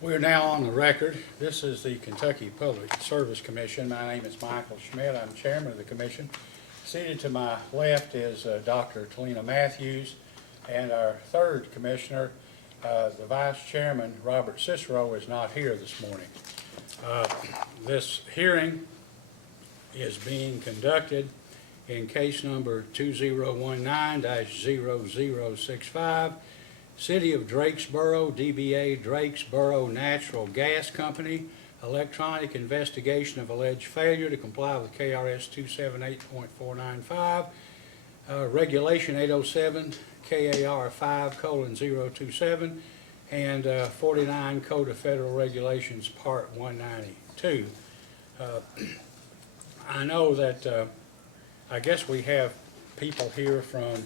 We're now on the record. This is the Kentucky Public Service Commission. My name is Michael Schmidt. I'm chairman of the commission. Seated to my left is Dr. Talina Matthews, and our third commissioner, the vice chairman, Robert Cicero, is not here this morning. This hearing is being conducted in case number 2019-0065, City of Drakesboro, DBA Drakesboro Natural Gas Company, electronic investigation of alleged failure to comply with KRS 278.495, Regulation 807, KAR 5:027, and 49 Code of Federal Regulations, Part 192. I know that I guess we have people here from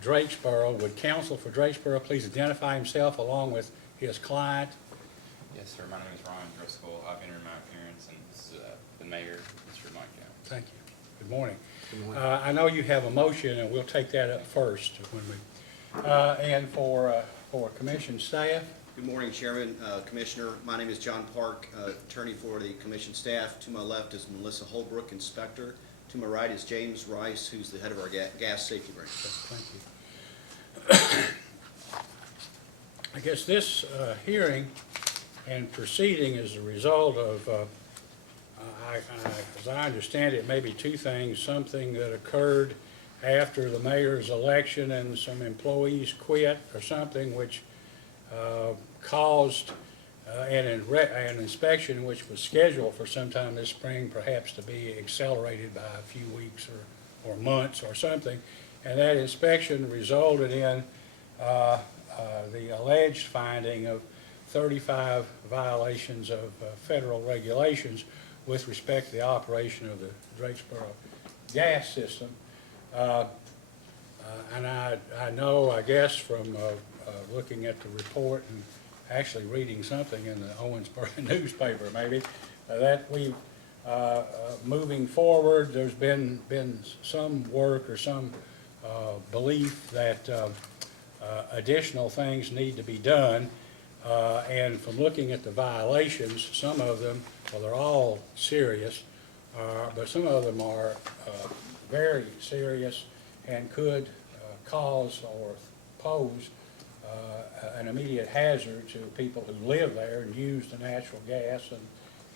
Drakesboro. Would counsel for Drakesboro please identify himself along with his client? Yes, sir. My name is Ron Driscoll. I've entered my appearance, and this is the mayor, Mr. Mike Jones. Thank you. Good morning. Good morning. I know you have a motion, and we'll take that up first when we. And for commission staff. Good morning, Chairman, Commissioner. My name is John Park, attorney for the commission staff. To my left is Melissa Holbrook, inspector. To my right is James Rice, who's the head of our gas safety branch. Thank you. I guess this hearing and proceeding is a result of, as I understand it, maybe two things. Something that occurred after the mayor's election and some employees quit or something, which caused an inspection which was scheduled for sometime this spring, perhaps to be accelerated by a few weeks or months or something. And that inspection resulted in the alleged finding of 35 violations of federal regulations with respect to the operation of the Drakesboro gas system. And I know, I guess, from looking at the report and actually reading something in the Owensboro newspaper, maybe, that we, moving forward, there's been some work or some belief that additional things need to be done. And from looking at the violations, some of them, well, they're all serious, but some of them are very serious and could cause or pose an immediate hazard to people who live there and use the natural gas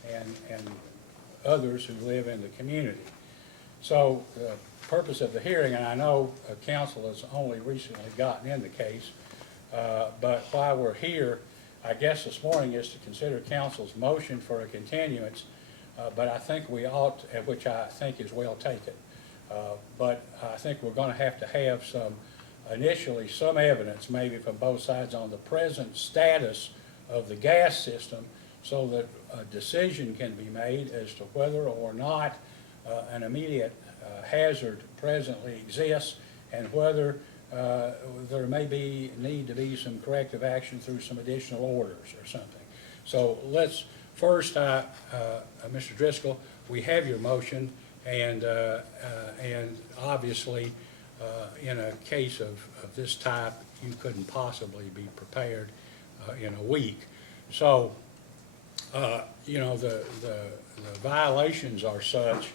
and others who live in the community. So the purpose of the hearing, and I know council has only recently gotten in the case, but while we're here, I guess this morning is to consider council's motion for a continuance, but I think we ought, which I think is well taken. But I think we're going to have initially some evidence maybe from both sides on the present status of the gas system so that a decision can be made as to whether or not an immediate hazard presently exists and whether there may need to be some corrective action through some additional orders or something. So let's first, Mr. Driscoll, we have your motion, and obviously in a case of this type, you couldn't possibly be prepared in a week. So, you know, the violations are such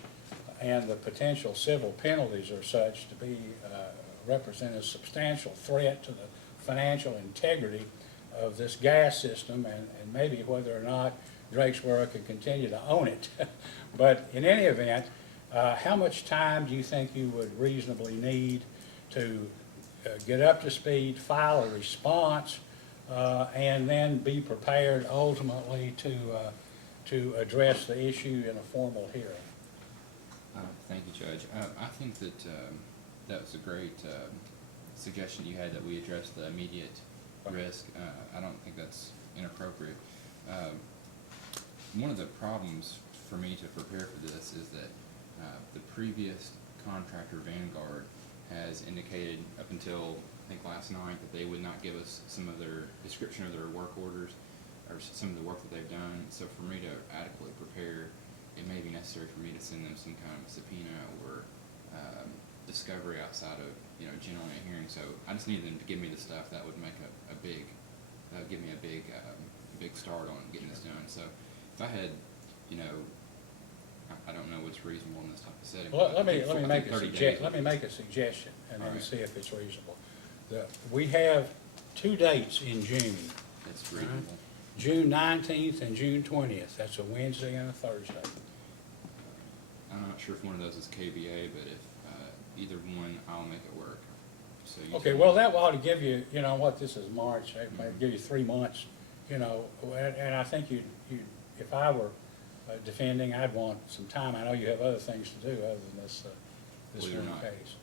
and the potential civil penalties are such to be represent a substantial threat to the financial integrity of this gas system and maybe whether or not Drakesboro could continue to own it. But in any event, how much time do you think you would reasonably need to get up to speed, file a response, and then be prepared ultimately to address the issue in a formal hearing? Thank you, Judge. I think that that was a great suggestion you had, that we address the immediate risk. I don't think that's inappropriate. One of the problems for me to prepare for this is that the previous contractor, Vanguard, has indicated up until I think last night that they would not give us some of their description of their work orders or some of the work that they've done. So for me to adequately prepare, it may be necessary for me to send them some kind of subpoena or discovery outside of generally a hearing. So I just need them to give me the stuff that would make give me a big a big start on getting this done. So if I had, you know, I don't know what's reasonable in this type of setting. Well, but I think let me 30 days let me would- make a suggestion, and then All right. see if it's reasonable. We have two dates in June, It's reasonable. June 19th and June 20th. That's a Wednesday and a Thursday. I'm not sure if one of those is KBA, but if either one, I'll make it work. So you Okay, tell well, me. that ought to give you, you know what, this is March, it might give you 3 months, you know, and I think if I were defending, I'd want some time. I know you have other things to do other than this Believe it or one not. case.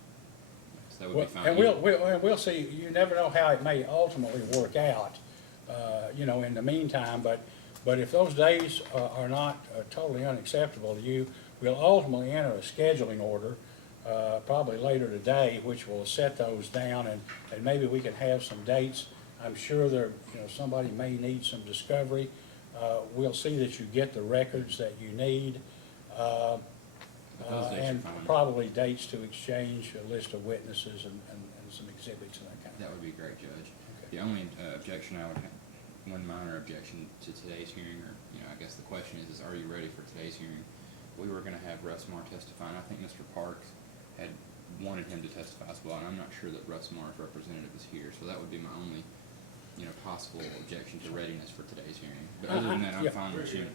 So that would Well, be fine. and we'll see, you never know how it may ultimately work out, you know, in the meantime, but if those days are not totally unacceptable to you, we'll ultimately enter a scheduling order, probably later today, which will set those down, and maybe we can have some dates. I'm sure there, you know, somebody may need some discovery. We'll see that you get the records that you need. Those dates are And fine. probably dates to exchange a list of witnesses and some exhibits and that kind of That thing. would be great, Judge. Okay. The only objection I would have, one minor objection to today's hearing, or, you know, I guess the question is are you ready for today's hearing? We were gonna have Russ Marr testify, and I think Mr. Parks had wanted him to testify as well, and I'm not sure that Russ Marr's representative is here, so that would be my only, you know, possible objection to readiness for today's hearing. But other than that, I'm Yeah. fine with you.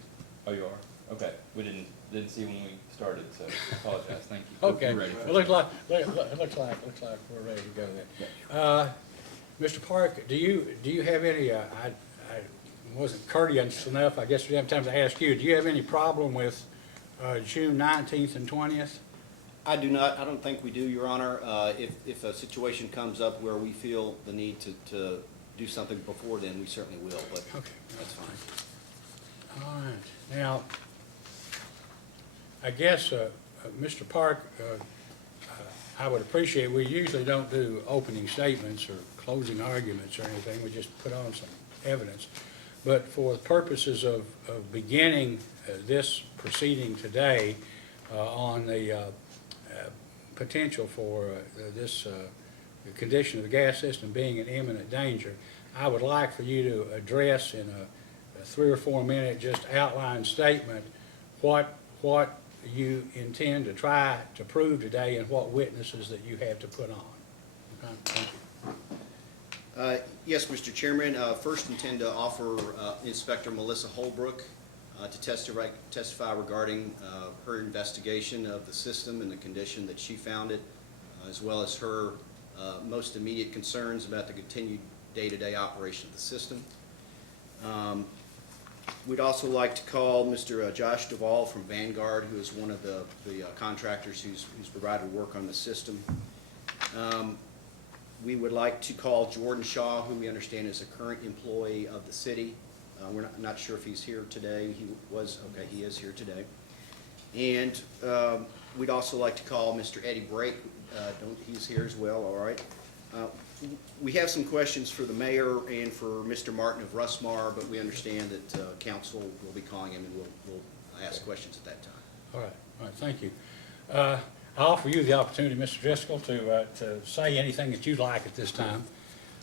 Oh, you are? Okay, we didn't see when we started, so apologize, thank you. Okay, We're ready for well, looks like we're ready to go then. Mr. Park, do you have any, I wasn't courteous enough, I guess we have time to ask you, do you have any problem with June 19th and 20th? I do not, I don't think we do, Your Honor. If a situation comes up where we feel the need to do something before then, we certainly will, but Okay. that's fine. All right, now, I guess, Mr. Park, I would appreciate, we usually don't do opening statements or closing arguments or anything, we just put on some evidence. But for the purposes of beginning this proceeding today on the potential for this the condition of the gas system being in imminent danger, I would like for you to address in a 3 or 4 minute just outline statement what you intend to try to prove today and what witnesses that you have to put on. Okay? Thank you. Yes, Mr. Chairman, first intend to offer Inspector Melissa Holbrook to testify regarding her investigation of the system and the condition that she found it, as well as her most immediate concerns about the continued day-to-day operation of the system. We'd also like to call Mr. Josh Duvall from Vanguard, who is one of the contractors who's provided work on the system. We would like to call Jordan Shaw, who we understand is a current employee of the city. We're not sure if he's here today. He is here today. And we'd also like to call Mr. Eddie Brake. He's here as well, all right. We have some questions for the mayor and for Mr. Martin of Russ Marr, but we understand that council will be calling him and we'll ask questions at that time. All right, thank you. I offer you the opportunity, Mr. Driscoll, to say anything that you'd like at this time,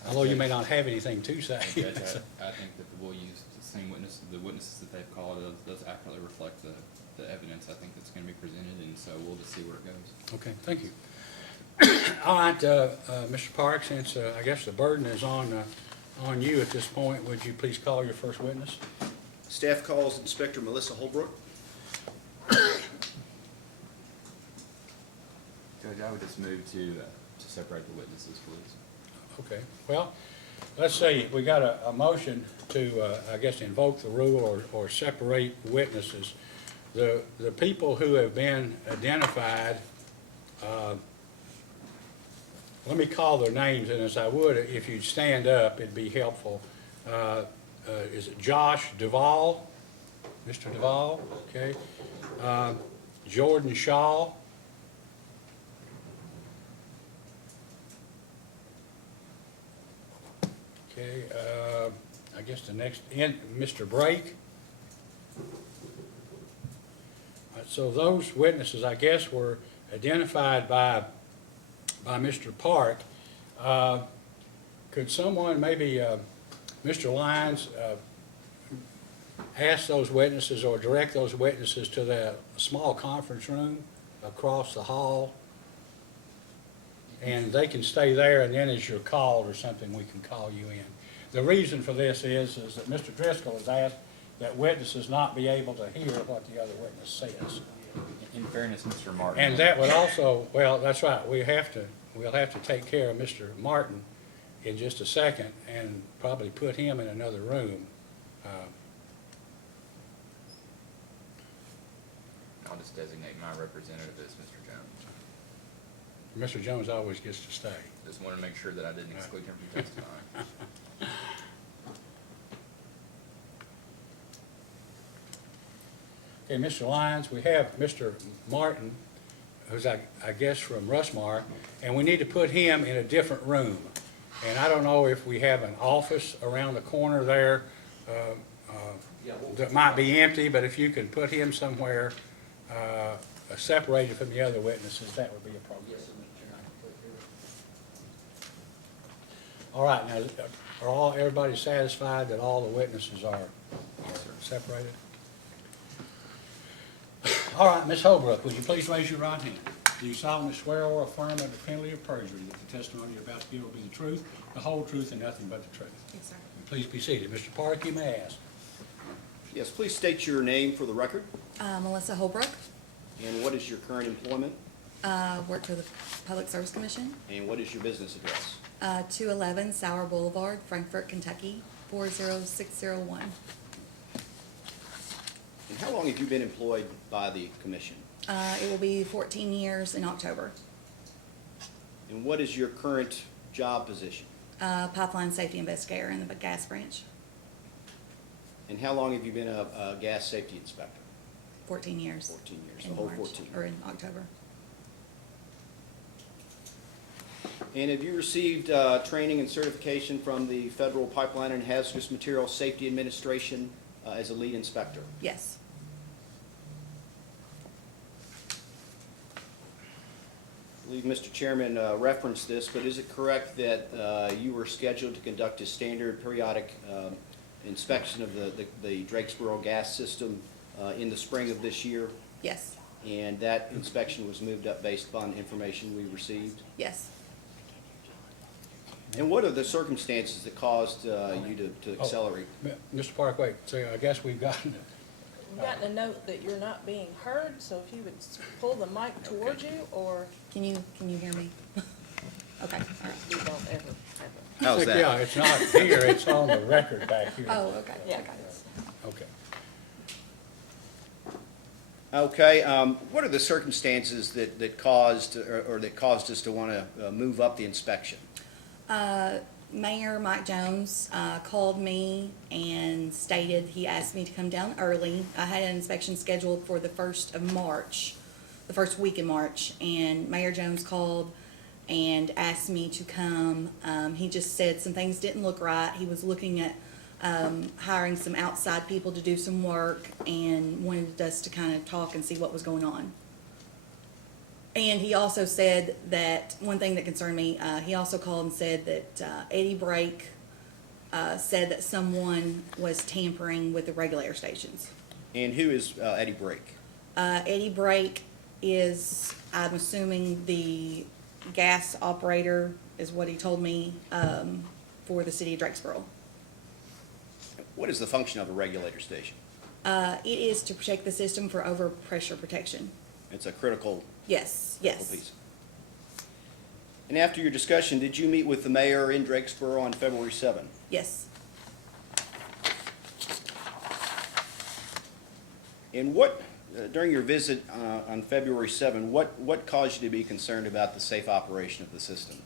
although you may not have anything to say. Judge, I think that we'll use the same the witnesses that they've called, those accurately reflect the evidence I think that's gonna be presented, and so we'll just see where it goes. Okay, thank you. All right, Mr. Park, since I guess the burden is on you at this point, would you please call your first witness? Staff calls Inspector Melissa Holbrook. Judge, I would just move to separate the witnesses, please. Okay, well, let's see, we got a motion to, I guess, invoke the rule or separate witnesses. The people who have been identified, let me call their names, and as I would, if you'd stand up, it'd be helpful. Is it Josh Duvall? Mr. Duvall, okay. Jordan Shaw. Okay, I guess the next, Mr. Brake. So those witnesses, I guess, were identified by Mr. Park. Could someone, maybe Mr. Lyons, ask those witnesses or direct those witnesses to the small conference room across the hall. And they can stay there, and then as you're called or something, we can call you in. The reason for this is that Mr. Driscoll has asked that witnesses not be able to hear what the other witness says. In fairness, Mr. Martin. And that would also, well, that's right, we'll have to take care of Mr. Martin in just a second and probably put him in another room. I'll just designate my representative as Mr. Jones. Mr. Jones always gets to stay. Just want to make sure that I didn't exclude him from testifying. Okay, Mr. Lyons, we have Mr. Martin, who's I guess from Russmar, and we need to put him in a different room. And I don't know if we have an office around the corner there that might be empty, but if you could put him somewhere separated from the other witnesses, that would be appropriate. All right, now, are everybody satisfied that all the witnesses are separated? All right, Ms. Holbrook, would you please raise your right hand? Do you solemnly swear or affirm under penalty of perjury that the testimony you're about to give will be the truth, the whole truth, and nothing but the truth? Yes, sir. Please be seated. Mr. Park, you may ask. Yes, please state your name for the record, Melissa Holbrook, and what is your current employment, work for the Public Service Commission, and what is your business address? 211 Sauer Boulevard, Frankfort, Kentucky, 40601. And how long have you been employed by the commission? It will be 14 years in October. And what is your current job position? Pipeline safety investigator in the gas branch, And how long have you been a gas safety inspector? 14 years. 14 years, in the whole March, 14. Or in October. And have you received training and certification from the Federal Pipeline and Hazardous Materials Safety Administration as a lead inspector? Yes. I believe Mr. Chairman referenced this, but is it correct that you were scheduled to conduct a standard periodic inspection of the Drakesboro Gas system in the spring of this year? Yes. And that inspection was moved up based upon information we received? Yes. And what are the circumstances that caused you to accelerate? Mr. Park, wait, so I guess we've gotten, We've gotten a note that you're not being heard, so if you would pull the mic towards you, or Can you hear me? Okay, all right. we don't ever. How's that? yeah, it's not here, it's on the record back here. Oh, okay. Yeah. I got it. Okay. Okay, what are the circumstances that caused, or that caused us to want to move up the inspection? Mayor Mike Jones called me and stated he asked me to come down early. I had an inspection scheduled for the 1st of March, the first week in March, and Mayor Jones called and asked me to come. He just said some things didn't look right. He was looking at hiring some outside people to do some work and wanted us to kind of talk and see what was going on. And he also said that, one thing that concerned me, he also called and said that Eddie Brake said that someone was tampering with the regulator stations. And who is Eddie Brake? Eddie Brake is, I'm assuming, the gas operator, is what he told me, for the city of Drakesboro. What is the function of a regulator station? It is to protect the system for overpressure protection. It's a critical Yes, critical yes. piece. And after your discussion, did you meet with the mayor in Drakesboro on February 7? Yes. And what, during your visit on February 7, what caused you to be concerned about the safe operation of the system?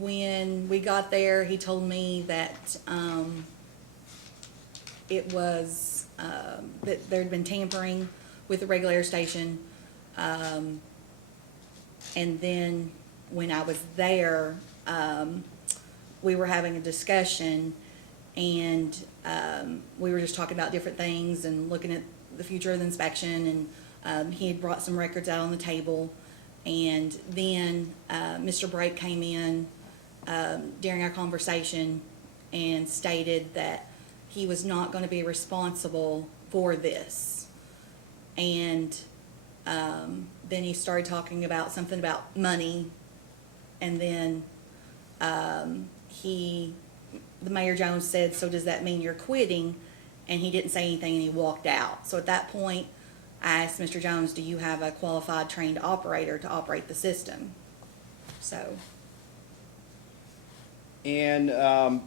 When we got there, he told me that it was, that there'd been tampering with the regulator station. And then when I was there, we were having a discussion, and we were just talking about different things and looking at the future of the inspection, and he had brought some records out on the table. And then Mr. Brake came in during our conversation and stated that he was not gonna be responsible for this. And, then he started talking about something about money, and then, the Mayor Jones said, so does that mean you're quitting? And he didn't say anything, and he walked out. So at that point, I asked Mr. Jones, do you have a qualified trained operator to operate the system? So, And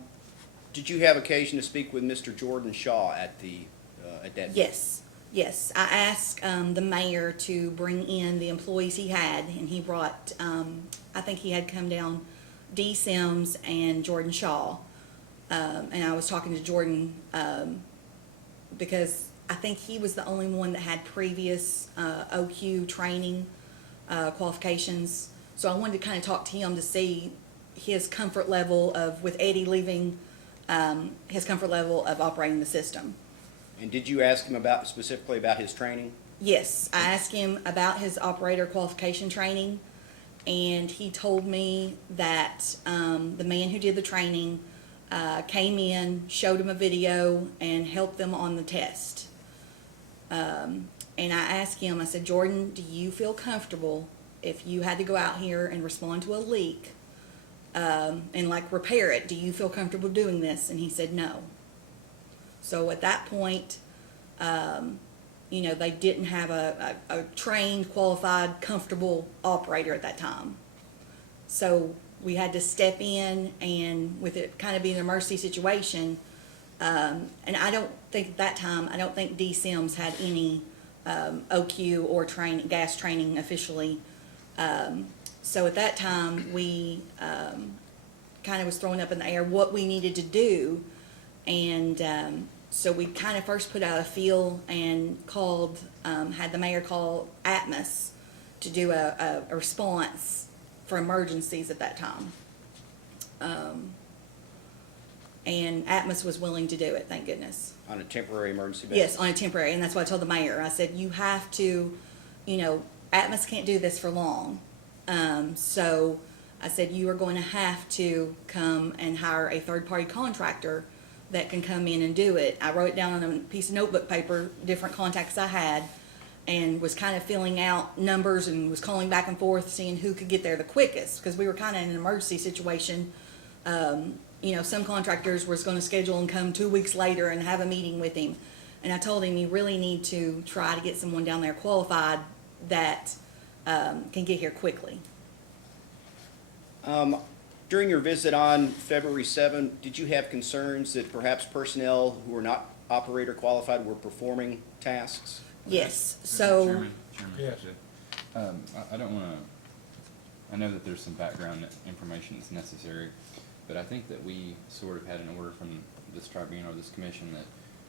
did you have occasion to speak with Mr. Jordan Shaw at that? yes, I asked, the mayor to bring in the employees he had, and he brought, I think he had come down D. Sims and Jordan Shaw. And I was talking to Jordan, because I think he was the only one that had previous, OQ training, qualifications. So I wanted to kind of talk to him to see his comfort level of, with Eddie leaving, his comfort level of operating the system. And did you ask him specifically about his training? Yes, I asked him about his operator qualification training, and he told me that, the man who did the training, came in, showed him a video, and helped them on the test. And I asked him, I said, Jordan, do you feel comfortable if you had to go out here and respond to a leak, and like repair it? Do you feel comfortable doing this? And he said no. So at that point, they didn't have a trained, qualified, comfortable operator at that time. So we had to step in, and with it kind of being an emergency situation, and I don't think at that time, I don't think D. Sims had any OQ or gas training officially. So at that time, we kind of was throwing up in the air what we needed to do. And so we kind of first put out a feel and called, had the mayor call Atmos to do a response for emergencies at that time. And Atmos was willing to do it, thank goodness. On a temporary emergency basis? Yes, on a temporary, and that's what I told the mayor. I said, you have to, Atmos can't do this for long. So I said, you are going to have to come and hire a third-party contractor that can come in and do it. I wrote it down on a piece of notebook paper, different contacts I had, and was kind of filling out numbers and was calling back and forth, seeing who could get there the quickest, because we were kind of in an emergency situation. Some contractors was going to schedule and come 2 weeks later and have a meeting with him. And I told him, you really need to try to get someone down there qualified that can get here quickly. During your visit on February 7th, did you have concerns that perhaps personnel who were not operator qualified were performing tasks? Yes, Mr. so, Chairman, Yes. I don't wanna, I know that there's some background information that's necessary, but I think that we sort of had an order from this tribunal or this commission that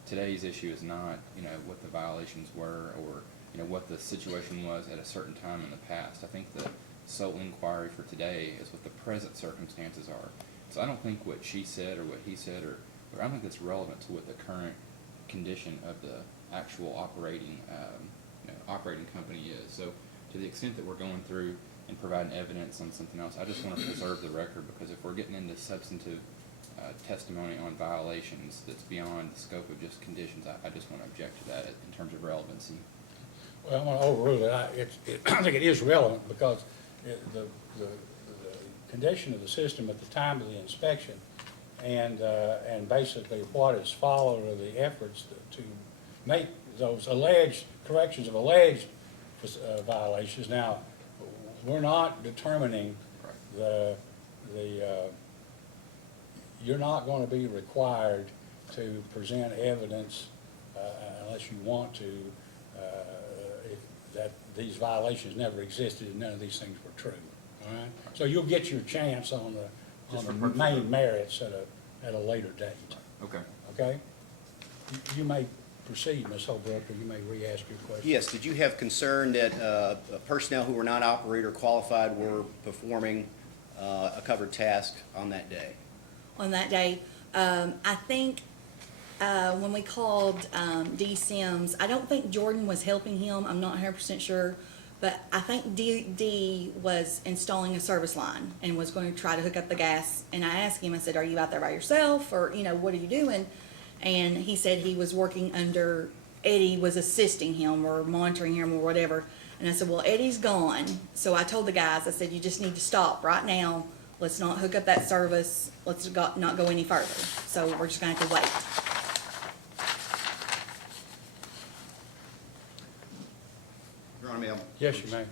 today's issue is not, what the violations were or, what the situation was at a certain time in the past. I think the sole inquiry for today is what the present circumstances are. So I don't think what she said or what he said, or I don't think that's relevant to what the current condition of the actual operating, operating company is. So to the extent that we're going through and providing evidence on something else, I just want to preserve the record, because if we're getting into substantive testimony on violations that's beyond the scope of just conditions, I just want to object to that in terms of relevancy. Well, I'm going to overrule it. I think it is relevant, because the condition of the system at the time of the inspection and basically what is followed are the efforts to make those alleged corrections of alleged violations. Now, we're not determining you're not going to be required to present evidence unless you want to, that these violations never existed and none of these things were true. All right? So you'll get your chance on the main merits at a later date. Okay. Okay? You may proceed, Ms. Holbrook, or you may re-ask your question. Yes, did you have concern that personnel who were not operator qualified were performing a covered task on that day? on that day, I think, when we called, D. Sims, I don't think Jordan was helping him, I'm not 100% sure, but I think D was installing a service line and was going to try to hook up the gas, and I asked him, I said, are you out there by yourself, or, what are you doing? and he said he was working under, Eddie was assisting him or monitoring him or whatever. And I said, well, Eddie's gone. So I told the guys, I said, you just need to stop right now. Let's not hook up that service. Let's not go any further. So we're just gonna have to wait. Your Honor, may I? Yes, you may.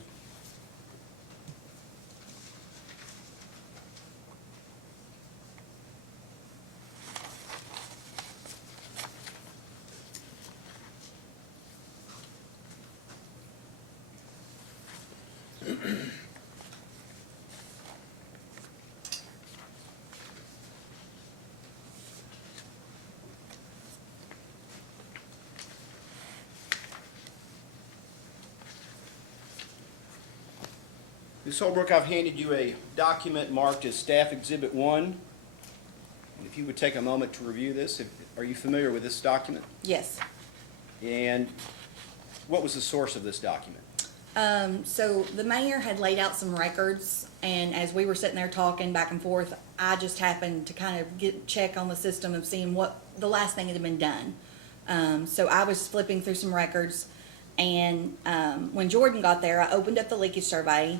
Ms. Holbrook, I've handed you a document marked as Staff Exhibit 1. And if you would take a moment to review this, are you familiar with this document? Yes. And what was the source of this document? So the mayor had laid out some records, and as we were sitting there talking back and forth, I just happened to kind of check on the system of seeing what the last thing that had been done. So I was flipping through some records, and when Jordan got there, I opened up the leakage survey,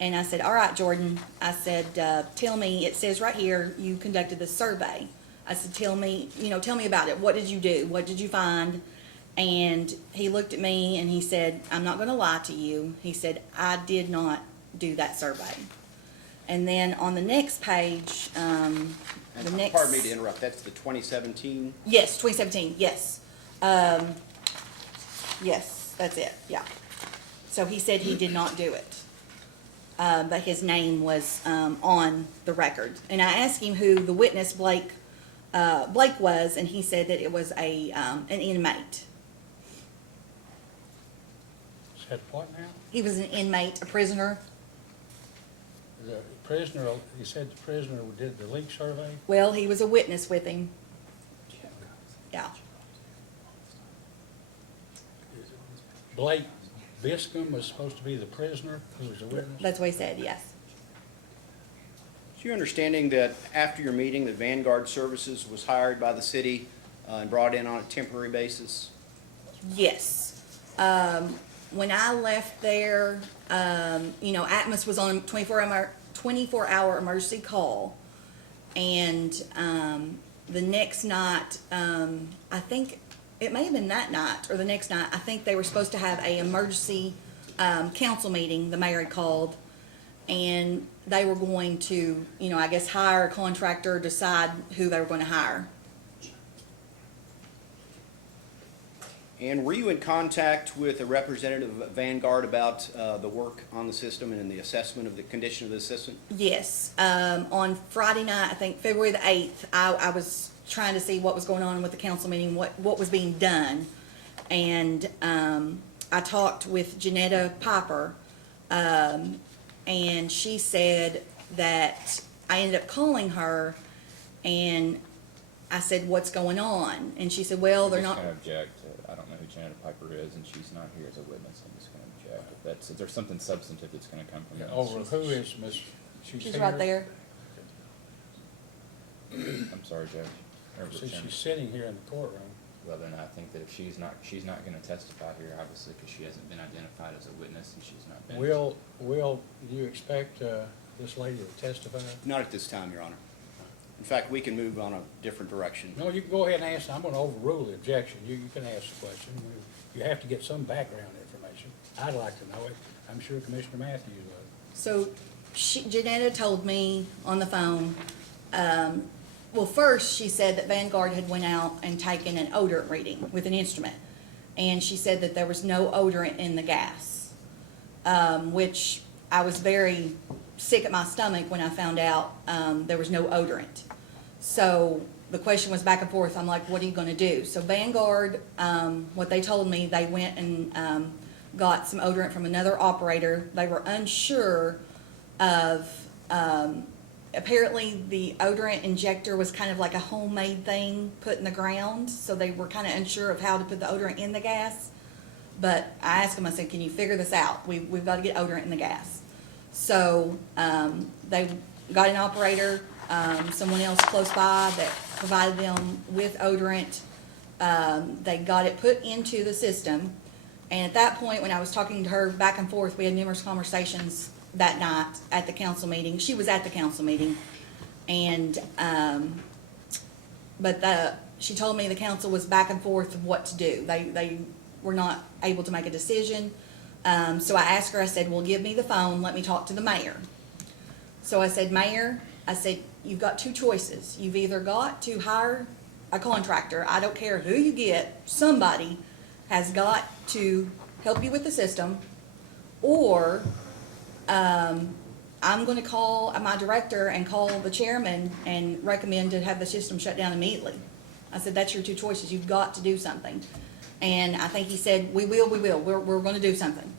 and I said, all right, Jordan, I said, tell me, it says right here, you conducted this survey. I said, tell me about it. What did you do? What did you find? And he looked at me and he said, I'm not gonna lie to you. He said, I did not do that survey. And then on the next page, And pardon me to interrupt, that's the 2017? Yes, 2017, yes. Yes, that's it, yeah. So he said he did not do it. But his name was on the record. And I asked him who the witness Blake was, and he said that it was an inmate. Said what now? He was an inmate, a prisoner. The prisoner, he said the prisoner did the leak survey? Well, he was a witness with him, yeah. Blake Biscom was supposed to be the prisoner who was a witness? That's what he said, yes. Is your understanding that after your meeting, that Vanguard Services was hired by the city and brought in on a temporary basis? Yes. When I left there, Atmos was on a 24-hour emergency call. And the next night, I think, it may have been that night or the next night, I think they were supposed to have a emergency council meeting, the mayor had called. And they were going to, I guess hire a contractor, decide who they were going to hire. And were you in contact with a representative of Vanguard about the work on the system and the assessment of the condition of the system? Yes, on Friday night, I think February the 8th, I was trying to see what was going on with the council meeting, what was being done. And I talked with Janetta Piper, and she said that I ended up calling her, and I said, what's going on? And she said, well, they're not. I'm just gonna object. I don't know who Janet Piper is, and she's not here as a witness. I'm just gonna object. If there's something substantive that's gonna come from this. Over who is Miss? She's right there. I'm sorry, Judge. Or See, Chairman. she's sitting here in the courtroom. Well, then I think that if she's not gonna testify here, obviously, because she hasn't been identified as a witness and she's not been. Will you expect this lady to testify? Not at this time, Your Honor. In fact, we can move on a different direction. No, you can go ahead and ask. I'm going to overrule the objection. You can ask the question. You have to get some background information. I'd like to know it. I'm sure Commissioner Matthews would. So Janetta told me on the phone, well, first she said that Vanguard had went out and taken an odorant reading with an instrument. And she said that there was no odorant in the gas, which I was very sick at my stomach when I found out there was no odorant. So the question was back and forth. I'm like, what are you going to do? So Vanguard, what they told me, they went and got some odorant from another operator. They were unsure of, apparently the odorant injector was kind of like a homemade thing put in the ground. So they were kind of unsure of how to put the odorant in the gas. But I asked them, I said, can you figure this out? We've got to get odorant in the gas. So they got an operator, someone else close by that provided them with odorant. They got it put into the system. And at that point, when I was talking to her back and forth, we had numerous conversations that night at the council meeting. She was at the council meeting. And, she told me the council was back and forth of what to do. They were not able to make a decision. So I asked her, I said, well, give me the phone, let me talk to the mayor. So I said, Mayor, I said, you've got two choices. You've either got to hire a contractor, I don't care who you get, somebody has got to help you with the system, or I'm gonna call my director and call the chairman and recommend to have the system shut down immediately. I said, that's your two choices, you've got to do something. And I think he said, we will, we're gonna do something.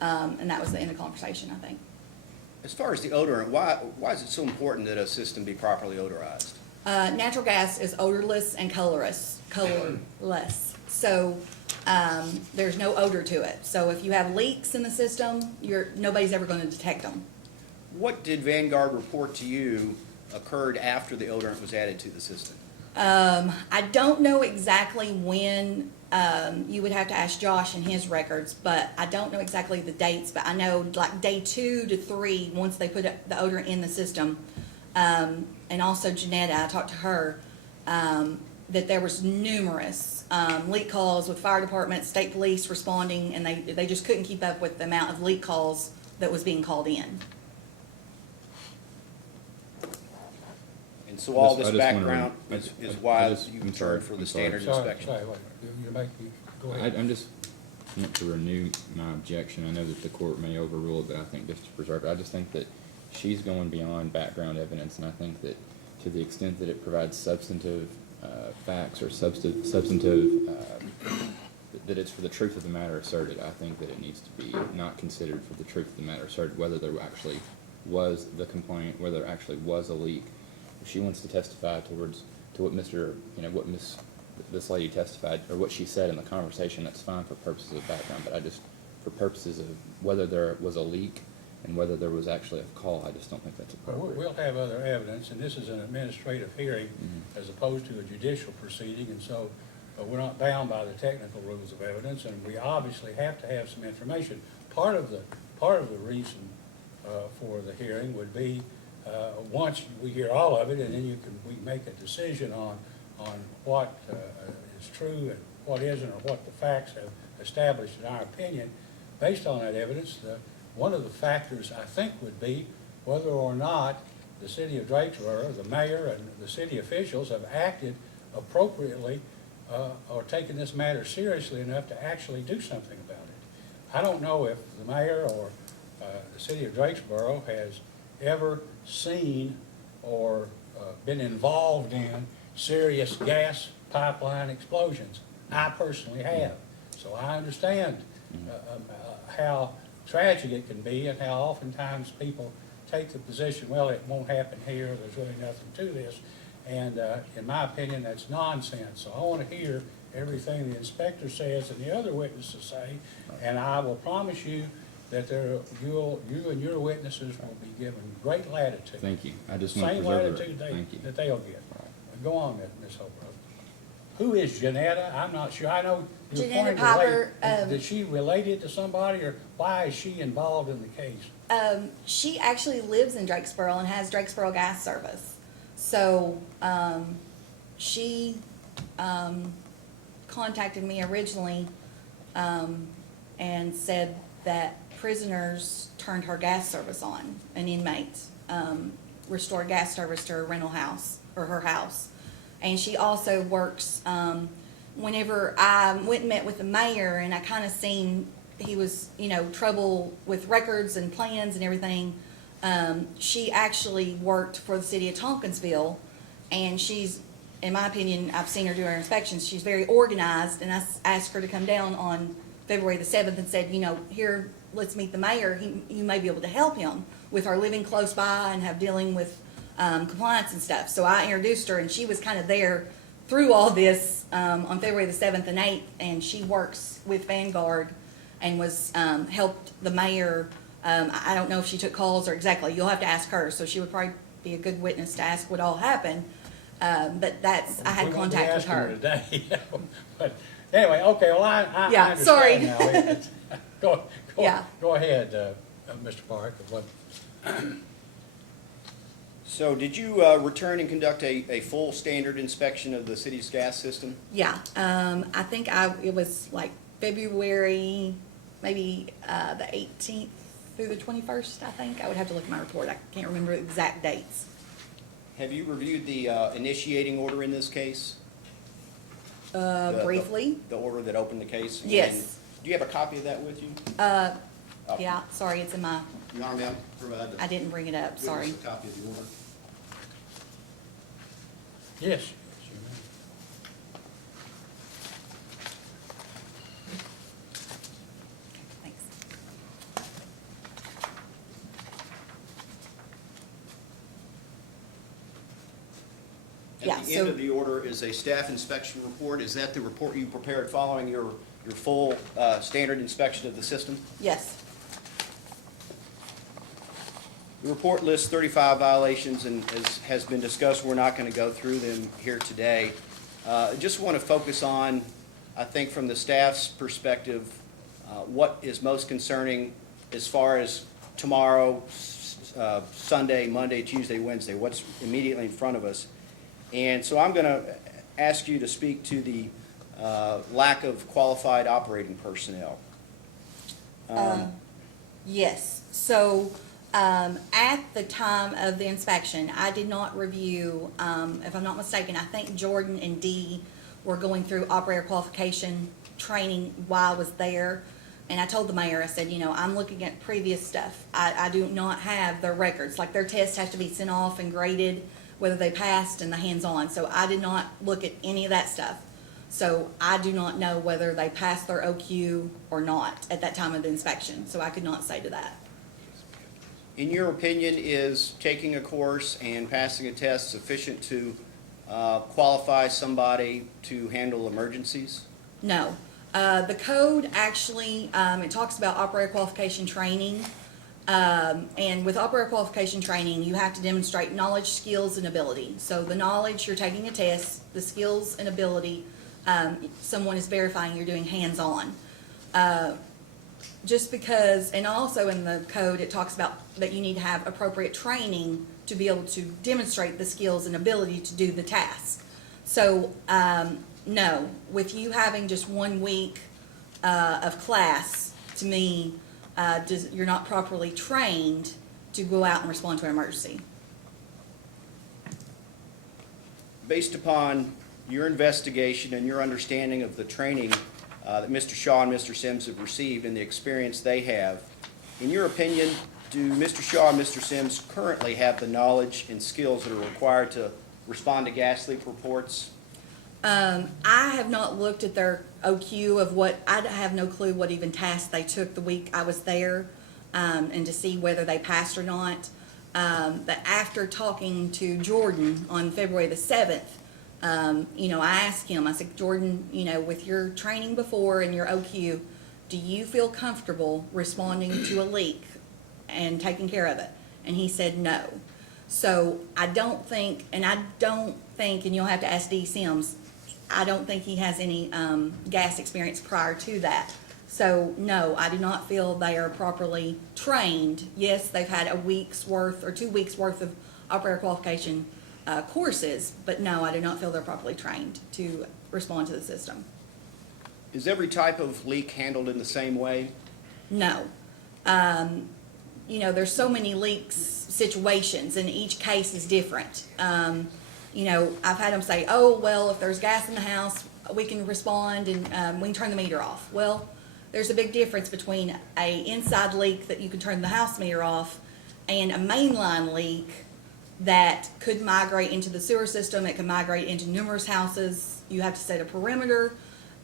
And that was the end of the conversation, I think. As far as the odorant, why is it so important that a system be properly odorized? Natural gas is odorless and colorless. So, there's no odor to it. So if you have leaks in the system, nobody's ever gonna detect them. What did Vanguard report to you occurred after the odorant was added to the system? I don't know exactly when, you would have to ask Josh and his records, but I don't know exactly the dates, but I know like day 2 to 3, once they put the odorant in the system, and also Janetta, I talked to her, that there was numerous, leak calls with fire department, state police responding, and they just couldn't keep up with the amount of leak calls that was being called in. And so all I this just wanna- background I- is I- why I just- you I'm returned sorry, for the I'm sorry. standard Sorry, inspection. wait, go ahead. I'm just want to renew my objection. I know that the court may overrule it, but I think just to preserve it, I just think that she's going beyond background evidence, and I think that to the extent that it provides substantive facts or substantive that it's for the truth of the matter asserted, I think that it needs to be not considered for the truth of the matter asserted, whether there actually was the complaint, whether there actually was a leak. If she wants to testify to what this lady testified, or what she said in the conversation, that's fine for purposes of background, but for purposes of whether there was a leak and whether there was actually a call, I just don't think that's Well, appropriate. we'll have other evidence, and this is an administrative hearing as opposed to a judicial proceeding, and so we're not bound by the technical rules of evidence, and we obviously have to have some information. Part of the reason for the hearing would be, once we hear all of it, and then we make a decision on what is true and what isn't, or what the facts have established in our opinion. Based on that evidence, one of the factors, I think, would be whether or not the city of Drakesboro, the mayor, and the city officials have acted appropriately or taken this matter seriously enough to actually do something about it. I don't know if the mayor or the city of Drakesboro has ever seen or been involved in serious gas pipeline explosions. I personally have. So I understand how tragic it can be and how oftentimes people take the position, well, it won't happen here, there's really nothing to this. And in my opinion, that's nonsense. So I want to hear everything the inspector says and the other witnesses say, and I will promise you that you and your witnesses will be given great latitude. Thank you. I just want to Same preserve latitude it. Thank you. that they'll get. Go on, Ms. Holbrook. Who is Janetta? I'm not sure. I know you're Janetta pointing Piper, related. Is she related to somebody, or why is she involved in the case? She actually lives in Drakesboro and has Drakesboro Gas service. So, she, contacted me originally, and said that prisoners turned her gas service on, an inmate, restored gas service to her rental house, or her house. And she also works, whenever I went and met with the mayor, and I kind of seen he was, trouble with records and plans and everything, she actually worked for the city of Tompkinsville, and she's, in my opinion, I've seen her do her inspections, she's very organized, and I asked her to come down on February the 7th and said, here, let's meet the mayor, you may be able to help him with our living close by and have dealing with compliance and stuff. So I introduced her, and she was kind of there through all this on February the 7th and 8th, and she works with Vanguard and was helped the mayor. I don't know if she took calls or exactly. You'll have to ask her. So she would probably be a good witness to ask what all happened. But that's, I had We won't be contact with asking her. Today, but anyway, okay, well, I Yeah, understand sorry. now. It's- Yeah. Go ahead, Mr. Park, what, So did you return and conduct a full standard inspection of the city's gas system? Yeah, I think it was like February, maybe, the 18th through the 21st, I think. I would have to look at my report. I can't remember the exact dates. Have you reviewed the initiating order in this case? The- Briefly. The order that opened the case? Yes. And do you have a copy of that with you? Oh. Yeah, sorry, it's in my, You want me to provide the? I didn't bring it up, give us sorry. a copy of the order? yes, yes, you may. Thanks. Yeah, At the end so- of the order is a staff inspection report. Is that the report you prepared following your full standard inspection of the system? Yes. The report lists 35 violations, and as has been discussed, we're not going to go through them here today. I just want to focus on, I think from the staff's perspective, what is most concerning as far as tomorrow, Sunday, Monday, Tuesday, Wednesday, what's immediately in front of us. And so I'm going to ask you to speak to the lack of qualified operating personnel. Yes, so, at the time of the inspection, I did not review, if I'm not mistaken, I think Jordan and Dee were going through operator qualification training while I was there. And I told the mayor, I said, I'm looking at previous stuff. I do not have their records, like their test has to be sent off and graded, whether they passed and the hands-on. So I did not look at any of that stuff. So I do not know whether they passed their OQ or not at that time of the inspection. So I could not say to that. In your opinion, is taking a course and passing a test sufficient to qualify somebody to handle emergencies? No. The code actually, it talks about operator qualification training. And with operator qualification training, you have to demonstrate knowledge, skills, and ability. So the knowledge, you're taking a test, the skills and ability, someone is verifying you're doing hands-on. Just because, and also in the code, it talks about that you need to have appropriate training to be able to demonstrate the skills and ability to do the task. So, no, with you having just 1 week of class, to me, you're not properly trained to go out and respond to an emergency. Based upon your investigation and your understanding of the training that Mr. Shaw and Mr. Sims have received and the experience they have, in your opinion, do Mr. Shaw and Mr. Sims currently have the knowledge and skills that are required to respond to gas leak reports? I have not looked at their OQ of what, I have no clue what even tasks they took the week I was there, and to see whether they passed or not. But after talking to Jordan on February the 7th, I asked him, I said, Jordan, with your training before and your OQ, do you feel comfortable responding to a leak and taking care of it? And he said no. So I don't think, and you'll have to ask D. Sims, I don't think he has any gas experience prior to that. So no, I do not feel they are properly trained. Yes, they've had a week's worth or 2 weeks worth of operator qualification courses, but no, I do not feel they're properly trained to respond to the system. Is every type of leak handled in the same way? No. There's so many leaks situations and each case is different. I've had them say, oh, well, if there's gas in the house, we can respond and we can turn the meter off. Well, there's a big difference between a inside leak that you can turn the house meter off and a mainline leak that could migrate into the sewer system. It can migrate into numerous houses. You have to set a perimeter.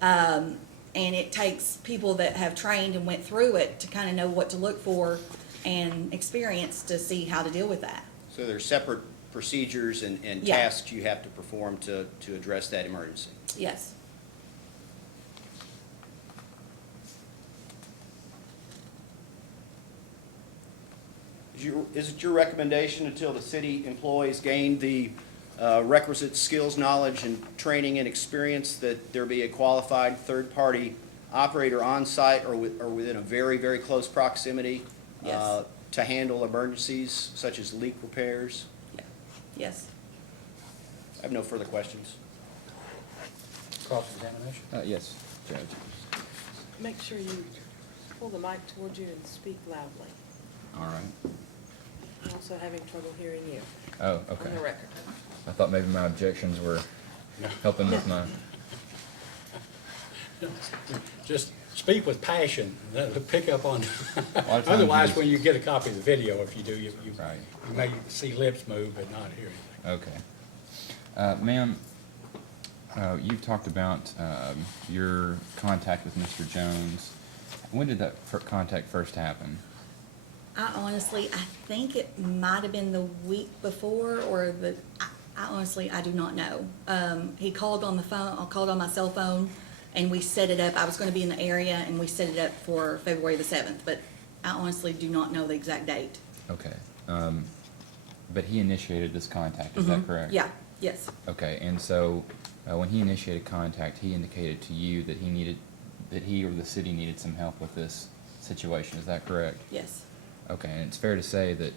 And it takes people that have trained and went through it to kind of know what to look for and experience to see how to deal with that. So there's separate procedures and Yeah. tasks you have to perform to address that emergency? Yes. Is it your recommendation until the city employees gain the requisite skills, knowledge, and training and experience, that there be a qualified third-party operator on site or within a very, very close proximity Yes. to handle emergencies such as leak repairs. Yeah. Yes. I have no further questions. Cross-examination? Yes, Judge. Make sure you pull the mic towards you and speak loudly. All right. I'm also having trouble hearing you Oh, okay. on the record. I thought maybe my objections were helping with my, Just speak with passion, that'll pick up on, lot of times otherwise, you when you get a copy of the video, if you do, you Right. you may see lips move but not hear anything. okay. Ma'am, you've talked about your contact with Mr. Jones. When did that contact first happen? I think it might have been the week before, or I honestly, I do not know. He called on the phone, I called on my cell phone, and we set it up. I was gonna be in the area, and we set it up for February the 7th, but I honestly do not know the exact date. Okay. But he initiated this contact, is that correct? Yeah, yes, Okay, and so when he initiated contact, he indicated to you that he or the city needed some help with this situation, is that correct? yes, Okay, and it's fair to say that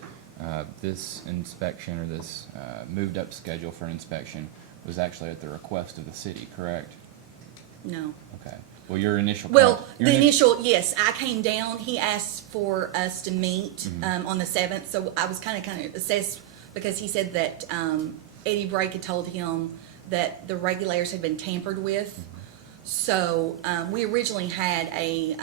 this inspection or this moved up schedule for an inspection was actually at the request of the city, correct? no. Okay. Well, your initial. Well, your the initial, yes, I came down, he asked for us to meet, Mm-hmm. on the 7th, so I was kind of assessed, because he said that, Eddie Brake had told him that the regulators had been tampered with. Mm-hmm. So, we originally had a,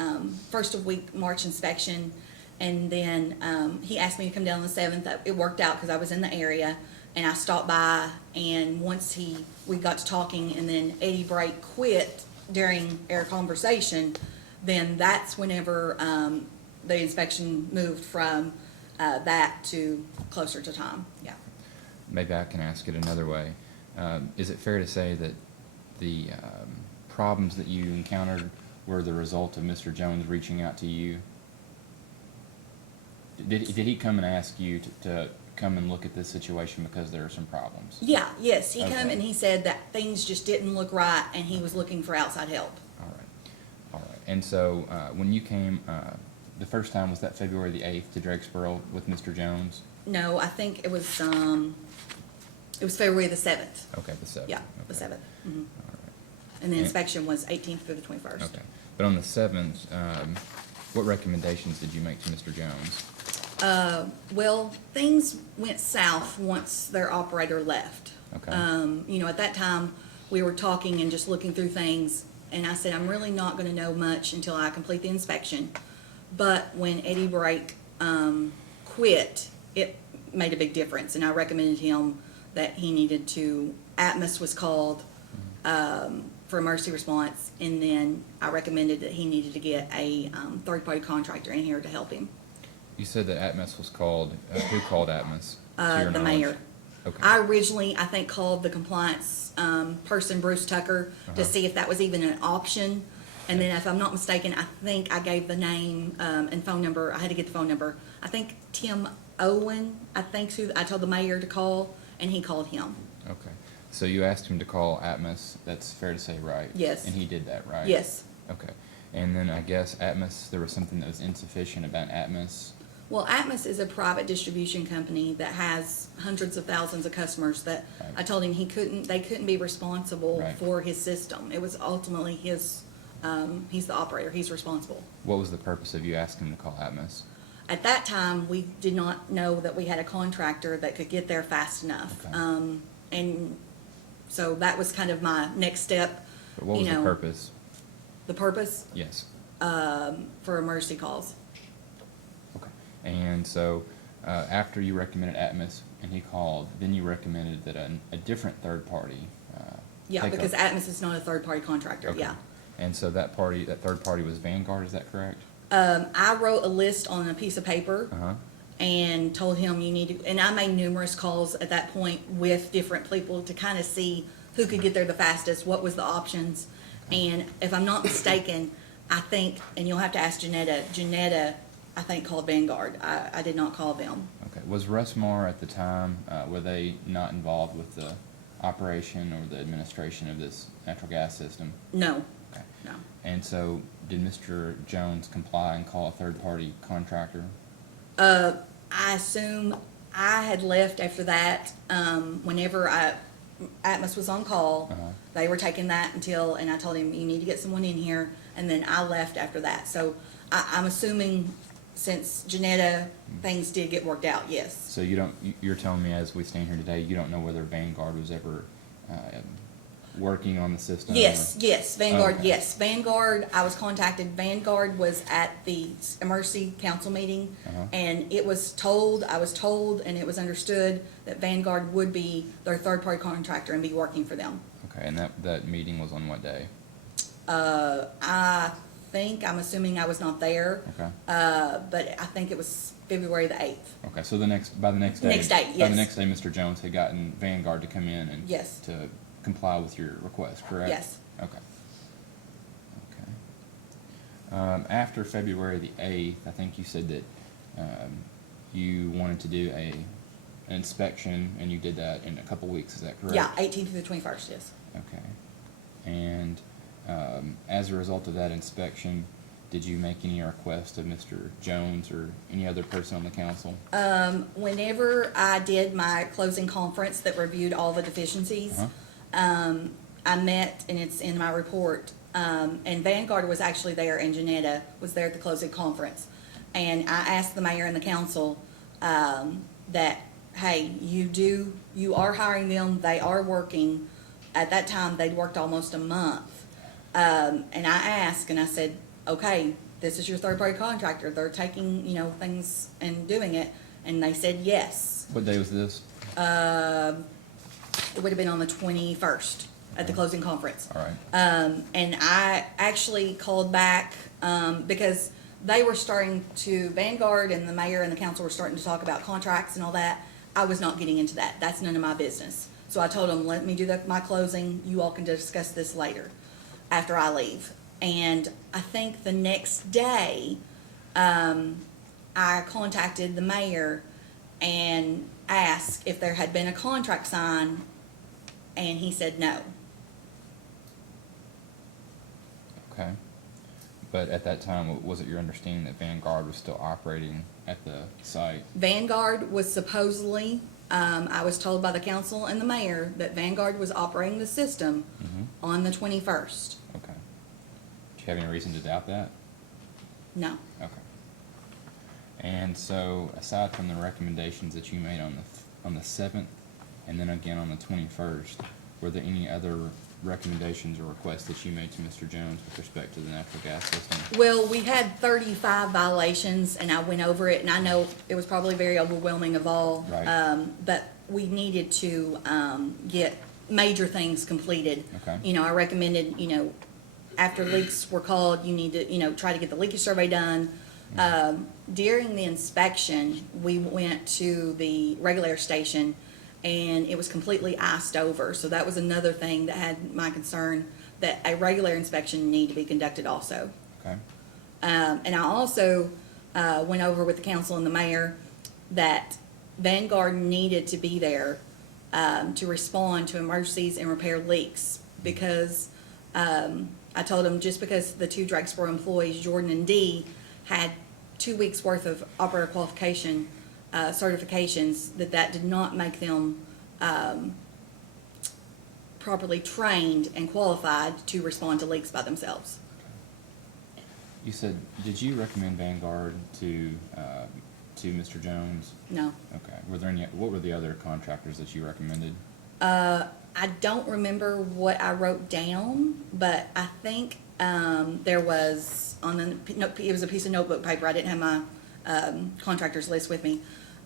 first of week March inspection, and then, he asked me to come down on the 7th. It worked out because I was in the area, and I stopped by, and once we got to talking, and then Eddie Brake quit during our conversation, then that's whenever, the inspection moved from, that to closer to time, yeah. Maybe I can ask it another way. Is it fair to say that the problems that you encountered were the result of Mr. Jones reaching out to you? Did he come and ask you to come and look at this situation because there are some problems? Yeah, yes, he Okay. come and he said that things just didn't look right, and he was looking for outside help. All right, all right. And so when you came, the first time, was that February the 8th to Drakesboro with Mr. Jones? No, I think it was February the 7th. Okay, the 7th. Yeah, the Okay. 7th. Mhm. All And the And- inspection was 18th through the 21st. right. Okay. But on the 7th, what recommendations did you make to Mr. Jones? Well, things went south once their operator left. Okay. At that time, we were talking and just looking through things, and I said, I'm really not gonna know much until I complete the inspection. But when Eddie Brake, quit, it made a big difference, and I recommended him that he needed to, Atmos was called, for emergency response, and then I recommended that he needed to get a, third-party contractor in here to help him. You said that Atmos was called. Who called Atmos? To your The knowledge? mayor. Okay. I originally, I think, called the compliance, person, Bruce Tucker, to Uh-huh. see if that was even an option. And then if I'm not mistaken, I think I gave the name, and phone number, I had to get the phone number. I think Tim Owen, I think, who, I told the mayor to call, and he called him. Okay. So you asked him to call Atmos. That's fair to say, right? Yes. And he did that, right? Yes. Okay. And then I guess Atmos, there was something that was insufficient about Atmos. Well, Atmos is a private distribution company that has hundreds of thousands of customers that Right. I told him they couldn't be responsible Right. for his system. It was ultimately his, he's the operator, he's responsible. What was the purpose of you asking him to call Atmos? At that time, we did not know that we had a contractor that could get there fast enough. Okay. And so that was kind of my next step. But what was you the know, purpose? The purpose, Yes. for emergency calls. Okay. And so after you recommended Atmos and he called, then you recommended that a different third party. Yeah, take because up- Atmos is not a third-party contractor, Okay. yeah. And so that third party was Vanguard, is that correct? I wrote a list on a piece of paper Uh-huh. and told him you need to, and I made numerous calls at that point with different people to kind of see who could get there the fastest, what was the options. And if I'm not mistaken, I think, and you'll have to ask Janetta, I think, called Vanguard. I did not call them. Okay. Was Russ Moore at the time, were they not involved with the operation or the administration of this natural gas system? No, Okay. no. And so, did Mr. Jones comply and call a third-party contractor? I assume I had left after that, whenever Atmos was on call. Uh-huh. They were taking that until, and I told him, you need to get someone in here, and then I left after that. So I'm assuming since Janetta, things did get worked out, yes. So you're telling me as we stand here today, you don't know whether Vanguard was ever working on the system? Yes, yes, Vanguard, Okay. yes. Vanguard, I was contacted, Vanguard was at the emergency council meeting, Uh-huh. and I was told, and it was understood that Vanguard would be their third-party contractor and be working for them. Okay, and that meeting was on what day? I'm assuming I was not there, Okay. but I think it was February the 8th. Okay, so by the next day. Next day, By yes. the next day, Mr. Jones had gotten Vanguard to come in and. Yes. To comply with your request, correct? Yes. Okay. Okay. After February the 8th, I think you said that, you wanted to do an inspection, and you did that in a couple weeks, is that correct? Yeah, 18th through the 21st, yes. Okay. And, as a result of that inspection, did you make any request of Mr. Jones or any other person on the council? Whenever I did my closing conference that reviewed all the deficiencies, I met, and it's in my report, and Vanguard was actually there, and Janetta was there at the closing conference. And I asked the mayor and the council, that, hey, you are hiring them, they are working. At that time, they'd worked almost a month. And I asked, and I said, okay, this is your third-party contractor, they're taking, things and doing it, and they said yes. What day was this? It would have been on the 21st at the closing conference. All right. And I actually called back, because they were Vanguard and the mayor and the council were starting to talk about contracts and all that. I was not getting into that. That's none of my business. So I told them, let me do my closing. You all can discuss this later after I leave. And I think the next day, I contacted the mayor and asked if there had been a contract signed, and he said no. Okay. But at that time, was it your understanding that Vanguard was still operating at the site? Vanguard was supposedly, I was told by the council and the mayor that Vanguard was operating the system on the 21st. Okay. Do you have any reason to doubt that? No. Okay. And so, aside from the recommendations that you made on the 7th, and then again on the 21st, were there any other recommendations or requests that you made to Mr. Jones with respect to the natural gas system? Well, we had 35 violations, and I went over it, and I know it was probably very overwhelming of all. Right. But we needed to get major things completed. Okay. I recommended, after leaks were called, you need to, try to get the leakage survey done. During the inspection, we went to the Regulator station, and it was completely iced over. So that was another thing that had my concern, that a regular inspection need to be conducted also. Okay. And I also went over with the council and the mayor that Vanguard needed to be there to respond to emergencies and repair leaks, because I told them just because the two Drakesboro employees, Jordan and Dee, had 2 weeks worth of operator qualification certifications, that did not make them properly trained and qualified to respond to leaks by themselves. You said, did you recommend Vanguard to Mr. Jones? No. Okay. What were the other contractors that you recommended? I don't remember what I wrote down, but I think there was it was a piece of notebook paper. I didn't have my contractors list with me.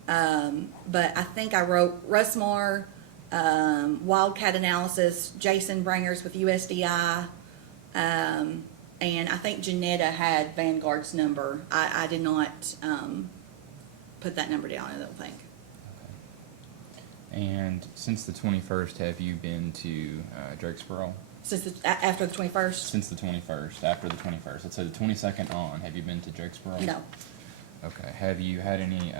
But I think I wrote Rusmar, Wildcat Analysis, Jason Bringers with USDI, and I think Janetta had Vanguard's number. I did not put that number down, I don't think. Okay. And since the 21st, have you been to Drakesboro? After the 21st? Since the 21st, after the 21st. Let's say the 22nd on, have you been to Drakesboro? No. Okay. Have you had any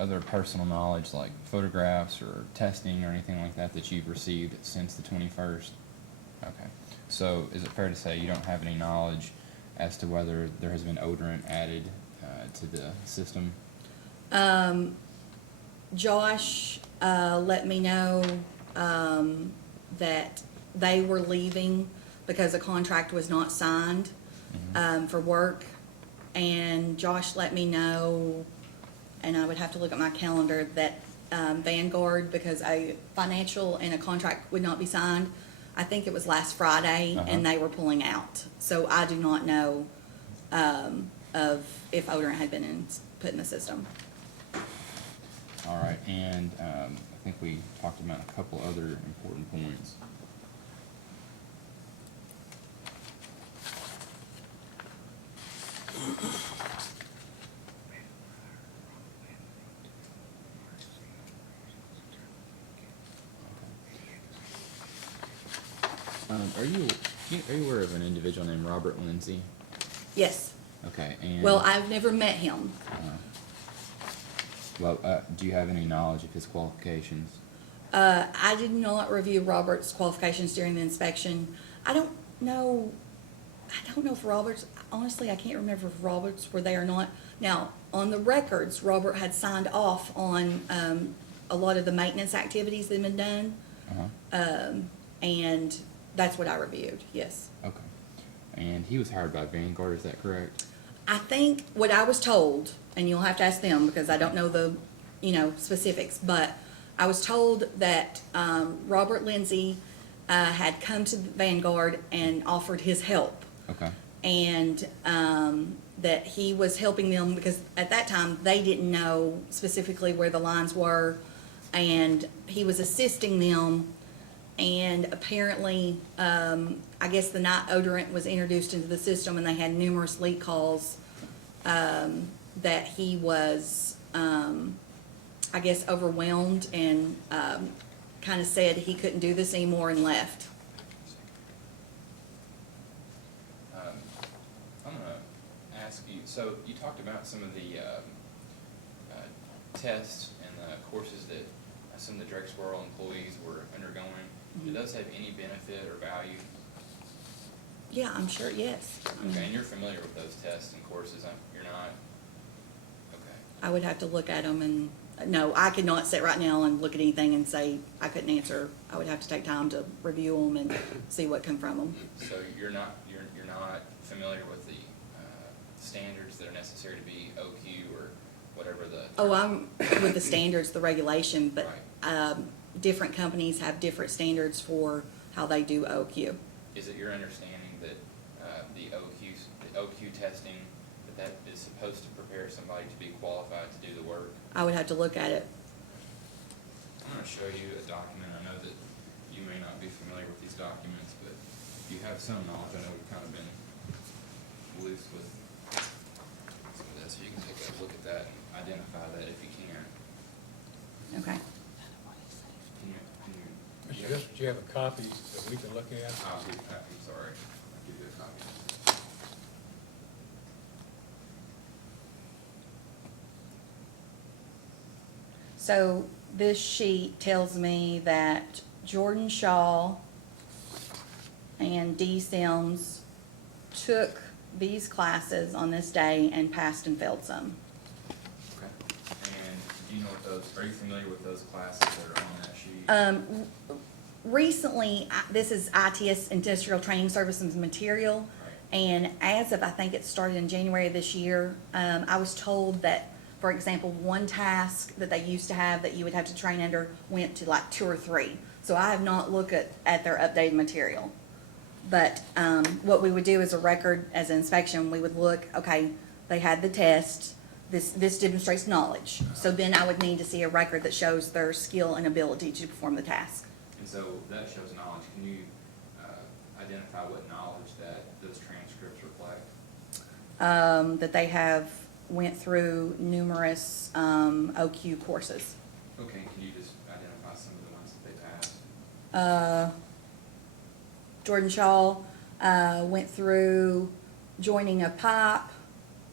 other personal knowledge, like photographs or testing or anything like that, that you've received since the 21st? Okay. So is it fair to say you don't have any knowledge as to whether there has been odorant added to the system? Josh let me know that they were leaving because a contract was not signed for work. And Josh let me know, and I would have to look at my calendar, that Vanguard, because a financial and a contract would not be signed, I think it was last Friday, and they were pulling out. So I do not know of if odorant had been put in the system. All right, and I think we talked about a couple other important points. Are you aware of an individual named Robert Lindsay? Yes. Okay, and Well, I've never met him. do you have any knowledge of his qualifications? I did not review Robert's qualifications during the inspection. I don't know if Robert's, honestly, I can't remember if Robert's were there or not. Now, on the records, Robert had signed off on a lot of the maintenance activities that had been done. And that's what I reviewed, yes. Okay. And he was hired by Vanguard, is that correct? I think what I was told, and you'll have to ask them because I don't know the, specifics, but I was told that Robert Lindsay had come to Vanguard and offered his help. Okay. And that he was helping them because at that time they didn't know specifically where the lines were, and he was assisting them. And apparently, I guess the night odorant was introduced into the system, and they had numerous leak calls that he was, I guess, overwhelmed and kind of said he couldn't do this anymore and left. I'm going to ask you, so you talked about some of the tests and the courses that some of the Drakesboro employees were undergoing. Do those have any benefit or value? Yeah, I'm sure, yes. Okay, and you're familiar with those tests and courses, you're not? Okay. I would have to look at them and, no, I could not sit right now and look at anything and say I couldn't answer. I would have to take time to review them and see what come from them. So you're not familiar with the standards that are necessary to be OQ or whatever the? Oh, I'm with the standards, the regulation, but Right. Different companies have different standards for how they do OQ. Is it your understanding that the OQ testing, that is supposed to prepare somebody to be qualified to do the work? I would have to look at it. I'm going to show you a document. I know that you may not be familiar with these documents, but if you have some knowledge, I know we've kind of been loose with some of this. So you can take a look at that and identify that if you can. Okay. Mr. Bishop, do you have a copy that we can look at? I'm sorry. I'll give you a copy. So this sheet tells me that Jordan Shaw and Dee Sims took these classes on this day and passed and failed some. Okay. And do you know what are you familiar with those classes that are on that sheet? Recently, this is ITS, Industrial Training Services and Material, Right. and as of, I think it started in January of this year, I was told that, for example, one task that they used to have that you would have to train under went to like 2 or 3. So I have not looked at their updated material. But what we would do as a record, as an inspection, we would look, okay, they had the test, this demonstrates knowledge. So then I would need to see a record that shows their skill and ability to perform the task. And so that shows knowledge. Can you identify what knowledge that those transcripts reflect? That they have went through numerous OQ courses. Okay, can you just identify some of the ones that they passed? Jordan Shaw went through joining a pipe,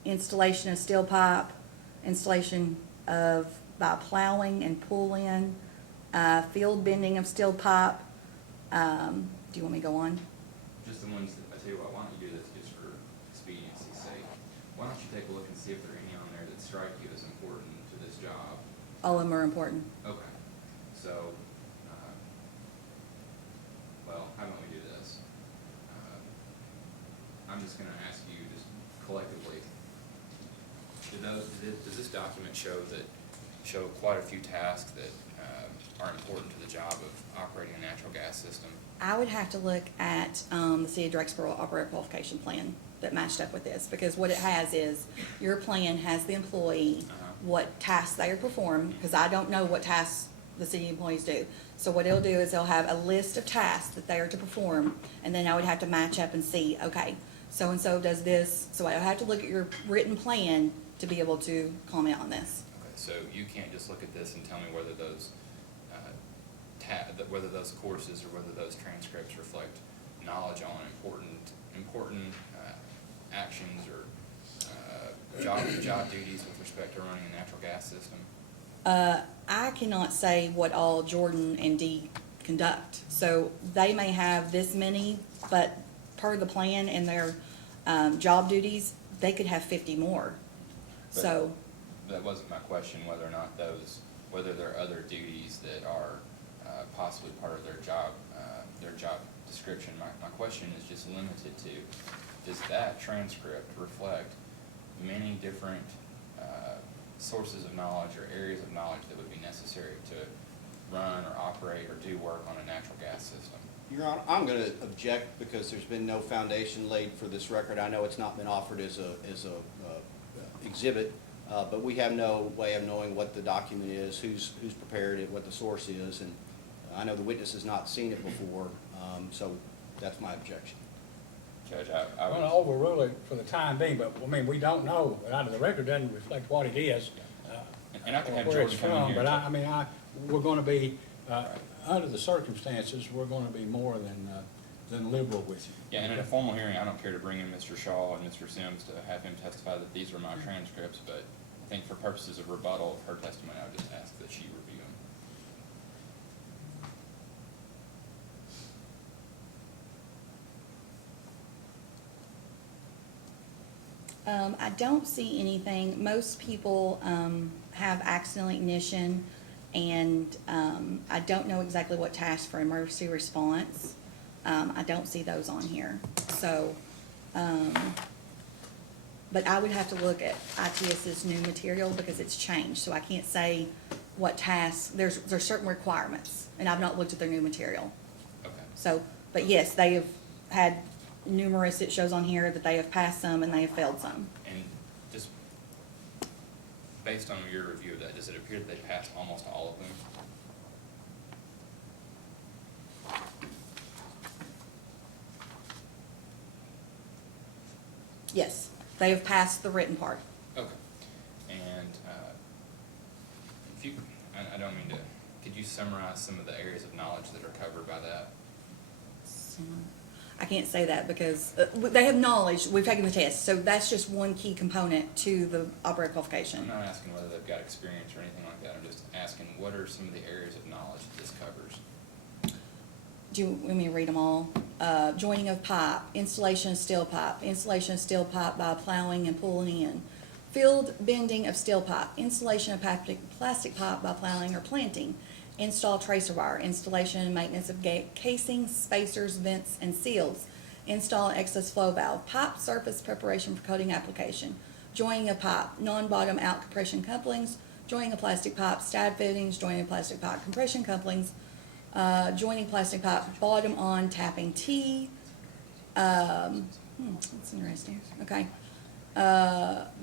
installation of steel pipe, installation of by plowing and pull-in, field bending of steel pipe. Do you want me to go on? Just the ones that, I tell you what, why don't you do this just for expediency's sake? Why don't you take a look and see if there are any on there that strike you as important to this job? All of them are important. Okay, so, well, how about we do this? I'm just gonna ask you just collectively, does this document show quite a few tasks that, are important to the job of operating a natural gas system? I would have to look at the City of Drakesboro Operator Qualification Plan that matched up with this, because what it has is, your plan has the employee, what tasks they perform, because I don't know what tasks the city employees do. So what it'll do is they'll have a list of tasks that they are to perform, and then I would have to match up and see, okay, so-and-so does this, so I have to look at your written plan to be able to comment on this. Okay, so you can't just look at this and tell me whether those, whether those courses or whether those transcripts reflect knowledge on important actions or job duties with respect to running a natural gas system? I cannot say what all Jordan and Dee conduct. So they may have this many, but per the plan and their job duties, they could have 50 more. But So, that wasn't my question, whether or not whether there are other duties that are possibly part of their job description. My question is just limited to, does that transcript reflect many different sources of knowledge or areas of knowledge that would be necessary to run or operate or do work on a natural gas system? Your Honor, I'm going to object because there's been no foundation laid for this record. I know it's not been offered as a exhibit, but we have no way of knowing what the document is, who's prepared it, what the source is, and I know the witness has not seen it before, so that's my objection. Judge, I I'm would. gonna overrule it for the time being, but, I mean, we don't know, out of the record doesn't reflect what it is. And I can have Where it's Jordan come in from, here. but I mean, we're gonna be, under the circumstances, we're gonna be more than liberal with you. Yeah, and in a formal hearing, I don't care to bring in Mr. Shaw and Mr. Sims to have him testify that these are my transcripts, but I think for purposes of rebuttal of her testimony, I would just ask that she review them. I don't see anything. Most people have accidental ignition, and I don't know exactly what tasks for emergency response. I don't see those on here. So, but I would have to look at ITS's new material because it's changed, so I can't say what tasks. There's certain requirements, and I've not looked at their new material. Okay. So, but yes, they have had numerous, it shows on here that they have passed some and they have failed some. And just based on your review of that, does it appear that they passed almost all of them? Yes, they have passed the written part. Okay. And if you, I don't mean to, could you summarize some of the areas of knowledge that are covered by that? I can't say that because they have knowledge, we've taken the test, so that's just one key component to the operator I'm qualification. not asking whether they've got experience or anything like that, I'm just asking what are some of the areas of knowledge that this covers? Do you want me to read them all? Joining of pipe, installation of steel pipe by plowing and pulling in, field bending of steel pipe, installation of plastic pipe by plowing or planting, install tracer wire, installation and maintenance of casings, spacers, vents, and seals, install excess flow valve, pipe surface preparation for coating application, joining of pipe, non-bottom out compression couplings, joining of plastic pipe, stab fittings, joining of plastic pipe compression couplings, joining plastic pipe bottom on tapping T. That's interesting. Okay.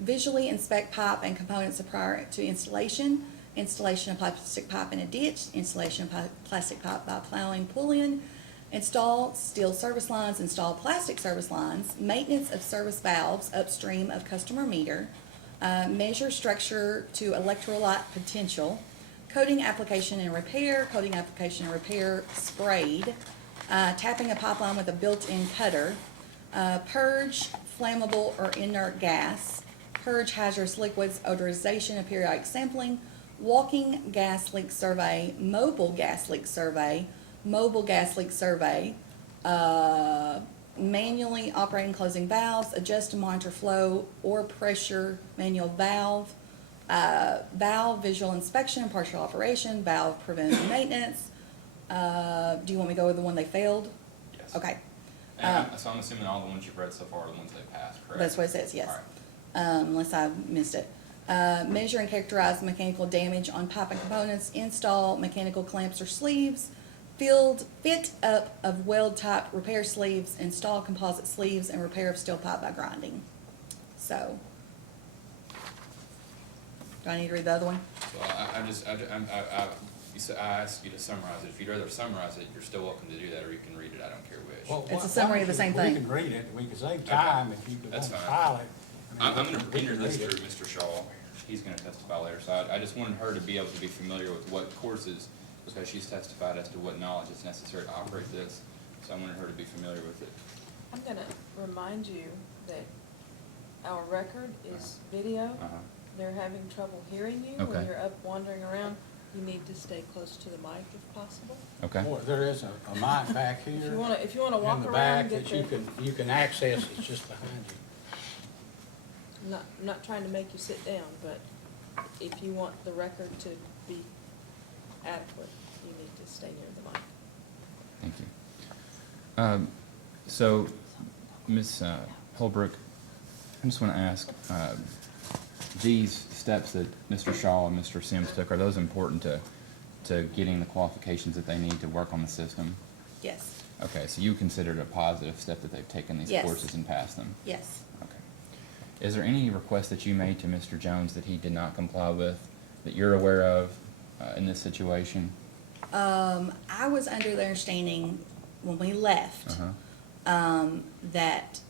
Visually inspect pipe and components prior to installation. Installation of plastic pipe in a ditch. Installation of plastic pipe by plowing pull-in. Install steel service lines. Install plastic service lines. Maintenance of service valves upstream of customer meter. Measure structure to electrolyte potential. Coating application and repair, sprayed, tapping a pipeline with a built-in cutter, purge flammable or inert gas, purge hazardous liquids, odorization of periodic sampling, walking gas leak survey, mobile gas leak survey, manually operating closing valves, adjust and monitor flow or pressure manual valve, valve visual inspection and partial operation, valve preventative maintenance. Do you want me to go with the one they failed? Yes. Okay, So I'm assuming all the ones you've read so far are the ones they passed, correct? that's what it says, yes. All right. Unless I missed it. Measure and characterize mechanical damage on pipe and components, install mechanical clamps or sleeves, fit up of weld type repair sleeves, install composite sleeves, and repair of steel pipe by grinding. So, do I need to read the other one? So I asked you to summarize it. If you'd rather summarize it, you're still welcome to do that, or you can read it. I don't care which. Well, It's a why summary don't of the you- same thing. We can read it, we can save time if you could That's want to fine. file it. I'm gonna we enter can this read through it. Mr. Shaw. He's gonna testify later, so I just wanted her to be able to be familiar with what courses, because she's testified as to what knowledge is necessary to operate this. So I wanted her to be familiar with it. I'm gonna remind you that our record is video. Uh-huh. They're having trouble hearing you Okay. when you're up wandering around. You need to stay close to the mic if possible. Okay. Boy, there is a mic back here. If you wanna walk in the around, back get that the, you can access, it's just behind you. I'm not trying to make you sit down, but if you want the record to be adequate, you need to stay near the mic. Thank you. So, Ms. Holbrook, I just want to ask, these steps that Mr. Shaw and Mr. Sims took, are those important to getting the qualifications that they need to work on the system? Yes, Okay, so you consider it a positive step that they've taken these Yes. courses and passed them? yes. Okay. Is there any request that you made to Mr. Jones that he did not comply with, that you're aware of in this situation? I was under the understanding when we left, Uh-huh. that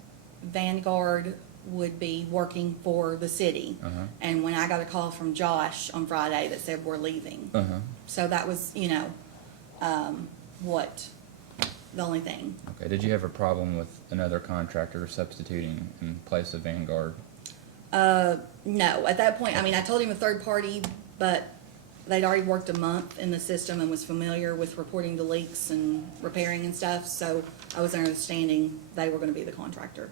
Vanguard would be working for the city. Uh-huh. And when I got a call from Josh on Friday that said we're leaving. Uh-huh. So that was, the only thing. Okay, did you have a problem with another contractor substituting in place of Vanguard? No, at that point, I told him a third party, but they'd already worked a month in the system and was familiar with reporting the leaks and repairing and stuff, so I was understanding they were gonna be the contractor.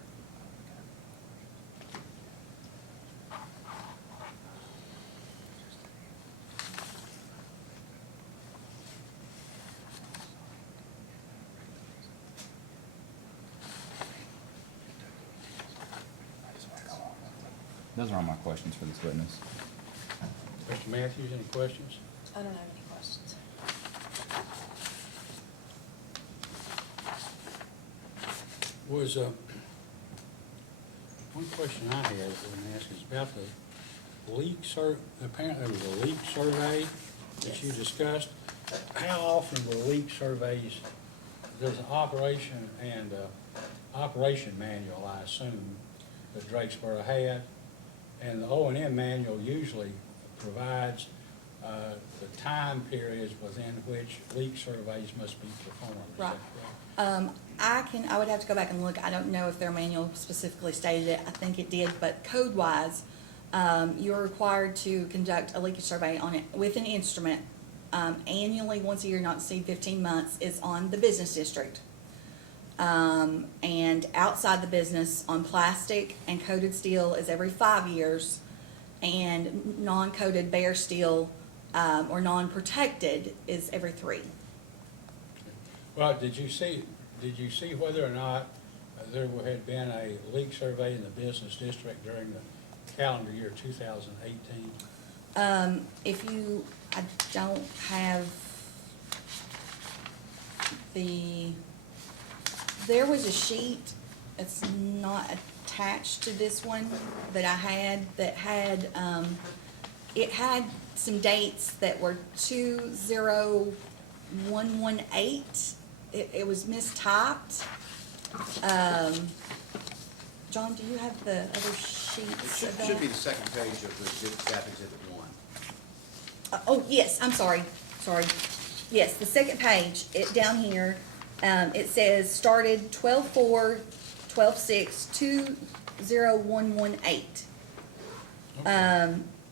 Those are all my questions for this witness. Mr. Matthews, any questions? I don't have any questions. Was, one question I had, I was gonna ask, is about the leak apparently there was a leak survey that you Yes. discussed. How often were leak surveys, there's an operation and, operation manual, I assume, that Drakesboro had, and the O&M manual usually provides, the time periods within which leak surveys must be performed. Is that Right. correct? I would have to go back and look, I don't know if their manual specifically stated it, I think it did, but code-wise, you're required to conduct a leakage survey on it with an instrument, annually, once a year, not to exceed 15 months, is on the business district. And outside the business, on plastic and coated steel is every 5 years, and non-coated bare steel, or non-protected is every 3. Well, did you see whether or not there had been a leak survey in the business district during the calendar year 2018? I don't have there was a sheet, it's not attached to this one, that I had, that had, it had some dates that were 20118. It was mistyped. John, do you have the other sheets of that? Should be the second page of the staff exhibit 1. Oh, yes, I'm sorry. Yes, the second page, down here, it says started 12/4, 12/6, 20118.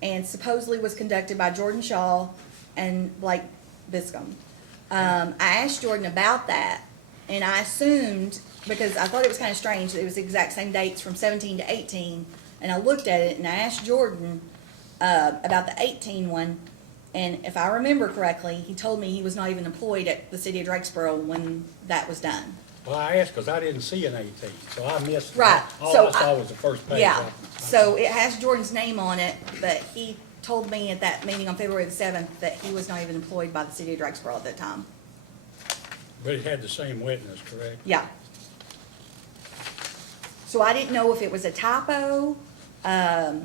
and supposedly was conducted by Jordan Shaw and Blake Biscombe. I asked Jordan about that, and I assumed, because I thought it was kind of strange that it was the exact same dates from 17 to 18, and I looked at it and I asked Jordan about the 18 one, and if I remember correctly, he told me he was not even employed at the city of Drakesboro when that was done. Well, I asked because I didn't see an 18, so I missed. Right, All so I saw was the first page. Yeah, so it has Jordan's name on it, but he told me at that meeting on February the 7th that he was not even employed by the city of Drakesboro at that time. But it had the same witness, correct? Yeah. So I didn't know if it was a typo. I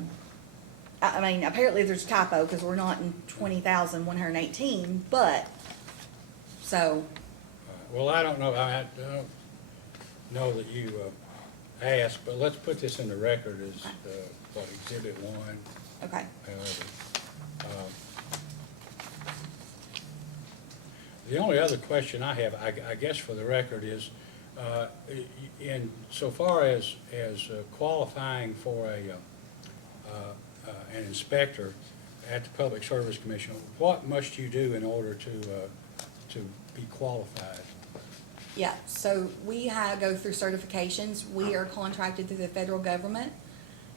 mean, apparently there's a typo because we're not in 20,118, but, so, Well, I don't know, I don't know that you asked, but let's put this in the record as, what, Exhibit 1, okay. however. The only other question I have, I guess for the record is, in so far as qualifying for an inspector at the Public Service Commission, what must you do in order to be qualified? Yeah, so we go through certifications. We are contracted through the federal government,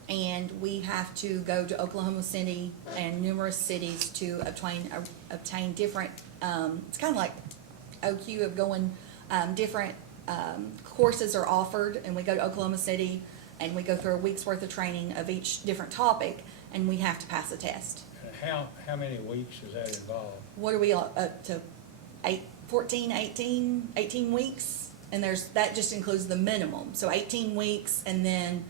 and we have to go to Oklahoma City and numerous cities to obtain different, it's kind of like OQ of going, different courses are offered, and we go to Oklahoma City, and we go through a week's worth of training of each different topic, and we have to pass a test. And how many weeks does that involve? What are we up to? 18 weeks, and that just includes the minimum, so 18 weeks, and then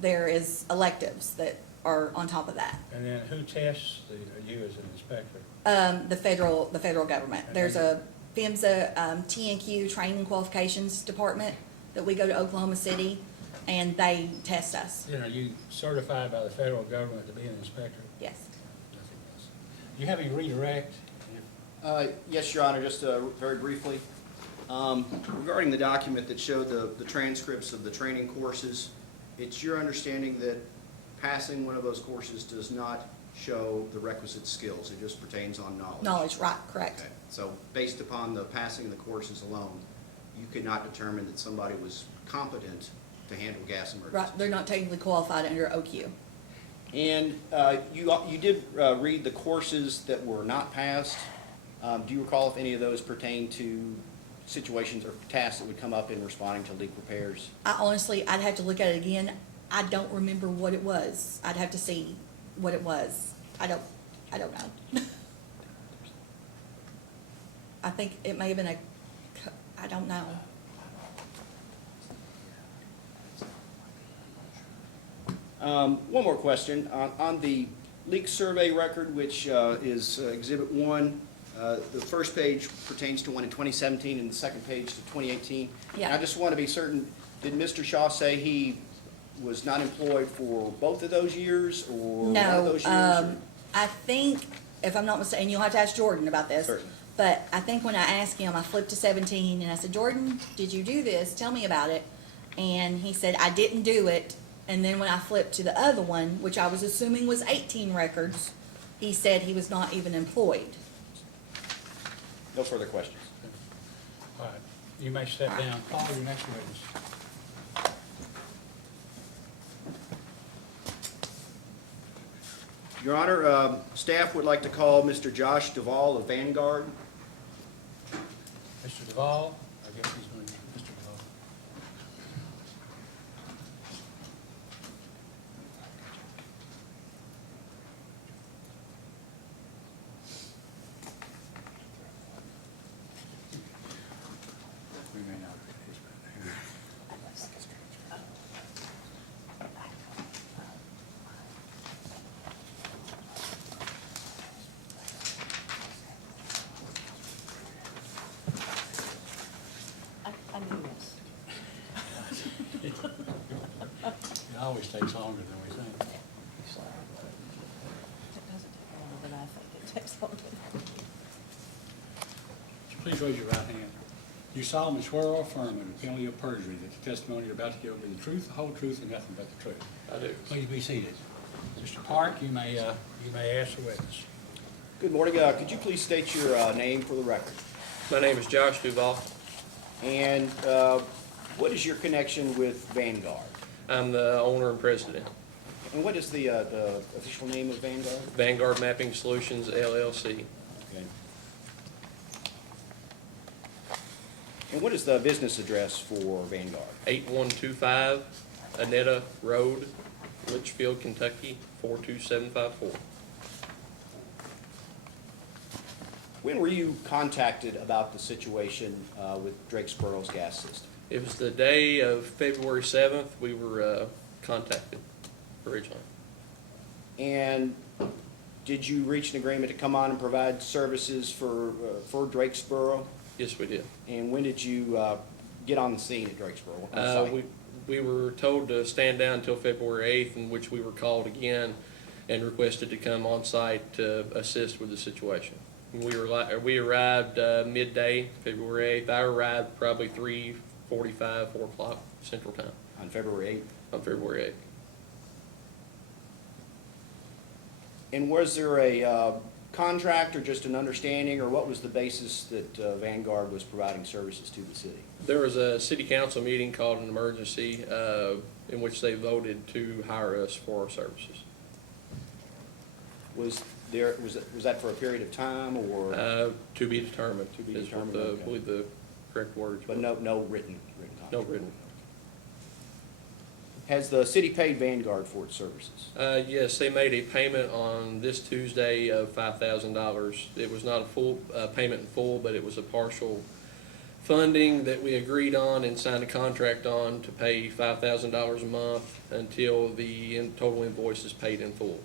there is electives that are on top of that. And then who tests you as an inspector? The federal government. There's a PHMSA T&Q Training Qualifications Department that we go to Oklahoma City, and they test us. Then are you certified by the federal government to be an inspector? Yes. Nothing else. Do you have any redirect? Yes, Your Honor, just very briefly. Regarding the document that showed the transcripts of the training courses, it's your understanding that passing one of those courses does not show the requisite skills, it just pertains on knowledge? Knowledge, right, correct. Okay, so based upon the passing of the courses alone, you could not determine that somebody was competent to handle gas emergencies? Right, they're not technically qualified under OQ. And you did read the courses that were not passed. Do you recall if any of those pertain to situations or tasks that would come up in responding to leak repairs? I'd have to look at it again. I don't remember what it was. I'd have to see what it was. I don't know. I think it may have been I don't know. One more question. On the leak survey record, which is Exhibit 1, the first page pertains to one in 2017 and the second page to 2018. Yeah. And I just want to be certain, did Mr. Shaw say he was not employed for both of those years or one of those years? No, I think, if I'm not mistaken, you'll have to ask Jordan about this. Certainly. But I think when I asked him, I flipped to 17 and I said, Jordan, did you do this? Tell me about it. And he said, I didn't do it. And then when I flipped to the other one, which I was assuming was 18 records, he said he was not even employed. No further questions. All right, you may step down. Call your next witness. Your Honor, staff would like to call Mr. Josh Duvall of Vanguard. Mr. Duvall, I guess he's going to, Mr. Duvall. We may not read his right now. I knew this. It always takes longer than we think. It doesn't take longer than I think it takes longer. Please raise your right hand. You solemnly swear or affirm under penalty of perjury that the testimony you're about to give will be the truth, the whole truth, and nothing but the truth. I do. Please be seated. Mr. Park, you may ask the witness. Good morning. Could you please state your name for the record? My name is Josh Duval. And what is your connection with Vanguard? I'm the owner and president. And what is the official name of Vanguard? Vanguard Mapping Solutions LLC. Okay. And what is the business address for Vanguard? 8125 Annetta Road, Litchfield, Kentucky, 42754. When were you contacted about the situation with Drakesboro Gas system? It was the day of February 7th we were contacted originally. And did you reach an agreement to come on and provide services for Drakesboro? Yes, we did. And when did you get on the scene at Drakesboro? on site? We were told to stand down until February 8th, in which we were called again and requested to come on site to assist with the situation. We arrived midday, February 8th. I arrived probably 3:45, 4 o'clock Central Time On February 8th? on February 8th. And was there a contract or just an understanding, or what was the basis that Vanguard was providing services to the city? There was a city council meeting called an emergency in which they voted to hire us for our services. Was that for a period of time, or, To be determined. To be is what determined, okay. I believe the correct words. but were. no written contract? No written. Has the city paid Vanguard for its services? Yes, they made a payment on this Tuesday of $5,000. It was not a full payment in full, but it was a partial funding that we agreed on and signed a contract on to pay $5,000 a month until the total invoice is paid in full.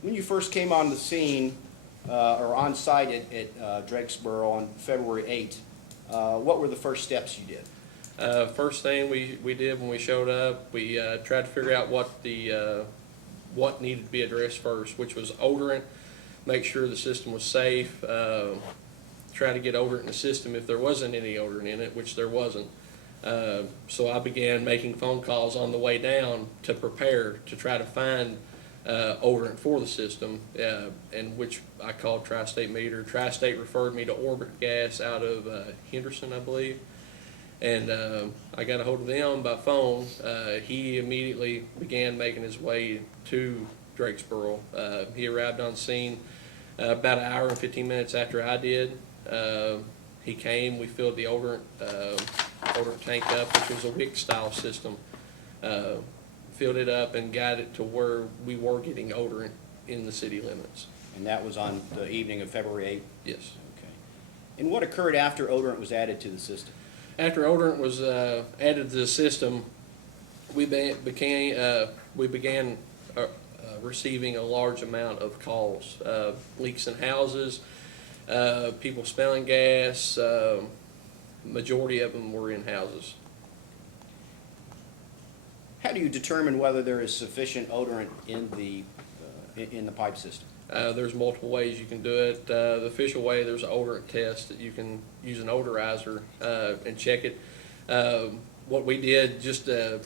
When you first came on the scene, or on site at Drakesboro on February 8th, what were the first steps you did? First thing we did when we showed up, we tried to figure out what needed to be addressed first, which was odorant, make sure the system was safe, try to get odorant in the system if there wasn't any odorant in it, which there wasn't. So I began making phone calls on the way down to prepare to try to find odorant for the system, and which I called Tri-State Meter. Tri-State referred me to Orbit Gas out of Henderson, I believe. And I got a hold of them by phone. He immediately began making his way to Drakesboro. He arrived on scene about an hour and 15 minutes after I did. He came, we filled the odorant tank up, which was a wick-style system. Filled it up and got it to where we were getting odorant in the city limits. And that was on the evening of February 8th? Yes. Okay. And what occurred after odorant was added to the system? After odorant was added to the system, we began receiving a large amount of calls, leaks in houses, people smelling gas. Majority of them were in houses. How do you determine whether there is sufficient odorant in the pipe system? There's multiple ways you can do it. The official way, there's an odorant test that you can use an odorizer and check it. What we did just to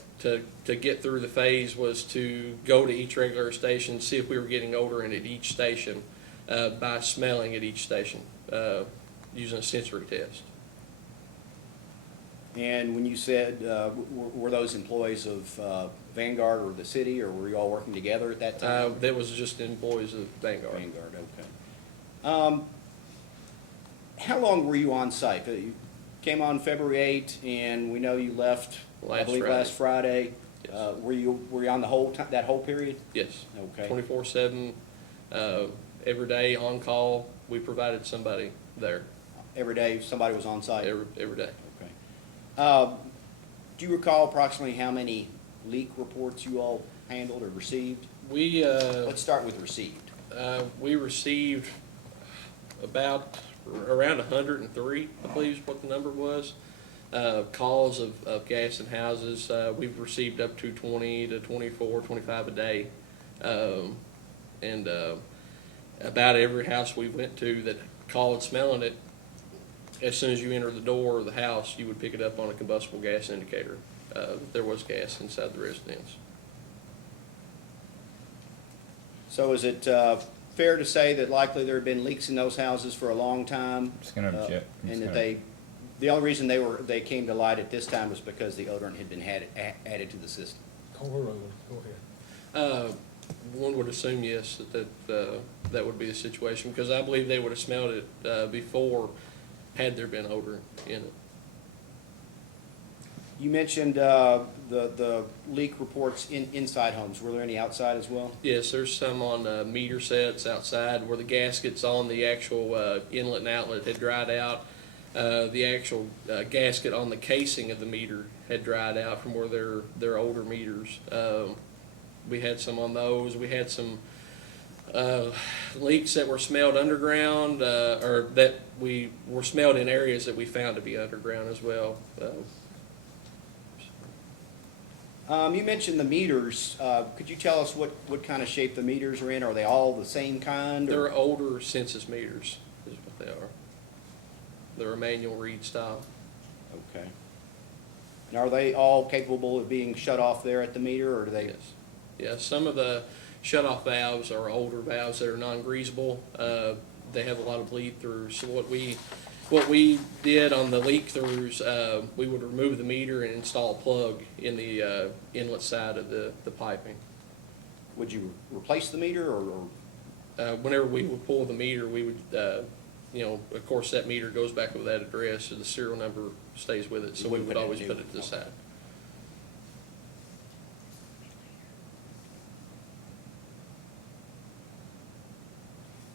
get through the phase was to go to each regular station, see if we were getting odorant at each station by smelling at each station using a sensory test. And when you said, were those employees of Vanguard or the city, or were you all working together at that time? That was just employees of Vanguard. Vanguard, okay. How long were you on site? You came on February 8th, and we know you left, I believe, last Friday. Yes. Were you on the whole that whole period? Yes. Okay. 24/7, every day on call. We provided somebody there Every day somebody was on site? every day. Okay. Do you recall approximately how many leak reports you all handled or received? Let's start with received. We received around 103, I believe is what the number was, calls of gas in houses. We've received up to 20 to 24, 25 a day. And about every house we went to that called smelling it, as soon as you enter the door of the house, you would pick it up on a combustible gas indicator. There was gas inside the residence. So is it fair to say that likely there have been leaks in those houses for a long time? Just gonna object. And that the only reason they came to light at this time was because the odorant had been added to the system? Call the roll, go ahead. One would assume, yes, that would be the situation, because I believe they would have smelled it before, had there been odor in it. You mentioned the leak reports inside homes. Were there any outside as well? Yes, there's some on meter sets outside where the gaskets on the actual inlet and outlet had dried out. The actual gasket on the casing of the meter had dried out from where they're older meters. We had some on those. We had some leaks that were smelled underground, or that we were smelled in areas that we found to be underground as well. You mentioned the meters. Could you tell us what kind of shape the meters are in? Are they all the same kind? or- They're older census meters, is what they are. They're a manual read style. Okay. And are they all capable of being shut off there at the meter, or do they? Yes. Yeah, some of the shut-off valves are older valves that are non-greasable. They have a lot of bleed-through. So what we did on the leak-throughs, we would remove the meter and install a plug in the inlet side of the piping. Would you replace the meter, or? Whenever we would pull the meter, we would, of course, that meter goes back with that address, so the serial number stays with it, so You we wouldn't would put it always new. put it to the side.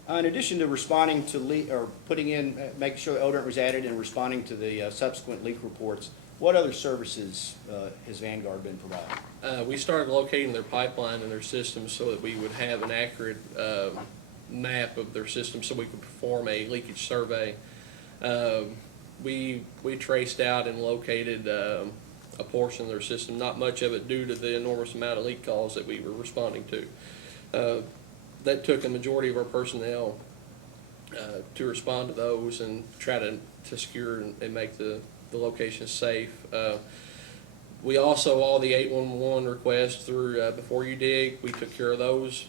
In addition to responding to leak, or putting in, making sure odorant was added and responding to the subsequent leak reports, what other services has Vanguard been providing? We started locating their pipeline and their systems so that we would have an accurate map of their system so we could perform a leakage survey. We traced out and located a portion of their system, not much of it due to the enormous amount of leak calls that we were responding to. That took a majority of our personnel to respond to those and try to secure and make the location safe. We also, all the 811 requests through Before You Dig, we took care of those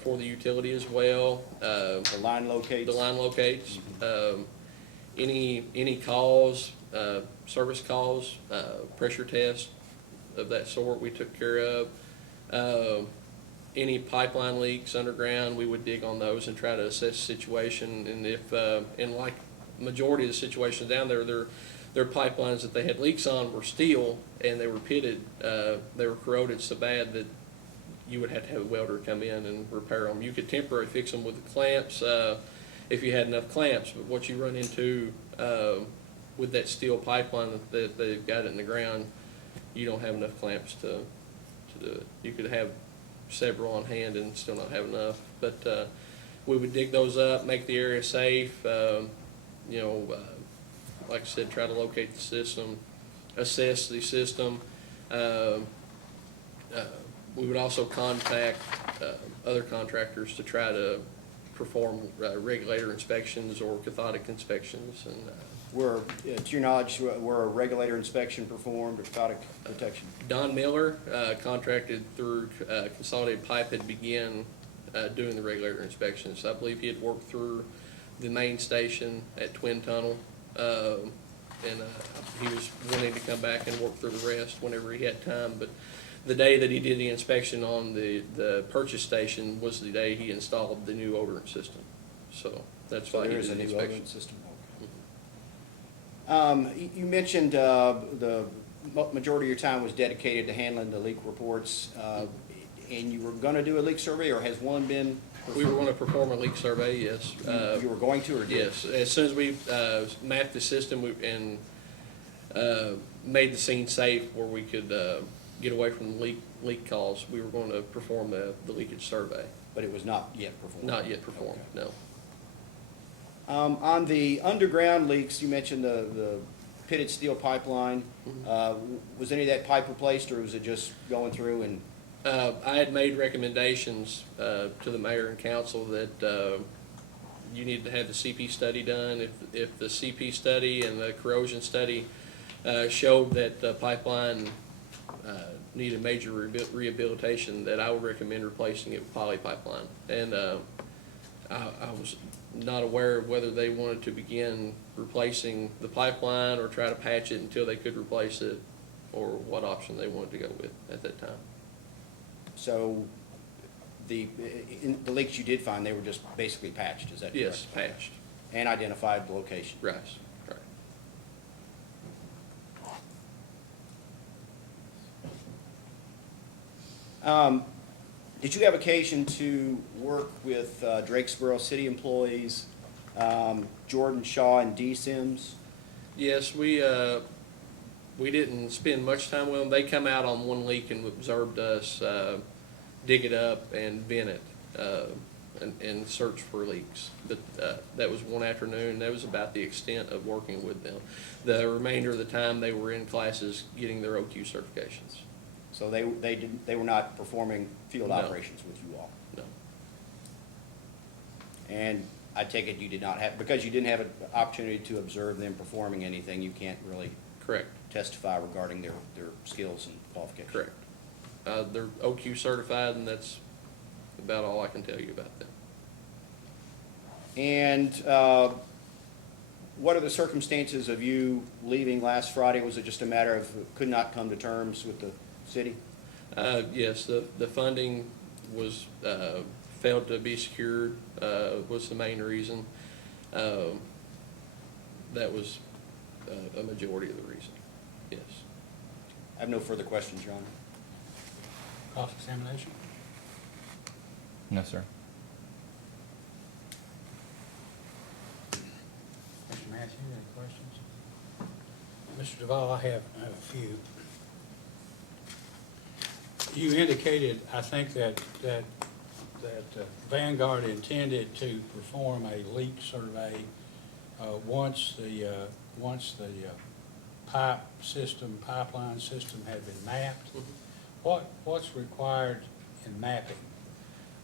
for the utility as well. The line locates? The line locates. Any calls, service calls, pressure tests of that sort, we took care of. Any pipeline leaks underground, we would dig on those and try to assess the situation. And if, and like majority of the situations down there, their pipelines that they had leaks on were steel and they were pitted. They were corroded so bad that you would have to have a welder come in and repair them. You could temporarily fix them with the clamps if you had enough clamps, but what you run into with that steel pipeline that they've got in the ground, you don't have enough clamps to do it. You could have several on hand and still not have enough. But we would dig those up, make the area safe, like I said, try to locate the system, assess the system. We would also contact other contractors to try to perform regulator inspections or cathodic inspections. And To your knowledge, were a regulator inspection performed or cathodic protection? Don Miller, contracted through Consolidated Pipe, had began doing the regulator inspections. I believe he had worked through the main station at Twin Tunnel, and he was wanting to come back and work through the rest whenever he had time. But the day that he did the inspection on the purchase station was the day he installed the new odorant system. So that's why he There did is a the new inspection. odorant system. You mentioned the majority of your time was dedicated to handling the leak reports, and you were going to do a leak survey, or has one been? We were going to perform a leak survey, yes. You were going to, or did? Yes, as soon as we mapped the system and made the scene safe where we could get away from the leak calls, we were going to perform the leakage survey. But it was not yet performed? Not yet performed, Okay. no. On the underground leaks, you mentioned the pitted steel pipeline. Was any of that pipe replaced, or was it just going through and? I had made recommendations to the mayor and council that you needed to have the CP study done. If the CP study and the corrosion study showed that the pipeline needed major rehabilitation, that I would recommend replacing it with poly pipeline. And I was not aware of whether they wanted to begin replacing the pipeline or try to patch it until they could replace it, or what option they wanted to go with at that time. So the leaks you did find, they were just basically patched, is that correct? Yes, patched. And identified the location? Right, right. Did you have occasion to work with Drakesboro city employees, Jordan Shaw and D. Sims? Yes, we didn't spend much time with them. They come out on one leak and observed us dig it up and vent it and search for leaks. But that was one afternoon. That was about the extent of working with them. The remainder of the time, they were in classes getting their OQ certifications. So they were not performing field No. operations with you all? No. And I take it you did not have, because you didn't have an opportunity to observe them performing anything, you can't really Correct. testify regarding their skills and qualifications? Correct. They're OQ certified, and that's about all I can tell you about them. And what are the circumstances of you leaving last Friday? Was it just a matter of could not come to terms with the city? Yes, the funding was, failed to be secured, was the main reason. That was a majority of the reason, yes. I have no further questions, Your Honor. Cross-examination? No, sir. Mr. Matthew, any questions? Mr. Duval, I have a few. You indicated, I think, that Vanguard intended to perform a leak survey once the pipeline system had been mapped. What's required in mapping?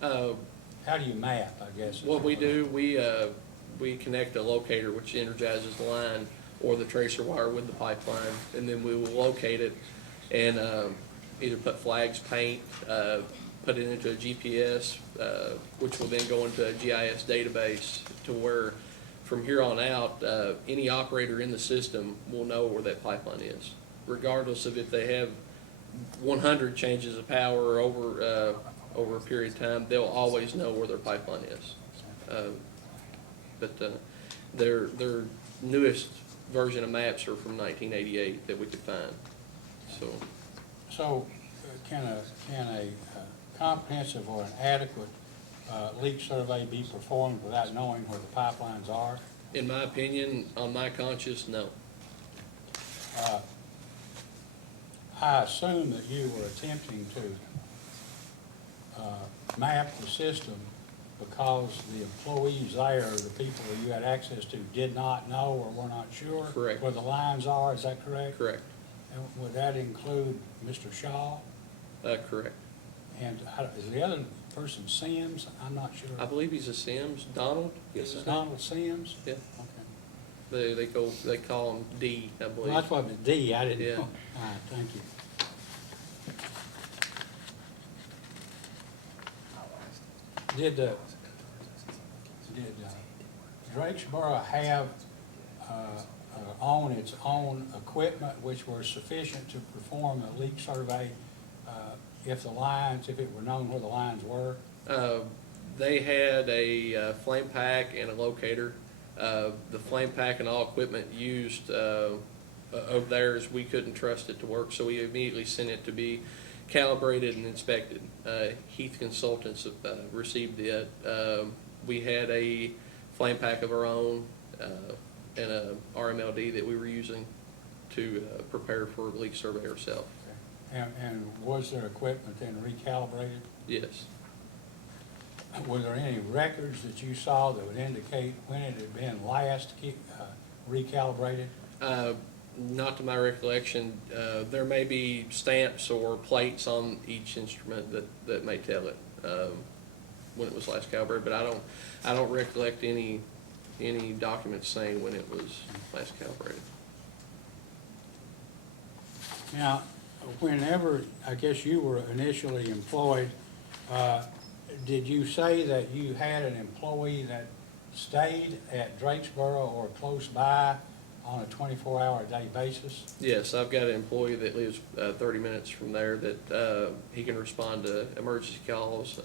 How do you map, I guess? is What we the do, we connect a locator which energizes the line or the tracer wire with the pipeline, and then we will locate it and either put flags, paint, put it into a GPS, which will then go into a GIS database to where from here on out, any operator in the system will know where that pipeline is, regardless of if they have 100 changes of power over a period of time. They'll always know where their pipeline is. But their newest version of maps are from 1988 that we could find. So, can a comprehensive or an adequate leak survey be performed without knowing where the pipelines are? In my opinion, on my conscience, no. I assume that you were attempting to map the system because the employees there, the people that you had access to, did not know or were not sure Correct. where the lines are, is that correct? Correct. And would that include Mr. Shaw? Correct. And is the other person Sims? I'm not sure. I believe he's a Sims. Donald? Is it Donald Sims? Yeah. Okay. They call him D, I believe. Well, that's what it was D, I didn't Yeah. know. All right, thank you. Did Drakesboro have, own its own equipment which were sufficient to perform a leak survey, if it were known where the lines were? They had a flame pack and a locator. The flame pack and all equipment used of theirs, we couldn't trust it to work, so we immediately sent it to be calibrated and inspected. Heath Consultants received it. We had a flame pack of our own and a RMLD that we were using to prepare for a leak survey ourselves. And was their equipment then recalibrated? Yes. Were there any records that you saw that would indicate when it had been last recalibrated? Not to my recollection. There may be stamps or plates on each instrument that may tell it when it was last calibrated, but I don't recollect any documents saying when it was last calibrated. Now, whenever, I guess you were initially employed, did you say that you had an employee that stayed at Drakesboro or close by on a 24-hour-a-day basis? Yes, I've got an employee that lives 30 minutes from there that he can respond to emergency calls.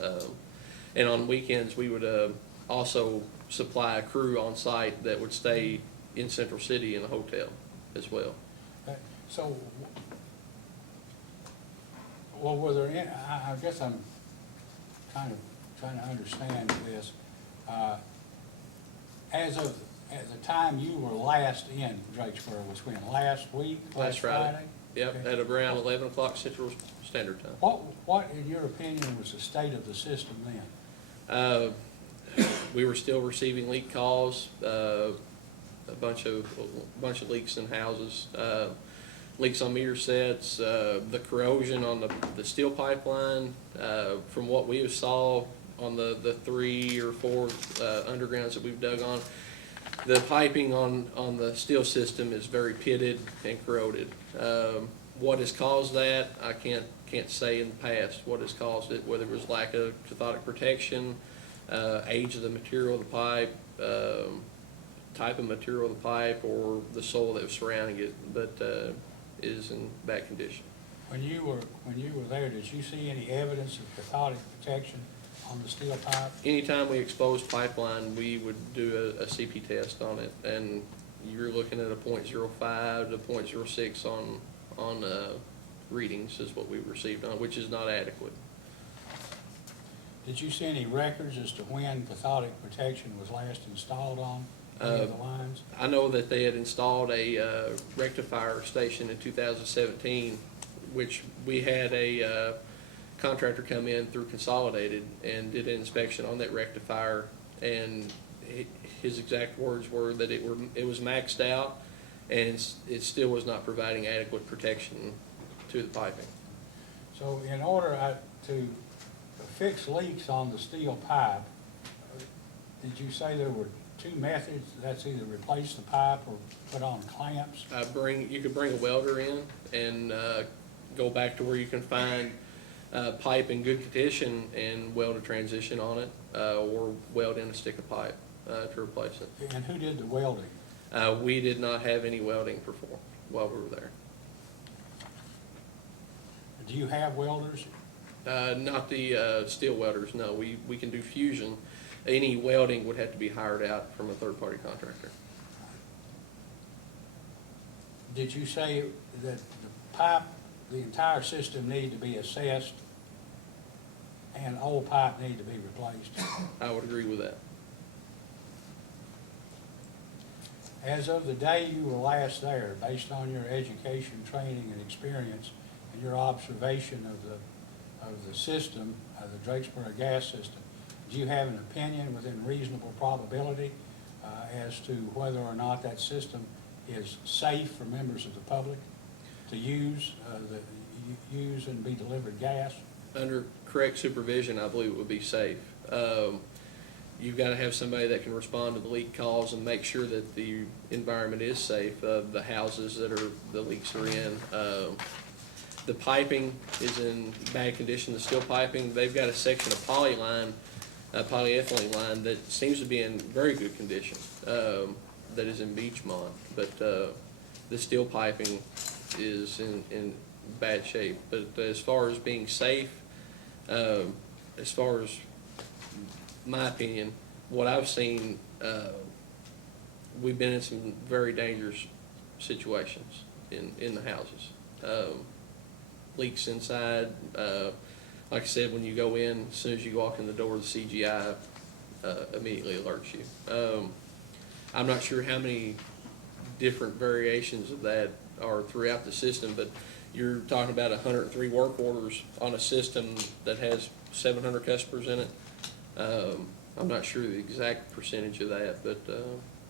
And on weekends, we would also supply a crew on site that would stay in Central City in a hotel as well. So, well, were there any, I guess I'm kind of trying to understand this. As of, at the time you were last in Drakesboro was when, last week, last Friday? Yep, Okay. at around 11 o'clock Central Standard Time. What, in your opinion, was the state of the system then? We were still receiving leak calls, a bunch of leaks in houses, leaks on meter sets, the corrosion on the steel pipeline. From what we saw on the 3 or 4 undergrounds that we've dug on, the piping on the steel system is very pitted and corroded. What has caused that, I can't say in the past what has caused it, whether it was lack of cathodic protection, age of the material of the pipe, type of material of the pipe, or the soil that was surrounding it, but is in bad condition. When you were there, did you see any evidence of cathodic protection on the steel pipe? Anytime we exposed pipeline, we would do a CP test on it, and you're looking at a .05 to .06 on readings is what we received on, which is not adequate. Did you see any records as to when cathodic protection was last installed on any of the lines? I know that they had installed a rectifier station in 2017, which we had a contractor come in through Consolidated and did an inspection on that rectifier, and his exact words were that it was maxed out, and it still was not providing adequate protection to the piping. So in order to fix leaks on the steel pipe, did you say there were 2 methods? That's either replace the pipe or put on clamps? You could bring a welder in and go back to where you can find pipe in good condition and weld a transition on it, or weld in a stick of pipe to replace it. And who did the welding? We did not have any welding performed while we were there. Do you have welders? Not the steel welders, no. We can do fusion. Any welding would have to be hired out from a third-party contractor. Did you say that the pipe, the entire system needed to be assessed and old pipe needed to be replaced? I would agree with that. As of the day you were last there, based on your education, training, and experience, and your observation of the system, the Drakesboro Gas system, do you have an opinion within reasonable probability as to whether or not that system is safe for members of the public to use and be delivered gas? Under correct supervision, I believe it would be safe. You've got to have somebody that can respond to the leak calls and make sure that the environment is safe, the houses that the leaks are in. The piping is in bad condition, the steel piping. They've got a section of polyethylene line that seems to be in very good condition, that is in Beachmont. But the steel piping is in bad shape. But as far as being safe, as far as my opinion, what I've seen, we've been in some very dangerous situations in the houses. Leaks inside, like I said, when you go in, as soon as you walk in the door, the CGI immediately alerts you. I'm not sure how many different variations of that are throughout the system, but you're talking about 103 work orders on a system that has 700 customers in it. I'm not sure the exact percentage of that, but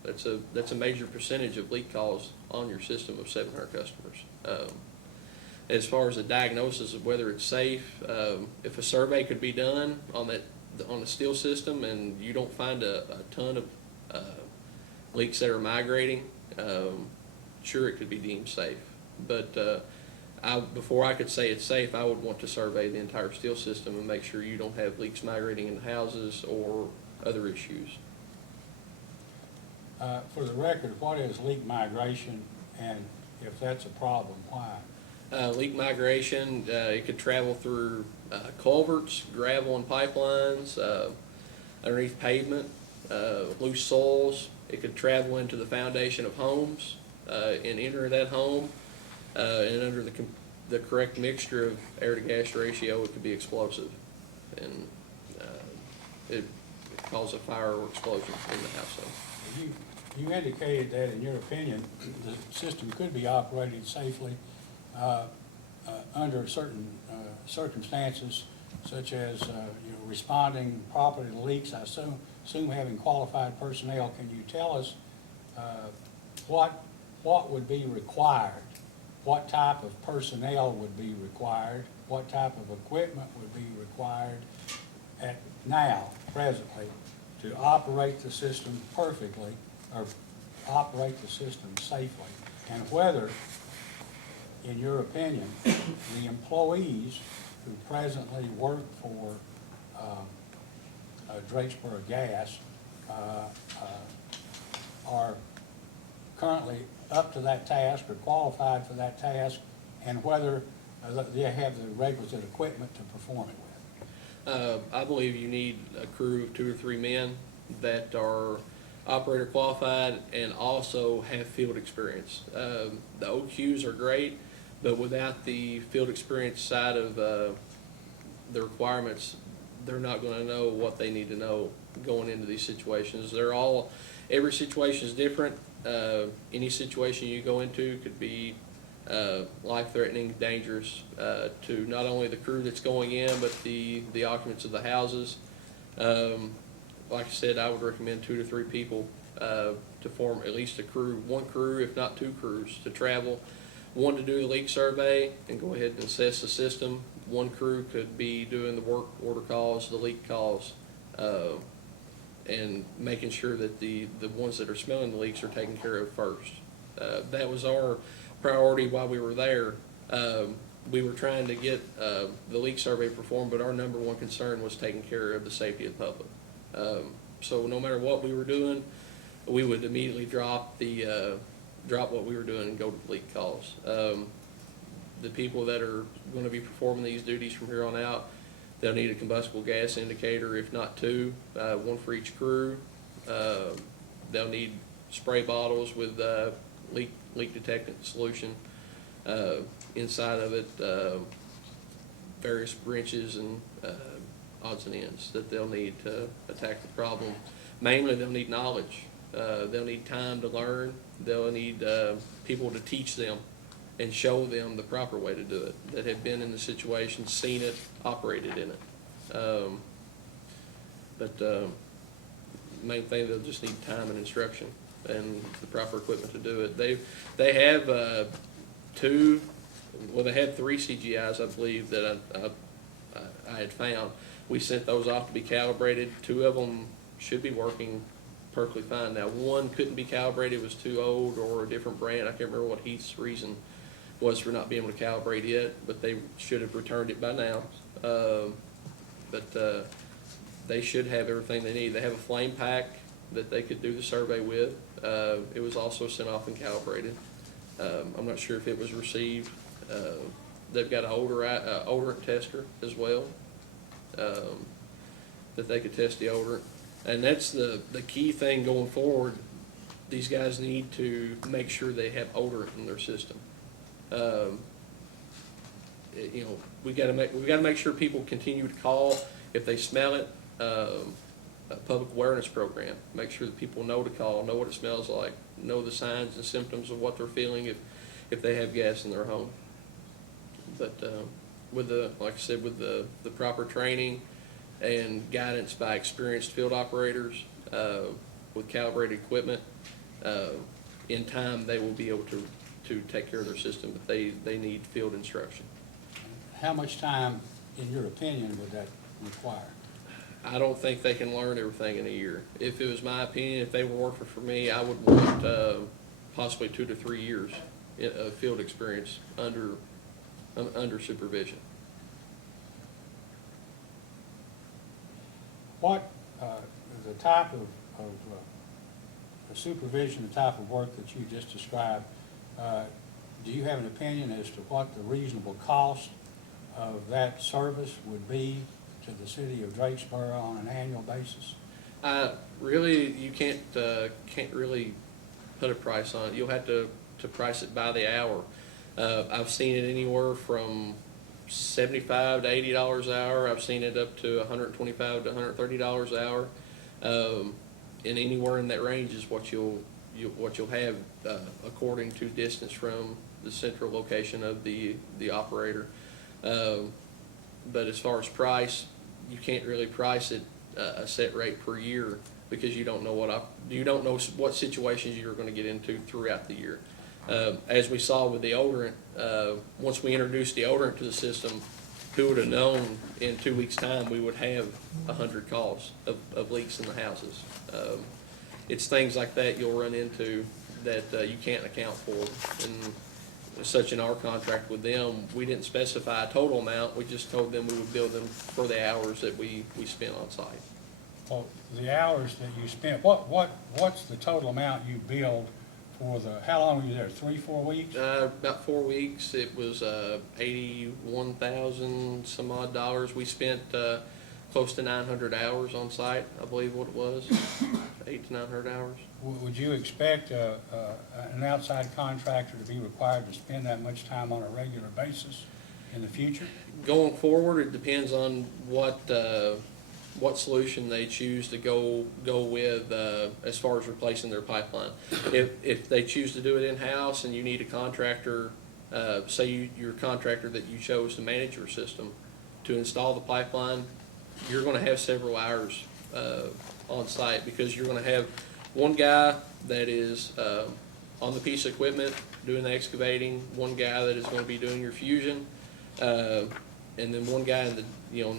that's a major percentage of leak calls on your system of 700 customers. As far as the diagnosis of whether it's safe, if a survey could be done on the steel system and you don't find a ton of leaks that are migrating, sure, it could be deemed safe. But before I could say it's safe, I would want to survey the entire steel system and make sure you don't have leaks migrating into houses or other issues. For the record, what is leak migration, and if that's a problem, why? Leak migration, it could travel through culverts, gravel and pipelines, underneath pavement, loose soils. It could travel into the foundation of homes and enter that home. And under the correct mixture of air to gas ratio, it could be explosive. And it cause a fire or explosion in the household. You indicated that, in your opinion, the system could be operated safely under certain circumstances, such as responding properly to leaks. I assume having qualified personnel. Can you tell us what would be required? What type of personnel would be required? What type of equipment would be required presently, to operate the system perfectly, or operate the system safely? And whether, in your opinion, the employees who presently work for Drakesboro Gas are currently up to that task or qualified for that task, and whether they have the requisite equipment to perform it with. I believe you need a crew of 2 or 3 men that are operator qualified and also have field experience. The OQs are great, but without the field experience side of the requirements, they're not going to know what they need to know going into these situations. Every situation is different. Any situation you go into could be life-threatening, dangerous to not only the crew that's going in, but the occupants of the houses. Like I said, I would recommend 2 to 3 people to form at least one crew, if not 2 crews, to travel. One to do the leak survey and go ahead and assess the system. One crew could be doing the work order calls, the leak calls, and making sure that the ones that are smelling the leaks are taken care of first. That was our priority while we were there. We were trying to get the leak survey performed, but our number one concern was taking care of the safety of the public. So no matter what we were doing, we would immediately drop what we were doing and go to the leak calls. The people that are going to be performing these duties from here on out, they'll need a combustible gas indicator, if not 2, one for each crew. They'll need spray bottles with leak detectant solution inside of it, various wrenches and odds and ends that they'll need to attack the problem. Mainly, they'll need knowledge. They'll need time to learn. They'll need people to teach them and show them the proper way to do it, that have been in the situation, seen it, operated in it. But main thing, they'll just need time and instruction and the proper equipment to do it. They have they had 3 CGIs, I believe, that I had found. We sent those off to be calibrated. 2 of them should be working perfectly fine. Now, one couldn't be calibrated, it was too old or a different brand. I can't remember what Heath's reason was for not being able to calibrate it, but they should have returned it by now. But they should have everything they need. They have a flame pack that they could do the survey with. It was also sent off and calibrated. I'm not sure if it was received. They've got an odorant tester as well, that they could test the odorant. And that's the key thing going forward. These guys need to make sure they have odorant in their system. We got to make sure people continue to call if they smell it. A public awareness program. Make sure that people know to call, know what it smells like, know the signs and symptoms of what they're feeling if they have gas in their home. But like I said, with the proper training and guidance by experienced field operators with calibrated equipment, in time they will be able to take care of their system, but they need field instruction. How much time, in your opinion, would that require? I don't think they can learn everything in a year. If it was my opinion, if they were working for me, I would want possibly 2 to 3 years of field experience under under supervision. What, the type of the supervision, the type of work that you just described, do you have an opinion as to what the reasonable cost of that service would be to the city of Drakesboro on an annual basis? Really, you can't really put a price on it. You'll have to price it by the hour. I've seen it anywhere from $75 to $80 an hour. I've seen it up to $125 to $130 an hour. And anywhere in that range is what you'll have, according to distance from the central location of the operator. But as far as price, you can't really price it a set rate per year, because you don't know what situations you're going to get into throughout the year. As we saw with the odorant, once we introduced the odorant to the system, who would have known in 2 weeks' time we would have 100 calls of leaks in the houses? It's things like that you'll run into that you can't account for. And such in our contract with them, we didn't specify a total amount. We just told them we would bill them for the hours that we spent on site. Well, the hours that you spent, what's the total amount you billed for how long were you there, 3-4 weeks? About 4 weeks. It was $81,000 some odd dollars. We spent close to 900 hours on site, I believe what it was, 800 to 900 hours. Would you expect an outside contractor to be required to spend that much time on a regular basis in the future? Going forward, it depends on what solution they choose to go with as far as replacing their pipeline. If they choose to do it in-house and you need a contractor, say your contractor that you chose to manage your system, to install the pipeline, you're going to have several hours on site, because you're going to have one guy that is on the piece of equipment doing the excavating, one guy that is going to be doing your fusion, and then one guy in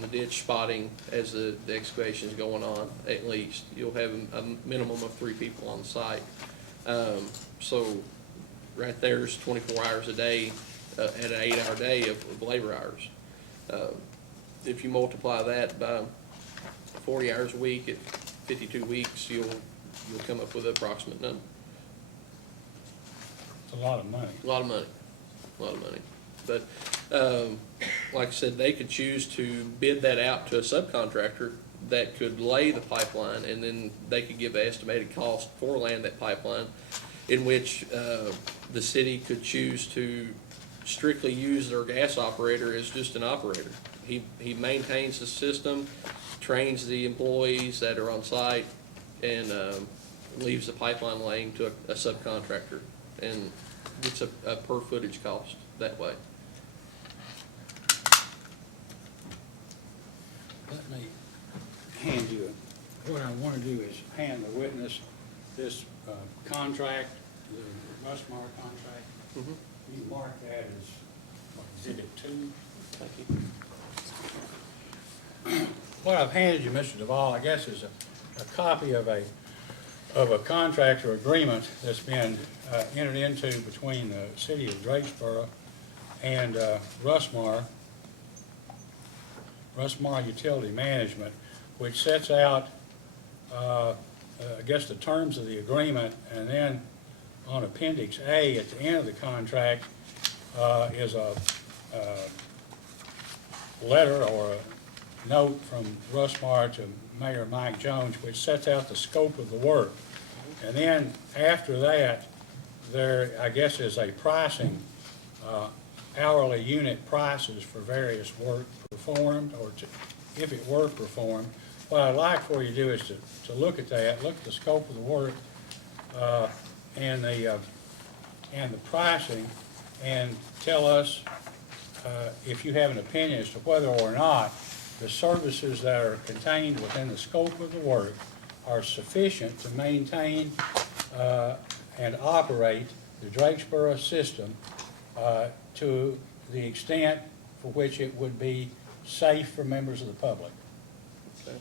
the ditch spotting as the excavation is going on. At least you'll have a minimum of 3 people on site. So right there's 24 hours a day at an 8-hour day of labor hours. If you multiply that by 40 hours a week at 52 weeks, you'll come up with an approximate number. It's a lot of money. A lot of money. But like I said, they could choose to bid that out to a subcontractor that could lay the pipeline, and then they could give an estimated cost for laying that pipeline, in which the city could choose to strictly use their gas operator as just an operator. He maintains the system, trains the employees that are on site, and leaves the pipeline laying to a subcontractor, and it's a per footage cost that way. Let me hand you, what I want to do is hand the witness this contract, the Rushmore contract. Mhm. You mark that as Exhibit 2. Thank you. What I've handed you, Mr. Duvall, I guess is a copy of a contractor agreement that's been entered into between the city of Drakesboro and Rushmore Utility Management, which sets out, I guess, the terms of the agreement, and then on Appendix A at the end of the contract is a letter or a note from Rushmore to Mayor Mike Jones, which sets out the scope of the work. And then after that, there, I guess, is a pricing, hourly unit prices for various work performed, or if it were performed. What I'd like for you to do is to look at that, look at the scope of the work, and the pricing, and tell us if you have an opinion as to whether or not the services that are contained within the scope of the work are sufficient to maintain and operate the Drakesboro system to the extent for which it would be safe for members of the public. Okay.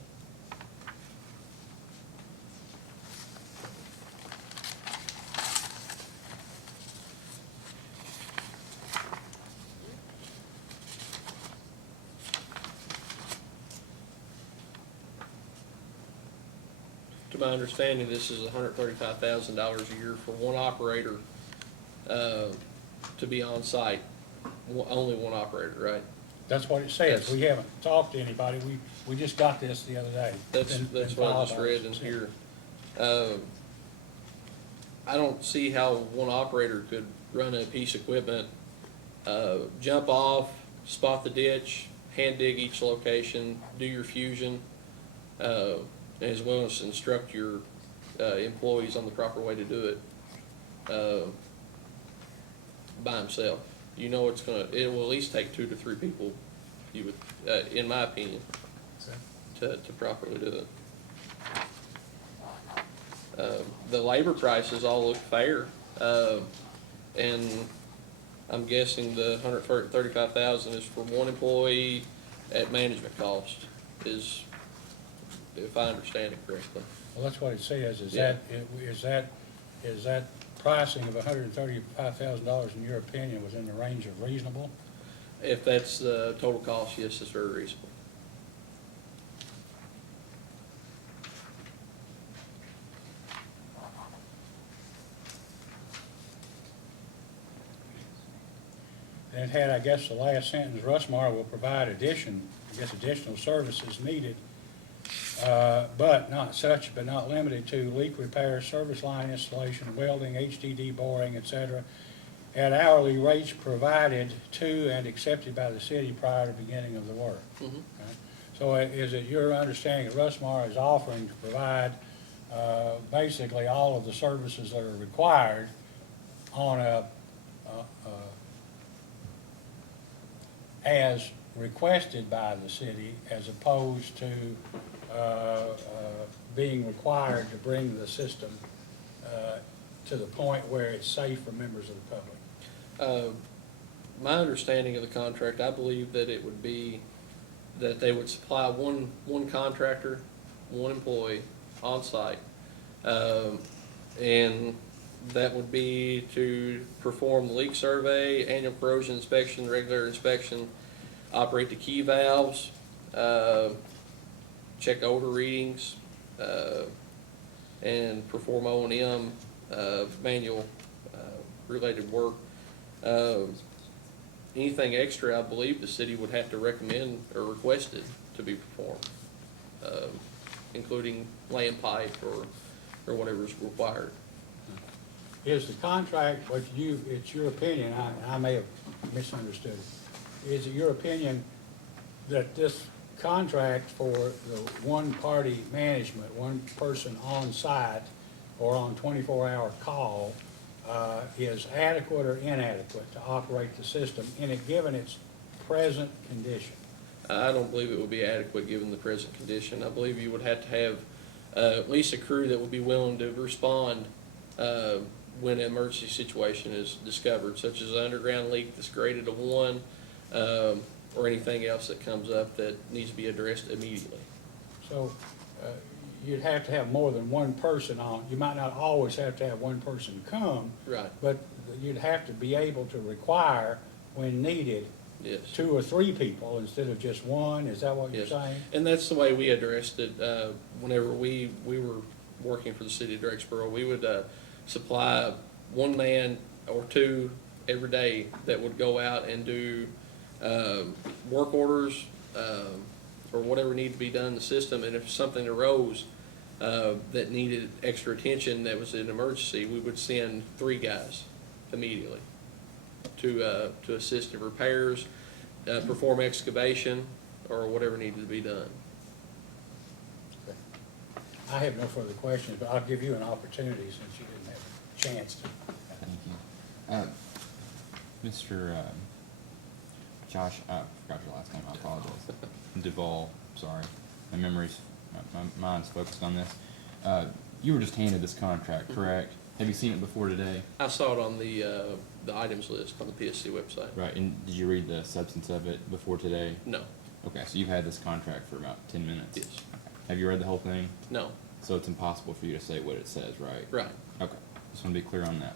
my understanding, this is $135,000 a year for one operator, to be on site. Only one operator, right? That's what it says. That's- We haven't talked to anybody. We just got this the other day. That's what I just read in here. I don't see how one operator could run a piece of equipment, jump off, spot the ditch, hand dig each location, do your fusion, as well as instruct your employees on the proper way to do it by himself. You know it will at least take 2 to 3 people, you would, in my opinion, to properly do it. The labor prices all look fair, and I'm guessing the $135,000 is for one employee at management cost, if I understand it correctly. Well, that's what it says. Yeah. Is that pricing of $135,000 in your opinion was in the range of reasonable? If that's the total cost, yes, it's very reasonable. And it had, I guess, the last sentence, Russmar will provide additional services needed, but not limited to leak repair, service line installation, welding, HDD boring, etc., at hourly rates provided to and accepted by the city prior to beginning of the work. Mhm. Okay? So is it your understanding that Russmar is offering to provide basically all of the services that are required on as requested by the city, as opposed to being required to bring the system to the point where it's safe for members of the public? My understanding of the contract, I believe that it would be that they would supply one contractor, one employee on site. And that would be to perform the leak survey, annual corrosion inspection, regular inspection, operate the key valves, check odor readings, and perform O&M, manual related work. Anything extra, I believe the city would have to recommend or request it to be performed, including laying pipe or whatever is required. Is the contract, it's your opinion, I may have misunderstood it. Is it your opinion that this contract for the one-party management, one person on site or on 24-hour call, is adequate or inadequate to operate the system given its present condition? I don't believe it would be adequate given the present condition. I believe you would have to have at least a crew that would be willing to respond when an emergency situation is discovered, such as an underground leak that's graded a 1, or anything else that comes up that needs to be addressed immediately. So you'd have to have more than one person on. You might not always have to have one person come. Right. But you'd have to be able to require, when needed, Yes. 2 or 3 people instead of just one. Is that what you're Yes. saying? And that's the way we addressed it whenever we were working for the city of Drakesboro. We would supply 1 man or 2 every day that would go out and do work orders or whatever needed to be done in the system. And if something arose that needed extra attention, that was an emergency, we would send 3 guys immediately to assist in repairs, perform excavation, or whatever needed to be done. Okay. I have no further questions, but I'll give you an opportunity since you didn't have a chance to. Thank you. Mr. Josh, I forgot your last name, I apologize. Duvall, sorry. My memory's, my mind's focused on this. You were just handed this contract, correct? Have you seen it before today? I saw it on the items list on the PSC website. Right, and did you read the substance of it before today? No, Okay, so you've had this contract for about 10 minutes? Yes. Okay. Have you read the whole thing? no, So it's impossible for you to say what it says, right? right. Okay, just want to be clear on that.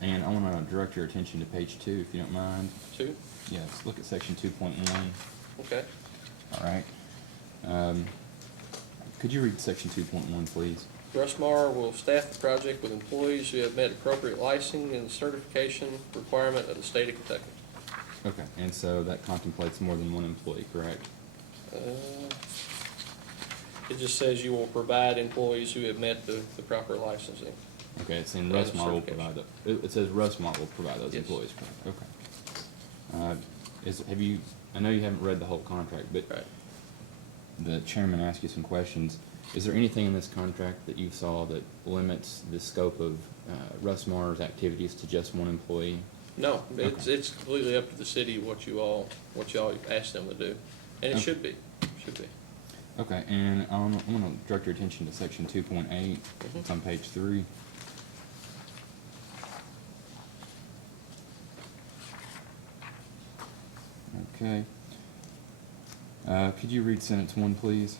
And I want to direct your attention to page 2, if you don't mind. 2, Yes, look at section 2.1. okay. All right. Could you read section 2.1, please? Russmar will staff the project with employees who have met appropriate licensing and certification requirement of the state of Kentucky. Okay, and so that contemplates more than one employee, correct? It just says you will provide employees who have met the proper licensing. Okay, it's in And Russmar will certification. provide, it says Russmar will provide those Yes. employees, correct? Okay. I know you haven't read the whole contract, but Right. the chairman asked you some questions. Is there anything in this contract that you saw that limits the scope of Russmar's activities to just one employee? No, it's, Okay. it's completely up to the city what you all ask them to do. And it Okay. should be. Okay, and I'm gonna direct your attention to section 2.8. It's on page 3. Okay. Could you read sentence 1, please?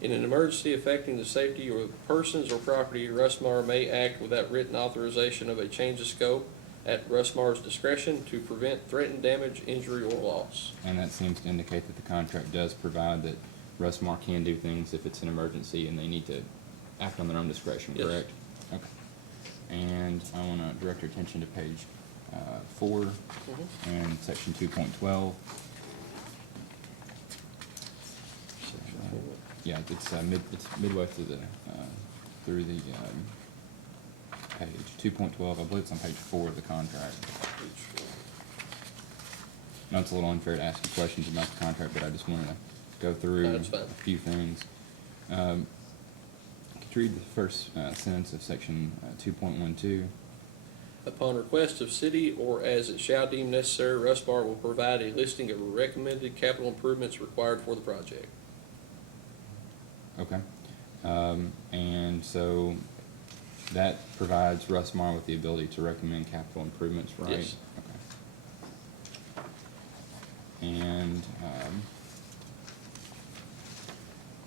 In an emergency affecting the safety of persons or property, Russmar may act without written authorization of a change of scope at Russmar's discretion to prevent threatened damage, injury, or loss. And that seems to indicate that the contract does provide that Russmar can do things if it's an emergency and they need to act on their own discretion, Yes. correct? Okay. And I want to direct your attention to page 4 and section 2.12. Yeah, it's midway through the page 2.12. I believe it's on page 4 of the contract. No, it's a little unfair to ask you questions about the contract, but I just wanted to go through That's fine. a few things. Could you read the first sentence of section 2.12? Upon request of city or as it shall deem necessary, Russmar will provide a listing of recommended capital improvements required for the project. Okay. And so that provides Russmar with the ability to recommend capital improvements, right? Yes. Okay. And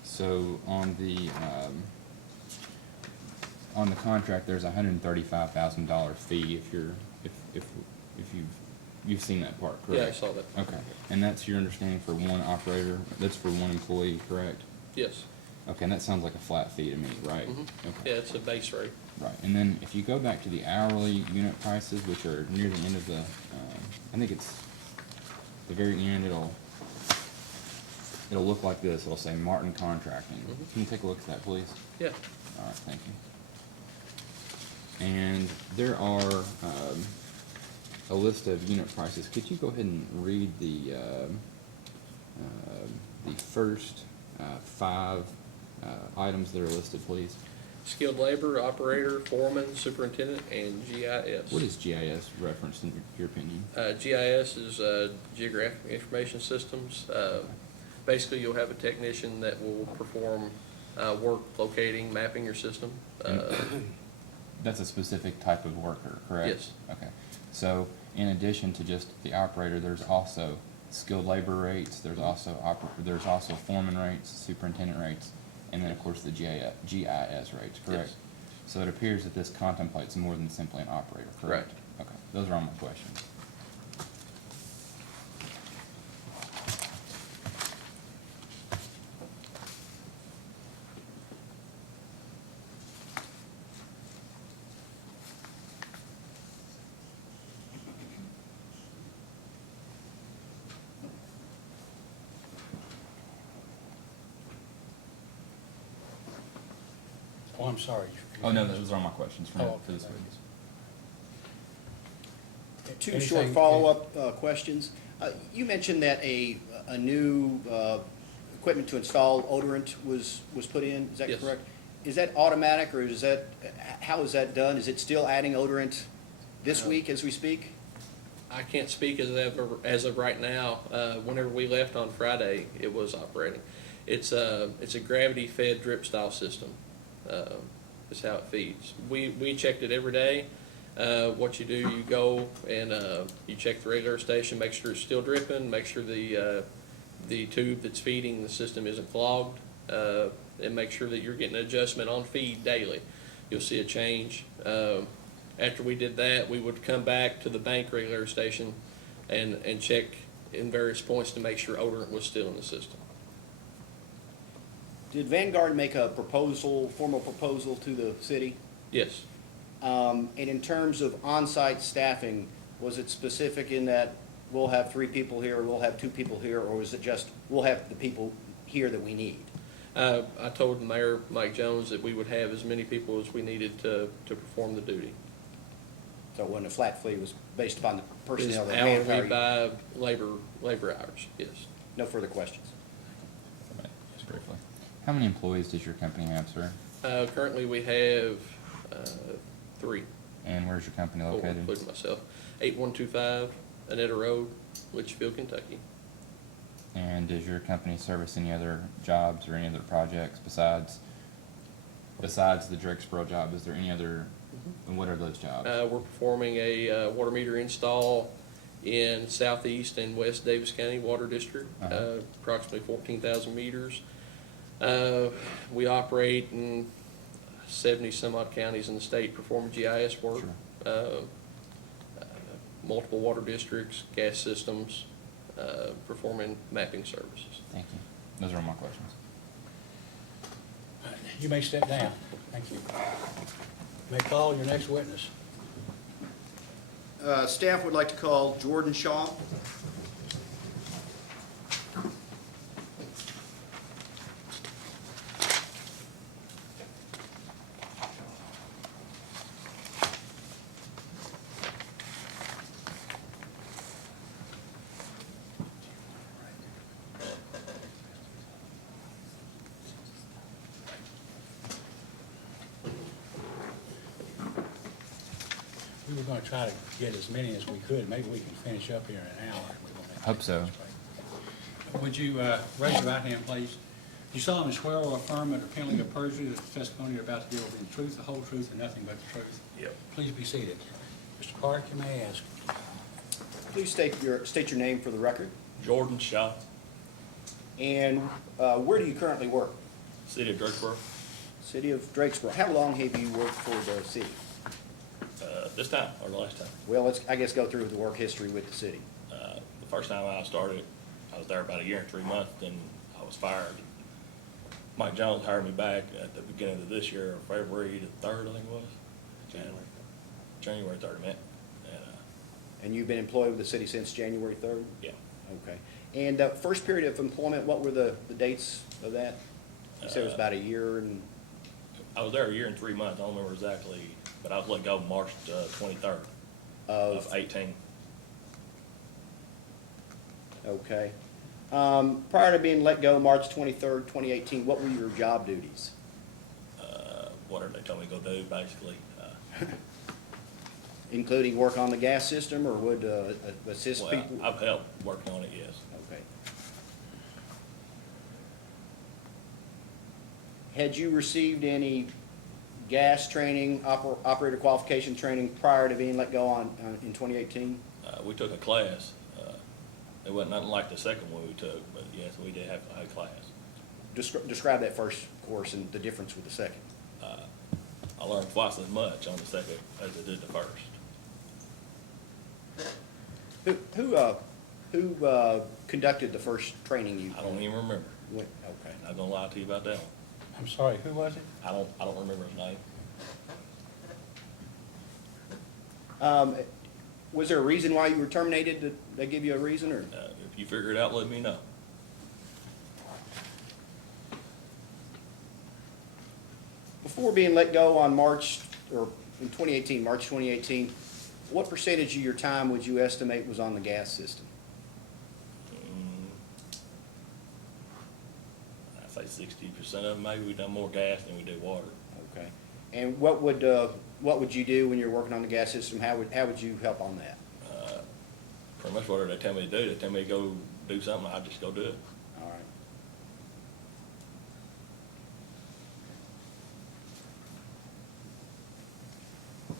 so on the contract, there's a $135,000 fee if you've seen that part, correct? Yeah, I saw that. Okay, and that's your understanding for one operator, that's for one employee, correct? Yes. Okay, and that sounds like a flat fee to me, right? Mhm. Okay. Yeah, it's a base rate. Right, and then if you go back to the hourly unit prices, which are near the end of the, I think it's the very end, it'll look like this, it'll say Martin Contracting. Mhm. Can you take a look at that, please? Yeah. All right, thank you. And there are a list of unit prices. Could you go ahead and read the first 5 items that are listed, please? Skilled labor, operator, foreman, superintendent, and GIS. What is GIS referenced in your opinion? GIS is Geographic Information Systems. Basically, you'll have a technician that will perform work locating, mapping your system. That's a specific type of worker, correct? Yes. Okay. So in addition to just the operator, there's also skilled labor rates, there's also foreman rates, superintendent rates, and then of course the GIS rates, correct? Yes. So it appears that this contemplates more than simply an operator, correct? Okay, those are all my questions. Oh, I'm sorry. Oh, no, those are all my questions for Oh, for this okay. witness. Two short Anything- follow-up questions. You mentioned that a new equipment to install odorant was put in, is that Yes. correct? Is that automatic, or is that, how is that done? Is it still adding odorant this week as we speak? I can't speak as of right now. Whenever we left on Friday, it was operating. It's a gravity-fed drip style system. Is how it feeds. We checked it every day. What you do, you go and you check the regulator station, make sure it's still dripping, make sure the tube that's feeding the system isn't clogged, and make sure that you're getting an adjustment on feed daily. You'll see a change. After we did that, we would come back to the bank regulator station and check in various points to make sure odorant was still in the system. Did Vanguard make a proposal, formal proposal to the city? Yes. And in terms of on-site staffing, was it specific in that we'll have 3 people here, we'll have 2 people here, or was it just, we'll have the people here that we need? I told Mayor Mike Jones that we would have as many people as we needed to perform the duty. So it wasn't a flat fee, it was based upon the It's personnel that hourly manpower. by labor hours, yes. No further questions. Just briefly. How many employees does your company have, sir? Currently, we have 3, And where's your company 4, located? including myself. 8125 Annetta Road, Litchfield, Kentucky. And does your company service any other jobs or any other projects besides the Drakesboro job? Is there any other, and what are those jobs? We're performing a water meter install in southeast and west Davis County Water District, approximately 14,000 meters. We operate in 70 some odd counties in the state performing GIS work. Sure. Multiple water districts, gas systems, performing mapping services. Thank you. Those are all my questions. You may step down. Thank you. May call your next witness. Staff would like to call Jordan Shaw. We were gonna try to get as many as we could. Maybe we can finish up here in an hour. We won't have to Hope so. Would you raise your right hand, please? You solemnly swear or affirm under penalty of perjury that the testimony you're about to give will be the truth, the whole truth, and nothing but the truth? Yep. Please be seated. Mr. Clark, you may ask. Please state your name for the record. Jordan Shaw, And where do you currently work? City of Drakesboro. City of Drakesboro. How long have you worked for the city? This time or the last time. Well, let's, I guess, go through the work history with the city. The first time I started, I was there about 1 year and 3 months, then I was fired. Mike Jones hired me back at the beginning of this year, February the 3rd, I think it was. January 3rd, man. And, And you've been employed with the city since January 3rd? yeah. Okay. And first period of employment, what were the dates of that? You said it was about 1 year and, I was there 1 year and 3 months, I don't remember exactly, but I was let go March 23rd of 18. okay. Prior to being let go March 23rd, 2018, what were your job duties? Whatever they told me to go do, basically. Including work on the gas system or would assist Well, people? I've helped working on it, yes. Okay. Had you received any gas training, operator qualification training prior to being let go in 2018? We took a class. It wasn't nothing like the second one we took, but yes, we did have a class. Describe that first course and the difference with the second. I learned twice as much on the second as I did the first. Who conducted the first training you? I don't even remember. Okay. Not gonna lie to you about that one. I'm sorry, who was it? I don't remember his name. Was there a reason why you were terminated? Did they give you a reason or? If you figure it out, let me know. Before being let go on March 2018, what percentage of your time would you estimate was on the gas system? I'd say 60% of them, maybe we done more gas than we did water. Okay. And what would you do when you're working on the gas system? How would you help on that? Pretty much whatever they tell me to do, they tell me to go do something, I just go do it. All right.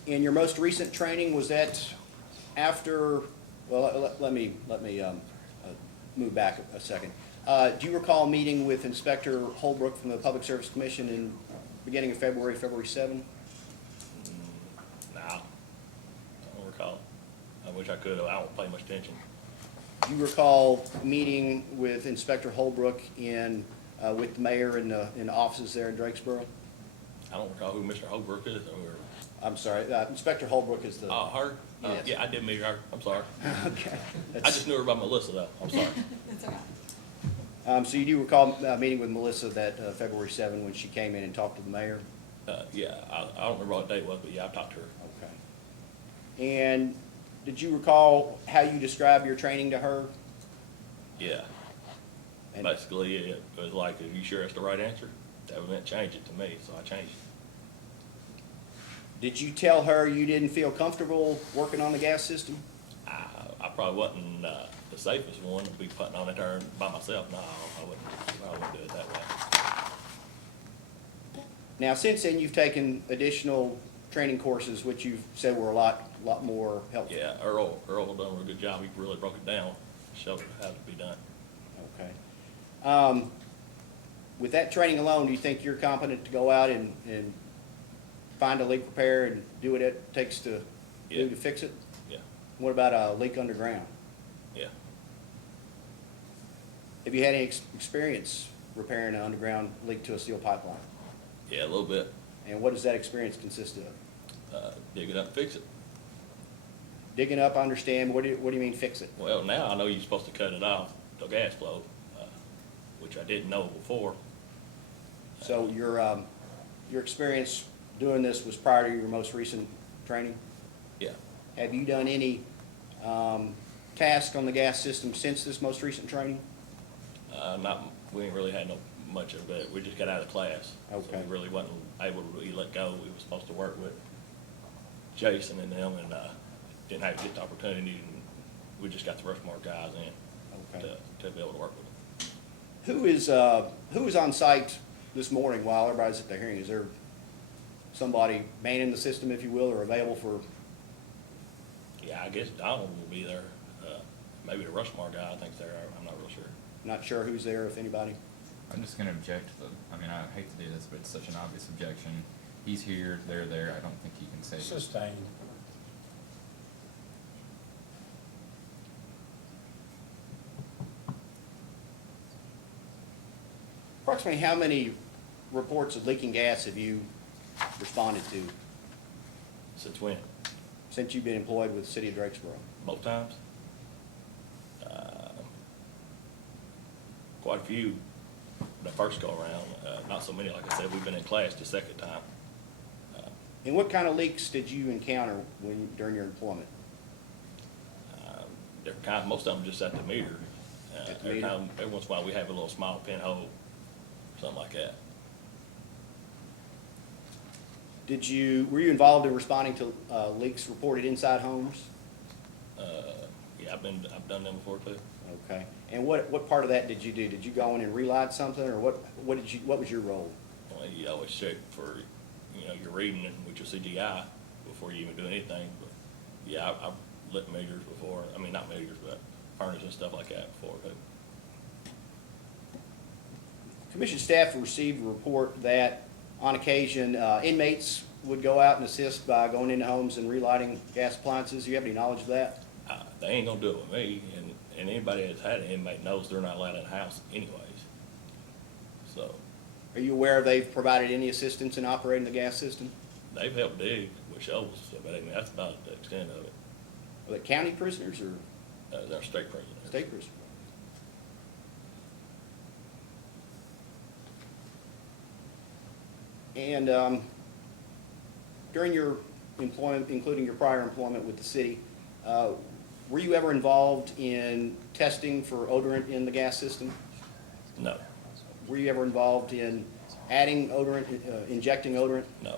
In your most recent training, was that after, well, let me move back a second. Do you recall meeting with Inspector Holbrook from the Public Service Commission in beginning of February 7? Nah, I don't recall. I wish I could, I don't pay much attention. Do you recall meeting with Inspector Holbrook in with the mayor in the offices there in Drakesboro? I don't recall who Mr. Holbrook is, or, I'm sorry, Inspector Holbrook is the. her? Yes. Yeah, I did meet her, I'm sorry. Okay. I just knew her by Melissa though, I'm sorry. That's all right. So you do recall meeting with Melissa that February 7 when she came in and talked to the mayor? Yeah, I don't remember what day it was, but yeah, I talked to her. Okay. And did you recall how you described your training to her? Yeah. And- Basically, it was like, are you sure it's the right answer? That meant change it to me, so I changed it. Did you tell her you didn't feel comfortable working on the gas system? I probably wasn't the safest one to be putting on it there by myself. No, I wouldn't do it that way. Now, since then, you've taken additional training courses, which you've said were a lot more helpful. Yeah, Earl done a real good job. He really broke it down, showed how to be done. Okay. With that training alone, do you think you're competent to go out and find a leak repair and do what it takes to Yeah. do to fix it? Yeah, What about a leak underground? yeah. Have you had any experience repairing an underground leak to a steel pipeline? Yeah, a little bit. And what does that experience consist of? Dig it up and fix it. Digging up, I understand. What do you mean fix it? Well, now I know you're supposed to cut it off, the gas flow, which I didn't know before. So your experience doing this was prior to your most recent training? Yeah. Have you done any tasks on the gas system since this most recent training? We ain't really had much of it. We just got out of class. So Okay. we really wasn't able to really let go. We were supposed to work with Jason and them, and didn't have to get the opportunity. And we just got the Rushmore guys in Okay. to be able to work with them. Who is on site this morning while everybody's at their hearing? Is there somebody manning the system, if you will, or available for? Yeah, I guess Donald will be there. Maybe the Rushmore guy, I think's there. I'm not real sure. Not sure who's there, if anybody. I'm just gonna object to I mean, I hate to do this, but it's such an obvious objection. He's here, they're there, I don't think he can say. Sustained. Approximately how many reports of leaking gas have you responded to Since when? since you've been employed with the city of Drakesboro? Both times? Quite a few the first go around, not so many, like I said, we've been in class the second time. And what kind of leaks did you encounter during your employment? Different kinds, most of them just at the meter. At the Every meter? time, every once in a while, we have a little small pinhole, something like that. Were you involved in responding to leaks reported inside homes? Yeah, I've done them before too. Okay. And what part of that did you do? Did you go in and relight something, or what was your role? Well, you always check for, your reading and with your CGI before you even do anything. But yeah, I've lit meters before. I mean, not meters, but furnace and stuff like that before too. Commission staff received a report that on occasion inmates would go out and assist by going into homes and relighting gas appliances. Do you have any knowledge of that? They ain't gonna do it with me, and anybody that's had an inmate knows they're not allowed in the house anyways. So, Are you aware they've provided any assistance in operating the gas system? they've helped dig with shovels, but I mean, that's about the extent of it. Are they county prisoners or They're state prisoners. state prisoners? And during your employment, including your prior employment with the city, were you ever involved in testing for odorant in the gas system? No, Were you ever involved in adding odorant, injecting odorant? no.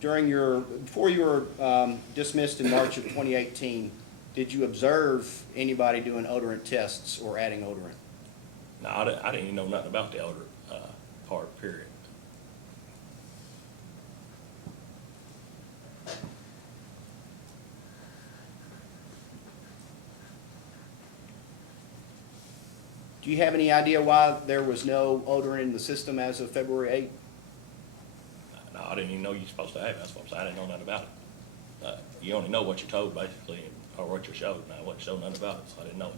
Before you were dismissed in March of 2018, did you observe anybody doing odorant tests or adding odorant? No, I didn't even know nothing about the odor part, period. Do you have any idea why there was no odorant in the system as of February 8th? No, I didn't even know you're supposed to have it. That's what I'm saying. I didn't know nothing about it. You only know what you're told basically, or what you're showed, and I wasn't shown nothing about it, so I didn't know it.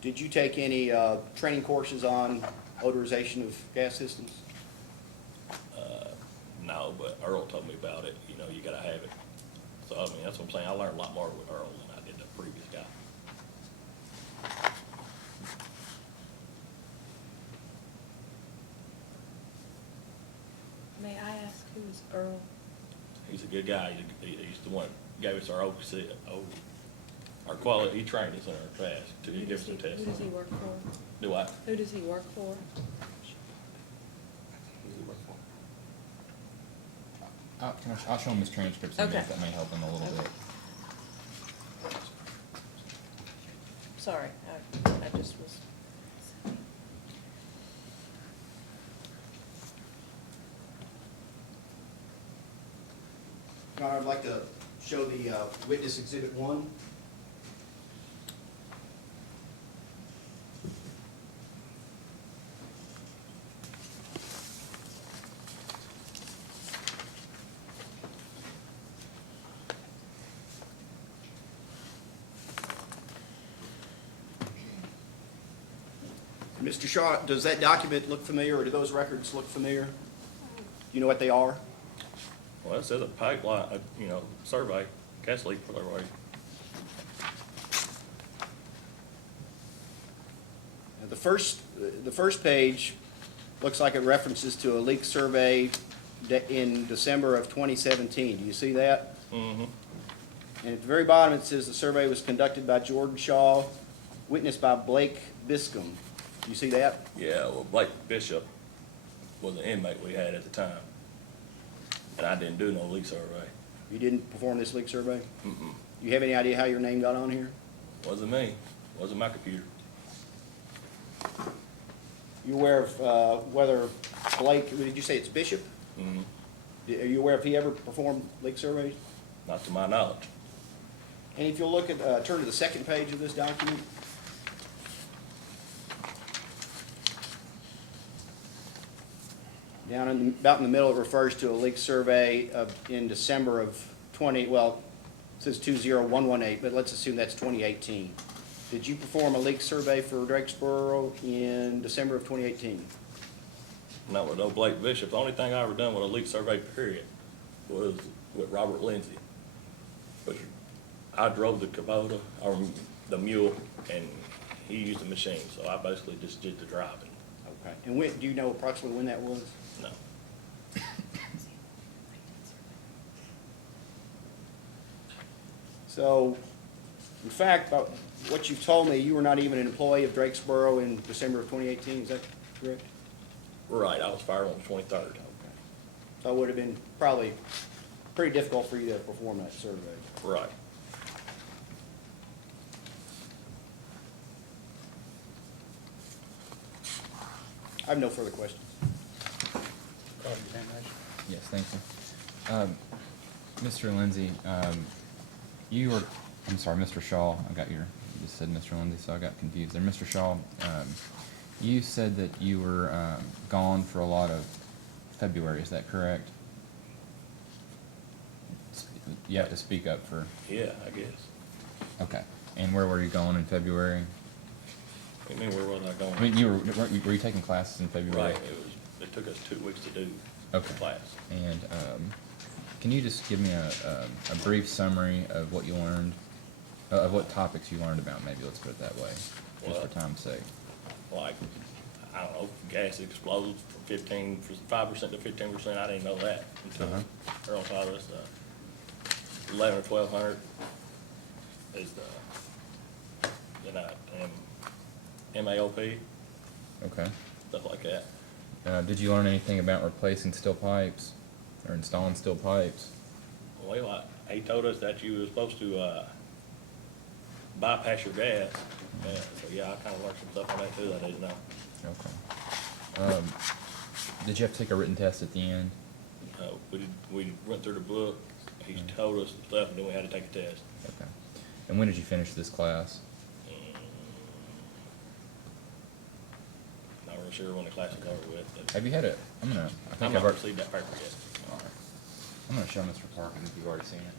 Did you take any training courses on odorization of gas systems? No, but Earl told me about it, you know, you gotta have it. So, I mean, that's what I'm saying, I learned a lot more with Earl than I did the previous guy. May I ask who is Earl? He's a good guy, he's the one that gave us our our quality, he trained us in our class to Who give does us he, the test. who does he work for? Do I? Who does he work for? I'll show him his transcripts and Okay. that may help him a little Okay. bit. Sorry, I just was. Your Honor, I'd like to show the witness exhibit 1. Mr. Shaw, does that document look familiar, or do those records look familiar? Do you know what they are? Well, it says a pipeline, you know, survey, gas leak survey. The first page looks like it references to a leak survey in December of 2017. Do you see that? Mm-hmm. And at the very bottom, it says the survey was conducted by Jordan Shaw, witnessed by Blake Biscombe. Do you see that? Yeah, well, Blake Bishop was an inmate we had at the time. And I didn't do no leak survey. You didn't perform this leak survey? Mm-mm. You have any idea how your name got on here? Wasn't me, wasn't my computer. You aware of whether Blake, did you say it's Bishop? Mm-hmm. Are you aware if he ever performed leak surveys? Not to my knowledge. And if you'll look at, turn to the second page of this document. Down in, about in the middle, it refers to a leak survey in December of 20, well, it says 20118, but let's assume that's 2018. Did you perform a leak survey for Drakesboro in December of 2018? Not with no Blake Bishop. The only thing I ever done with a leak survey, period, was with Robert Lindsay. Which I drove the Kubota, or the mule, and he used the machine, so I basically just did the driving. Okay. And when, do you know approximately when that was? No. So, in fact, about what you've told me, you were not even an employee of Drakesboro in December of 2018, is that correct? Right, I was fired on the 23rd. So it would have been probably pretty difficult for you to perform that survey. Right. I have no further questions. Call examination. Yes, thank you. Mr. Lindsay, you were, I'm sorry, Mr. Shaw, you just said Mr. Lindsay, so I got confused there. Mr. Shaw, you said that you were gone for a lot of February, is that correct? You have to speak up for, Yeah, I guess. okay. And where were you going in February? I mean, where was I going? I mean, were you taking classes in February? Right, it took us 2 weeks to do Okay. the class. And can you just give me a brief summary of what you learned, of what topics you learned about, maybe, let's put it that way, just for time's sake. Like, I don't know, gas explodes from 5% to 15%, I didn't know that until Earl taught us. 11 or 1200 is the MAOP, Okay. stuff like that. Did you learn anything about replacing steel pipes or installing steel pipes? Well, he told us that you were supposed to bypass your gas. So yeah, I kind of learned some stuff on that too that I didn't know. Okay. Did you have to take a written test at the end? We went through the book, he told us some stuff, and then we had to take a test. Okay. And when did you finish this class? Not real sure when the class is over with, but Have you had it? I I've think not I've already received that paper yet. All right. I'm gonna show Mr. Parkin if you've already seen it.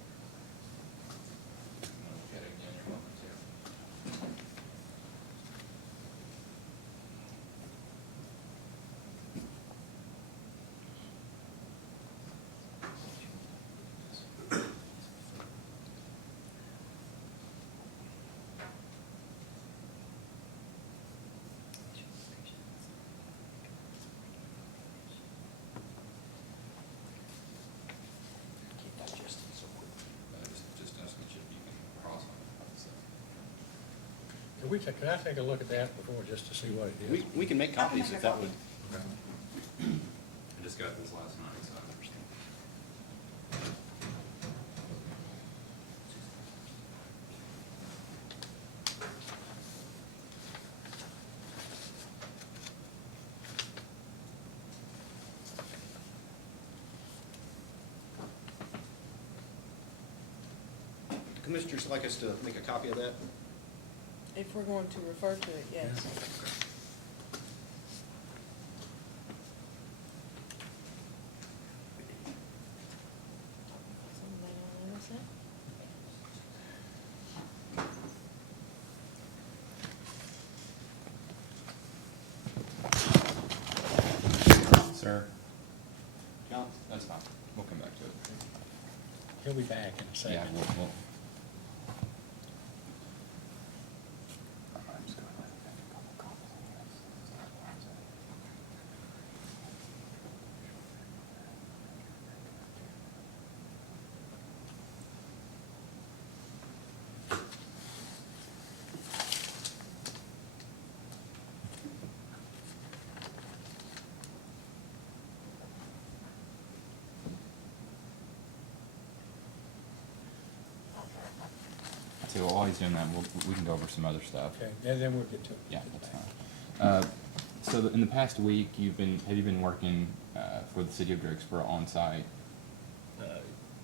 Could I take a look at that before, just to see what it is? We can make copies if that would. I just got this last night, so I understand. Commissioners like us to make a copy of that? If we're going to refer to it, yes. Somebody wanna notice that? Sir, John? that's fine. We'll come back to it. He'll be back in a Yeah, second. we'll. So while he's doing that, we can go over some other stuff. Okay, then we'll get to it. Yeah, that's fine. So in the past week, have you been working for the city of Drakesboro on site?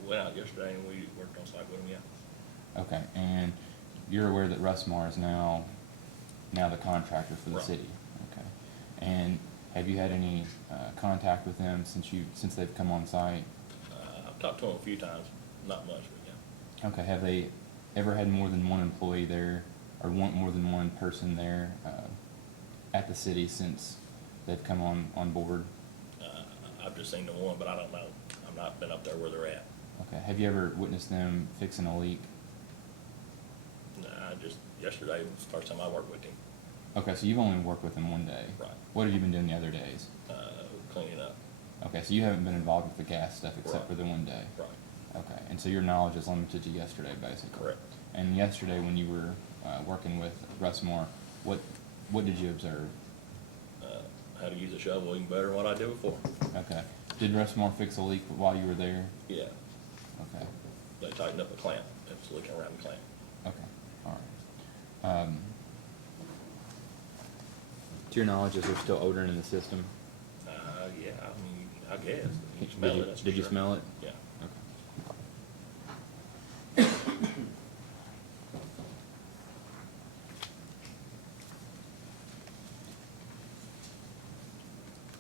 Went out yesterday and we worked on site with them, yeah. Okay, and you're aware that Russmar is now the contractor for the Right. city? Okay. And have you had any contact with them since they've come on site? I've talked to them a few times, not much, but yeah. Okay, have they ever had more than one employee there, or more than one person there at the city since they've come on board? I've just seen the one, but I don't know. I've not been up there where they're at. Okay, have you ever witnessed them fixing a leak? Just yesterday was the first time I worked with him, Okay, so you've only worked with them one day? Right. What have you been doing the other days? cleaning up. Okay, so you haven't been involved with the gas stuff except Right. for the one day? Right. Okay, and so your knowledge is limited to yesterday, basically? Correct. And yesterday, when you were working with Russmore, what did you observe? How to use a shovel even better than what I did before. Okay, did Russmore fix a leak while you were there? Yeah, Okay, they tightened up a clamp. It was leaking around the clamp. okay, all right. To your knowledge, is there still odorant in the system? Yeah, I mean, I guess. You smell it, that's for Did you sure. smell it? Yeah. Okay.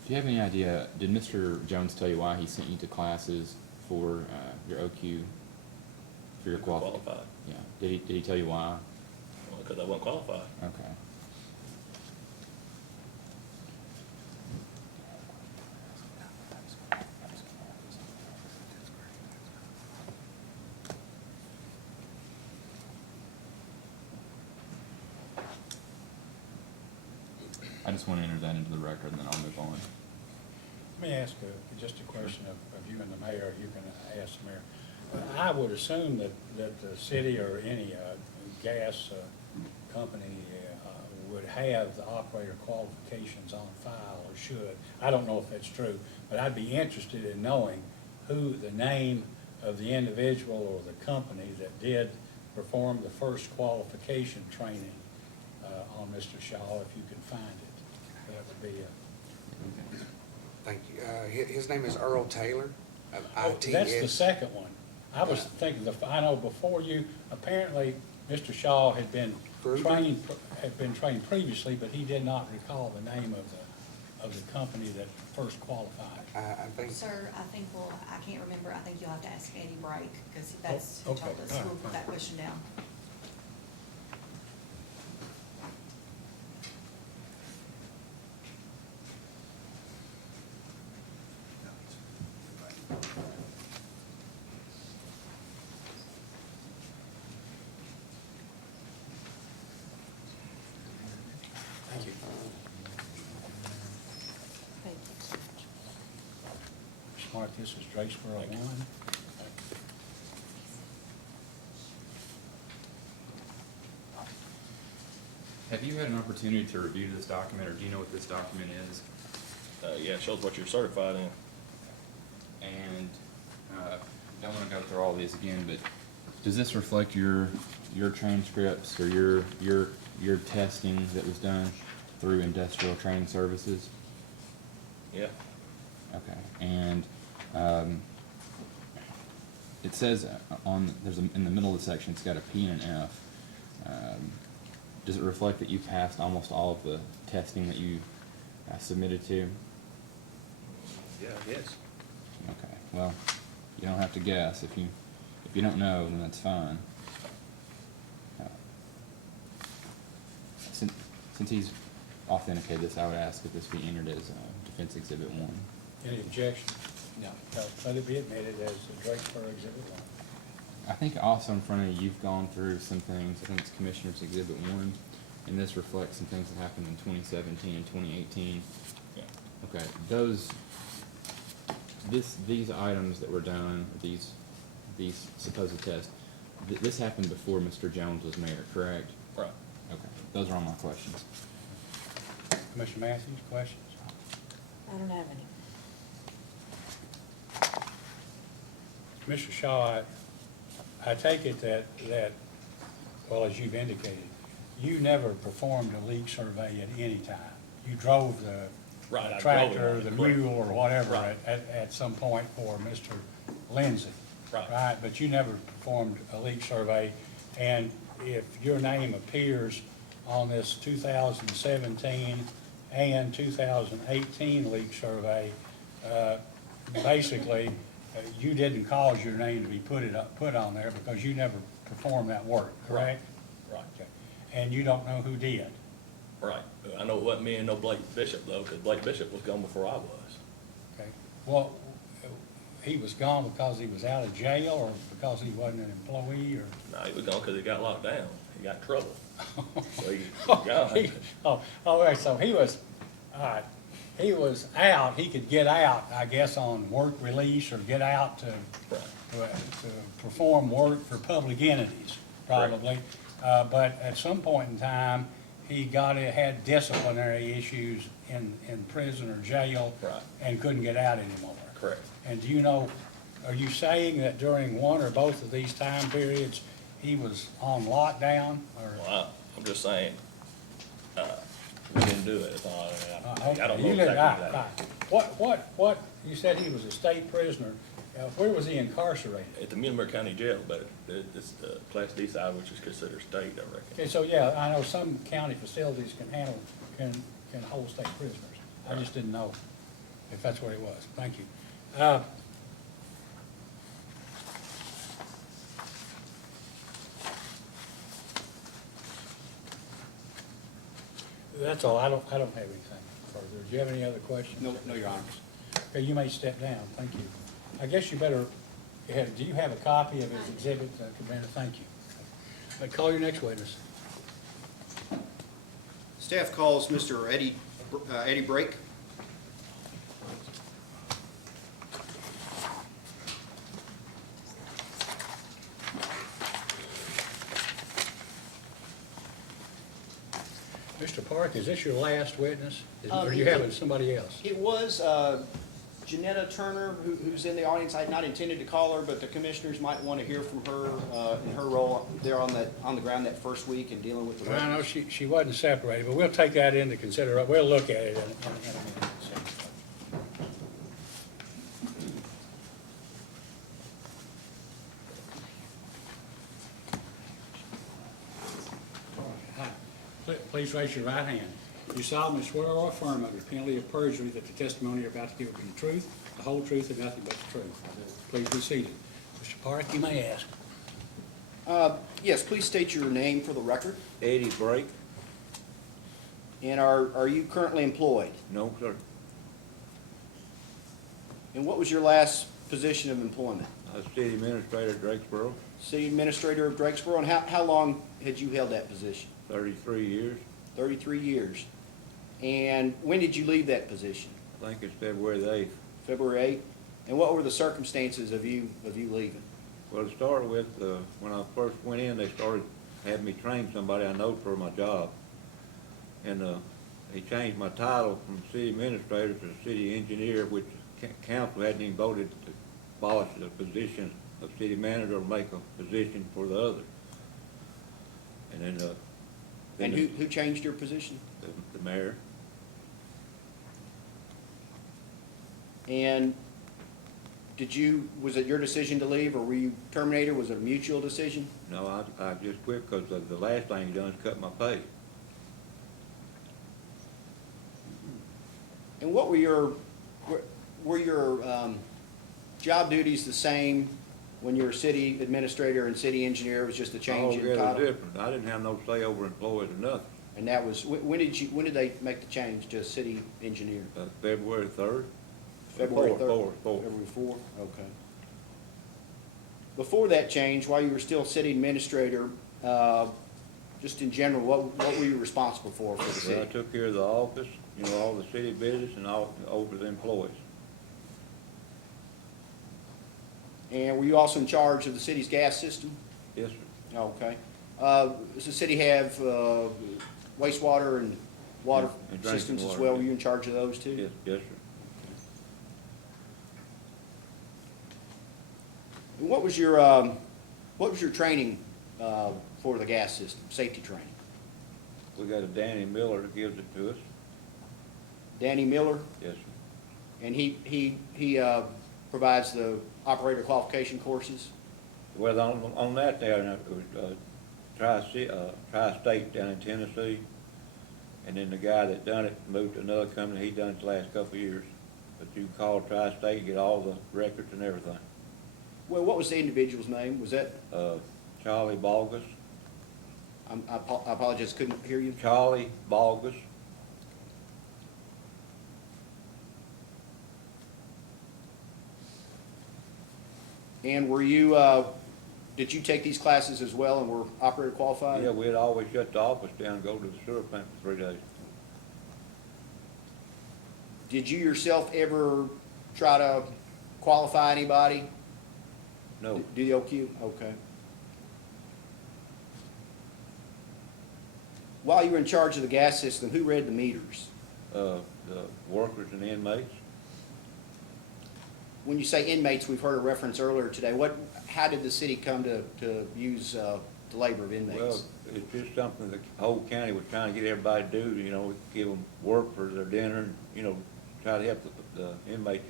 Do you have any idea, did Mr. Jones tell you why he sent you to classes for your OQ, for your qualification? Qualified. Yeah, did he tell you why? Well, because I wasn't qualified. Okay. I just want to enter that into the record, and then I'll move on. Let me ask just a question of you and the mayor, you can ask the mayor. I would assume that the city or any gas company would have the operator qualifications on file, or should. I don't know if that's true, but I'd be interested in knowing who the name of the individual or the company that did perform the first qualification training on Mr. Shaw, if you can find it. That would be Thank you. His name is Earl Taylor of Oh, ITS. that's the second one. I was thinking, I know before you, apparently, Mr. Shaw had been Gruber? trained previously, but he did not recall the name of the company that first qualified. I think, Sir, I can't remember, I think you'll have to ask Eddie Brake, because that's who okay. told us, All right, we'll put that question down. Thank you. Thank you. Smart, this is Drakesboro Thank you. 1. Have you had an opportunity to review this document, or do you know what this document is? Yeah, it shows what you're certified in. And, don't wanna go through all these again, but does this reflect your transcripts or your testing that was done through Industrial Training Services? Yeah. Okay, and, it says in the middle of the section, it's got a P and an F. Does it reflect that you passed almost all of the testing that you submitted to? Yeah, yes. Okay, well, you don't have to guess. If you don't know, then that's fine. Since he's authenticated this, I would ask that this be entered as Defense Exhibit 1. Any objection? No. Let it be admitted as Drakesboro Exhibit 1. I think also in front of you, you've gone through some things. I think it's Commissioner's Exhibit 1, and this reflects some things that happened in 2017 and 2018. Yeah. Okay, these items that were done, these supposed tests, this happened before Mr. Jones was mayor, correct? Right. Okay, those are all my questions. Commissioner Matthews, questions? I don't have any. Mr. Shaw, I take it that, well, as you've indicated, you never performed a leak survey at any time. You drove the Right, I drove it tractor, on it, the correct. mule, or whatever Right. at some point for Mr. Lindsay. Right. Right, but you never performed a leak survey, and if your name appears on this 2017 and 2018 leak survey, basically, you didn't cause your name to be put on there because you never performed that work, correct? Right. Okay. And you don't know who did? Right. I know it wasn't me and no Blake Bishop though, because Blake Bishop was gone before I was. Okay. Well, he was gone because he was out of jail or because he wasn't an employee or? No, he was gone because he got locked down. He got in trouble. So he Oh, gone. all right, so he was, all right, he was out, he could get out, I guess, on work release or get out to perform work for public entities, probably. But at some point in time, he had disciplinary issues in prison or jail. Right. And couldn't get out anymore. Correct. And do you know, are you saying that during one or both of these time periods, he was on lockdown or? Well, I'm just saying, we didn't do it. That's all. I don't know You did- exactly right, that. What, you said he was a state prisoner. Where was he incarcerated? At the Muhlenberg County Jail, but it's the Class D side, which is considered state, I reckon. Okay, so yeah, I know some county facilities can hold state prisoners. I just didn't know if that's what it was. Thank you. That's all. I don't have anything further. Do you have any other questions? No, Your Honor. Okay, you may step down. Thank you. I guess you better, do you have a copy of his exhibit, Commander? Thank you. Call your next witness. Staff calls Mr. Eddie Brake. Mr. Park, is this your last witness? Or are you having somebody else? It was Janetta Turner, who's in the audience. I had not intended to call her, but the commissioners might want to hear from her in her role there on the ground that first week and dealing with the Well, I know records. she wasn't separated, but we'll take that into consideration. We'll look at it in a minute. Hi. Please raise your right hand. You solemnly swear or affirm under penalty of perjury that the testimony you're about to give will be the truth, the whole truth, and nothing but the truth. Please be seated. Mr. Park, you may ask. Yes, please state your name for the record. Eddie Brake? And are you currently employed? No, sir. And what was your last position of employment? I was city administrator at Drakesboro, City Administrator of Drakesboro, and how long had you held that position? 33 years. 33 years. And when did you leave that position? I think it's February the 8th. February 8th? And what were the circumstances of you leaving? Well, to start with, when I first went in, they started having me train somebody I know for my job. And, he changed my title from city administrator to city engineer, which council hadn't even voted to abolish the position of city manager or make a position for the other. And then, And who changed your position? the mayor. And was it your decision to leave, or were you terminated? Was it a mutual decision? No, I just quit because the last thing he done is cut my pay. And what were your job duties the same when you were city administrator and city engineer? It was just a change in Altogether title? different. I didn't have no say over employees or nothing. And that was, when did they make the change to city engineer? February 3rd. February 3rd? Fourth. February 4th, okay. Before that change, while you were still city administrator, just in general, what were you responsible for the Well, I city? took care of the office, all the city business and all over the employees. And were you also in charge of the city's gas system? Yes, sir. Okay. Does the city have wastewater and water And drinking systems as water, well? yeah. Were you in charge of those too? Yes, sir. And what was your training for the gas system, safety training? We got a Danny Miller that gives it to us. Danny Miller, Yes, sir. and he provides the operator qualification courses? Well, on that there, it was Tri-State down in Tennessee. And then the guy that done it moved to another company. He done it the last couple of years. But you can call Tri-State and get all the records and everything. Well, what was the individual's name? Was that, Charlie Balgus. I apologize, couldn't hear you. Charlie Balgus. And did you take these classes as well and were operator qualified? Yeah, we'd always shut the office down and go to the sewer plant for 3 days. Did you yourself ever try to qualify anybody? No, DOQ? Okay. While you were in charge of the gas system, who read the meters? the workers and inmates. When you say inmates, we've heard a reference earlier today. How did the city come to use the labor of Well, inmates? it's just something that the whole county was trying to get everybody to do, give them work for their dinner and, try to help the inmates,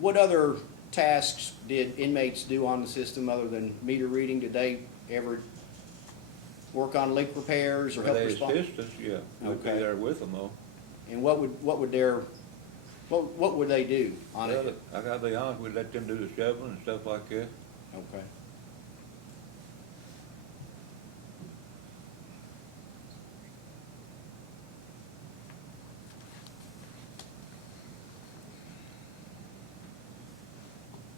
What other tasks did inmates do on the system other than meter reading? Did they ever work on leak repairs or Well, help they respond? assist us, yeah. We'd be Okay. there with them, though. And what would they do on Well, it? I gotta be honest, we'd let them do the shoveling and stuff like that. Okay.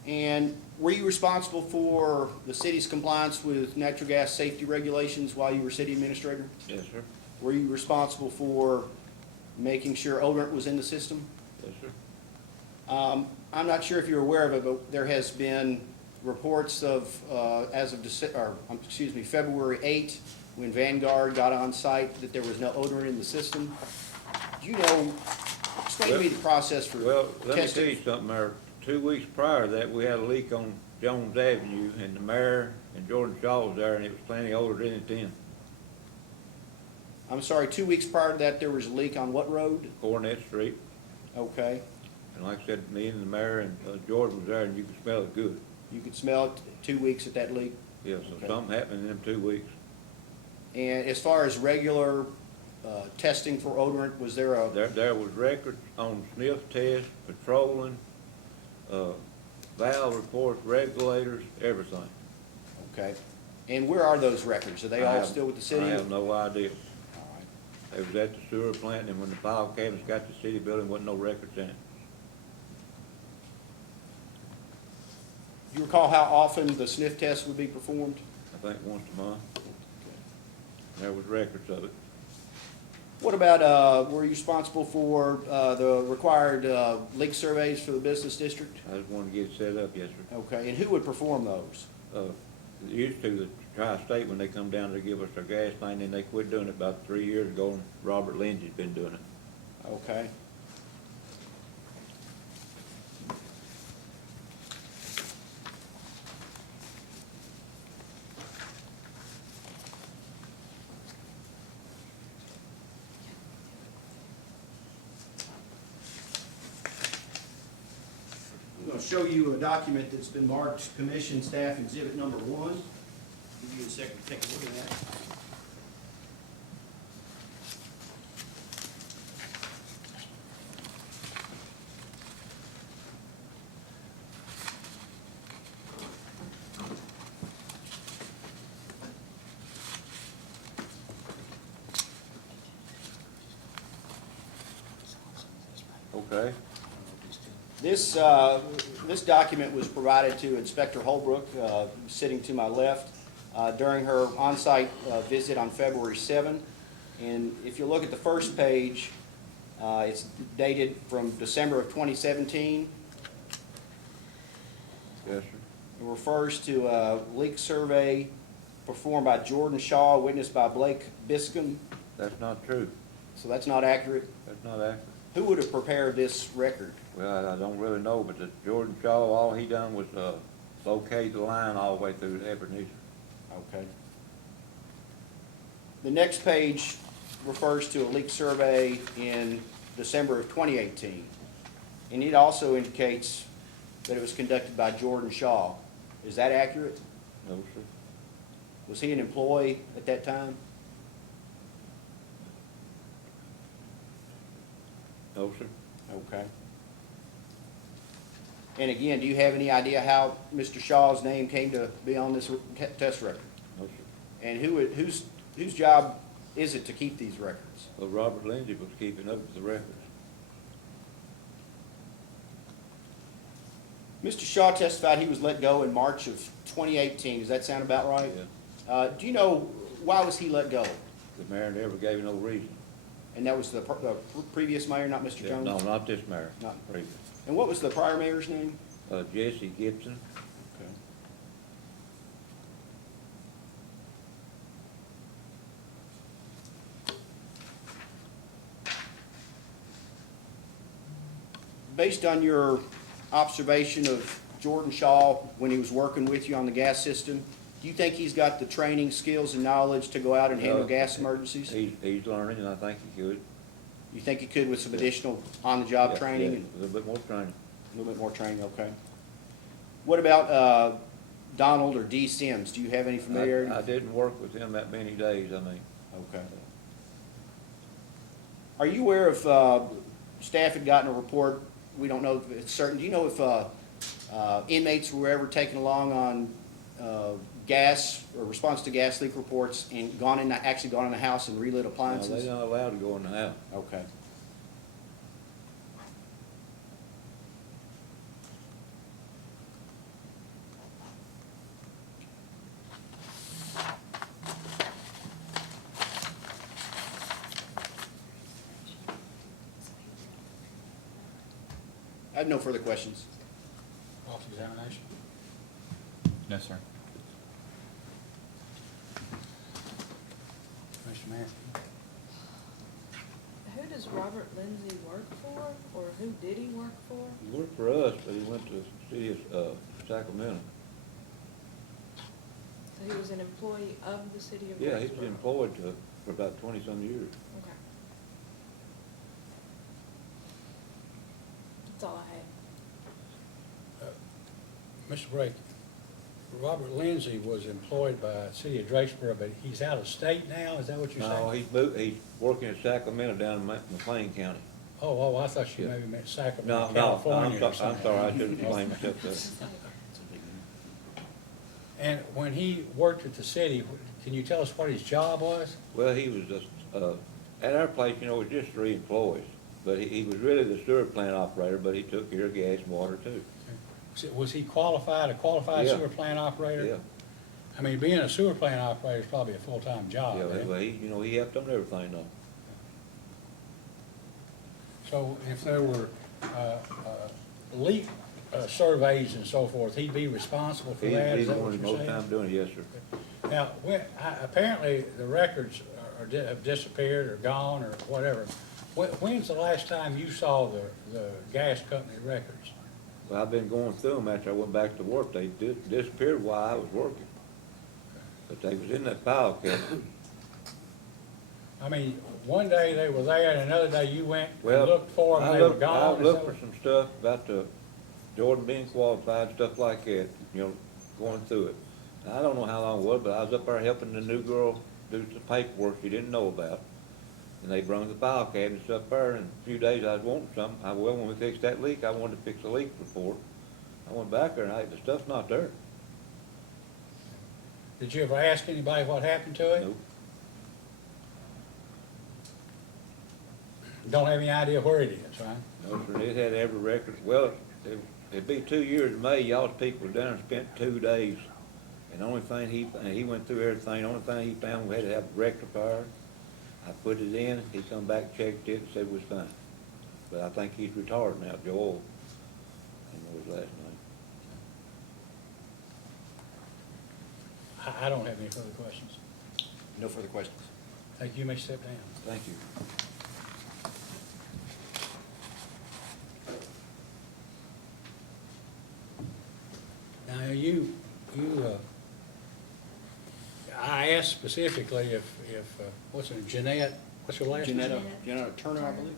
And were you responsible for the city's compliance with natural gas safety regulations while you were city administrator? Yes, sir. Were you responsible for making sure Odorant was in the system? Yes, sir. I'm not sure if you're aware of it, but there has been reports of, February 8, when Vanguard got on site, that there was no odorant in the system. Do you know, explain to me the process for Well, let me tell you testing. something, Mayor. 2 weeks prior to that, we had a leak on Jones Avenue, and the mayor and Jordan Shaw was there, and it was plenty odor in it then. I'm sorry, 2 weeks prior to that, there was a leak on what road? Cornet Street. Okay. And like I said, me and the mayor and Jordan was there, and you could smell it good. You could smell it 2 weeks at that leak. Yeah, so Okay. something happened in them 2 weeks. And as far as regular testing for odorant, was there a, There was records on sniff tests, patrolling, valve reports, regulators, everything. okay. And where are those records? Are they all still with the city? I have no idea. All right. They was at the sewer plant, and when the file cabinets got to the city building, wasn't no records in it. Do you recall how often the sniff test would be performed? I think once a month. There was records of it. What about, were you responsible for the required leak surveys for the business district? I just wanted to get it set up, yes, sir. Okay, and who would perform those? Used to the Tri-State, when they come down to give us our gas thing, and they quit doing it about 3 years ago, and Robert Lindsay's been doing it. Okay. I'm going to show you a document that's been marked Commission Staff Exhibit Number 1. Give you a second to take a look at that. Okay. This document was provided to Inspector Holbrook, sitting to my left, during her on-site visit on February 7. And if you look at the first page, it's dated from December of 2017. Yes, sir. It refers to a leak survey performed by Jordan Shaw, witnessed by Blake Biscombe. That's not true. So that's not accurate. That's not accurate. Who would have prepared this record? Well, I don't really know, but the Jordan Shaw, all he done was, locate the line all the way through Ebenezer. Okay. The next page refers to a leak survey in December of 2018. And it also indicates that it was conducted by Jordan Shaw. Is that accurate? No, sir. Was he an employee at that time? No, sir. Okay. And again, do you have any idea how Mr. Shaw's name came to be on this test record? No, sir. And whose job is it to keep these records? Well, Robert Lindsay was keeping up with the records. Mr. Shaw testified he was let go in March of 2018. Does that sound about right? Yeah. Do you know, why was he let go? The mayor never gave no reason. And that was the previous mayor, not Mr. Jones? No, not this mayor. Not- Previous. And what was the prior mayor's name? Jesse Gibson. Okay. Based on your observation of Jordan Shaw when he was working with you on the gas system, do you think he's got the training, skills, and knowledge to go out and handle gas emergencies? He's learning, and I think he could. You think he could with some additional on-the-job Yeah, training? yeah, And a little bit more training. a little bit more training, okay. What about Donald or D. Sims? Do you have any familiarity? I didn't work with him that many days, I mean. Okay. Are you aware if staff had gotten a report, we don't know if it's certain, do you know if inmates were ever taken along on gas or response to gas leak reports and actually gone in the house and relit No, appliances? they're not allowed to go in the house. Okay. I have no further questions. Cross-examination. No, sir. Mr. Mayor. Who does Robert Lindsay work for, or who did he work for? He worked for us, but he went to the city of Sacramento. So he was an employee of the city of Yeah, he's Drakesboro? been employed for about 20-some years. Okay. That's all I had. Mr. Brake, Robert Lindsay was employed by the city of Drakesboro, but he's out of state now, is that what you're saying? No, he's working in Sacramento down in McLean County. Oh, I thought you Yeah. maybe meant No, Sacramento, no, California or I'm something. sorry, I shouldn't blame myself there. And when he worked at the city, can you tell us what his job was? Well, he was just, at our place, you know, it was just 3 employees. But he was really the sewer plant operator, but he took care of gas and water too. Was he a qualified Yeah. sewer plant operator? Yeah, I mean, being a sewer plant operator is probably a full-time job. yeah, isn't it? well, he helped on everything though. So if there were leak surveys and so forth, he'd be responsible for that? He's Is the that one what who's you're most saying? time doing it, yes, sir. Now, apparently the records have disappeared or gone or whatever. When's the last time you saw the gas company records? Well, I've been going through them after I went back to work. They disappeared while I was working. But they was in that file cabinet. I mean, one day they were there and another day you went and Well, looked for them, I they were looked, gone. I or looked for something? some stuff about the Jordan being qualified, stuff like that, you know, going through it. I don't know how long it was, but I was up there helping the new girl do some paperwork she didn't know about. And they brought the file cabinets up there, and a few days I was wanting some. Well, when we fixed that leak, I wanted to fix the leak report. I went back there, and the stuff's not there. Did you ever ask anybody what happened to it? Nope. Don't have any idea where it is, right? No, sir, it had every record. Well, it'd be 2 years in May. Y'all's people was down and spent 2 days. And the only thing he went through everything, the only thing he found, we had to have a rectifier. I put it in, he come back, checked it, and said it was fine. But I think he's retired now, Joel. I don't know his last name. I don't have any further questions. No further questions. Thank you. You may step down. Thank you. Now, I asked specifically if, what's her name, Jeanette, what's her last name? Janetta Turner, I believe.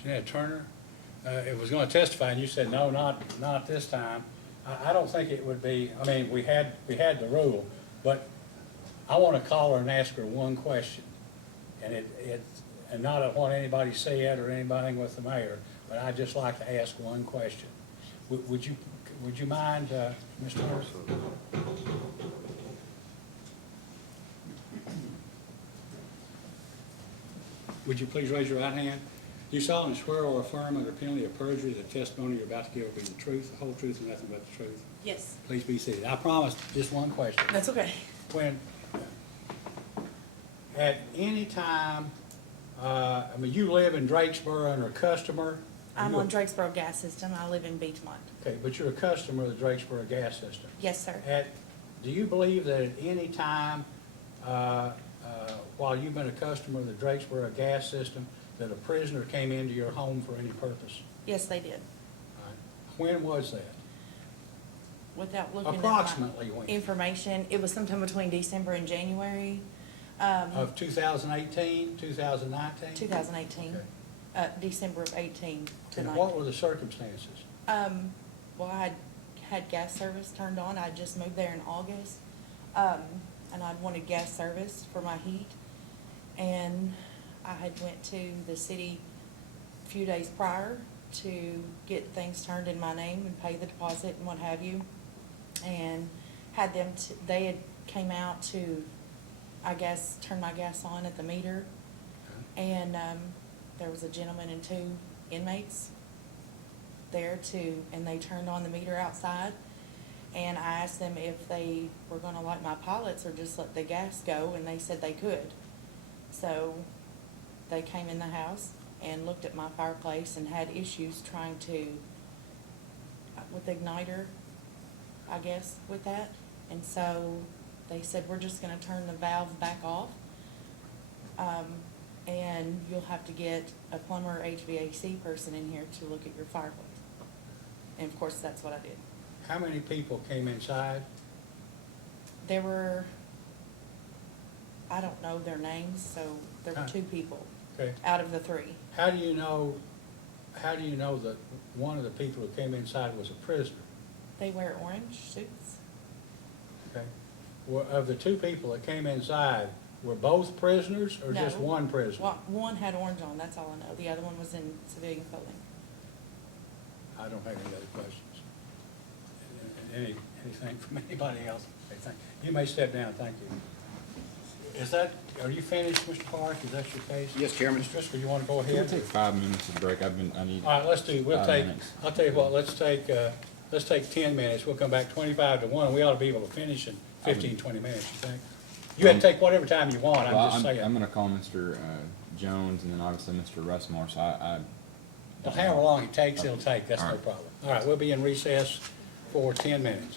Jeanette Turner, it was gonna testify, and you said, no, not this time. I don't think it would be, I mean, we had the rule, but I wanna call her and ask her one question. And and not what anybody said or anything with the mayor, but I'd just like to ask one question. Would you mind, Mr. Hurst? Would you please raise your right hand? Do you solemnly swear or affirm under penalty of perjury that the testimony you're about to give will be the truth, the whole truth, and nothing but the truth? Yes. Please be seated. I promise just one question. That's okay. When, at any time, I mean, you live in Drakesboro and are a customer? I'm on Drakesboro Gas System. I live in Beechmont. Okay, but you're a customer of the Drakesboro Gas System. Yes, sir. Do you believe that at any time, while you've been a customer of the Drakesboro Gas System, that a prisoner came into your home for any purpose? Yes, they did. All right. When was that? Without looking at Approximately my when? information, it was sometime between December and January, Of 2018, 2019? 2018. Okay. December of 18 to And 19. what were the circumstances? Well, I had gas service turned on. I just moved there in August. And I wanted gas service for my heat. And I had went to the city a few days prior to get things turned in my name and pay the deposit and what have you. And had them, they had came out to, I guess, turn my gas on at the meter. And there was a gentleman and 2 inmates there too, and they turned on the meter outside. And I asked them if they were gonna light my pallets or just let the gas go, and they said they could. So they came in the house and looked at my fireplace and had issues trying to, with the igniter, I guess, with that. And so they said, we're just gonna turn the valve back off. And you'll have to get a plumber or HVAC person in here to look at your fireplace. And of course, that's what I did. How many people came inside? There were, I don't know their names, so there were Huh. 2 people Okay. out of the 3. How do you know that one of the people who came inside was a prisoner? They wear orange suits. Okay. Of the 2 people that came inside, were both prisoners or just No. one prisoner? One had orange on, that's all I know. The other one was in civilian clothing. I don't have any other questions. Anything from anybody else? Okay, thank you. You may step down, thank you. Are you finished, Mr. Clark? Is that your case? Yes, Chairman. Mr. Driscoll, you want to go Can we ahead? take 5 minutes of break? I need. All right, we'll 5 take, minutes. I'll tell you what, let's take 10 minutes. We'll come back 25 to 1. We ought to be able to finish in 15, 20 minutes, you think? You have to take whatever time you want, Well, I'm just saying. I'm gonna call Mr. Jones and then obviously Mr. Russmore, so Well, however long it takes, it'll take, that's All no right. problem. All right, we'll be in recess for 10 minutes.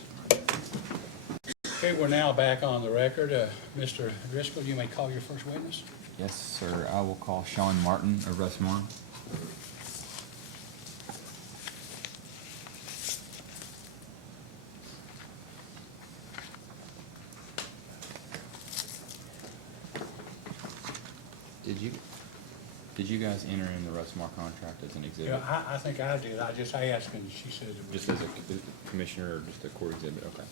Okay, we're now back on the record. Mr. Driscoll, you may call your first witness. Yes, sir. I will call Sean Martin of Russmore. Did you guys enter in the Russmore contract as an exhibit? Yeah, I think I did. I just asked, and she said it was. Just as a commissioner or just a court exhibit? Okay.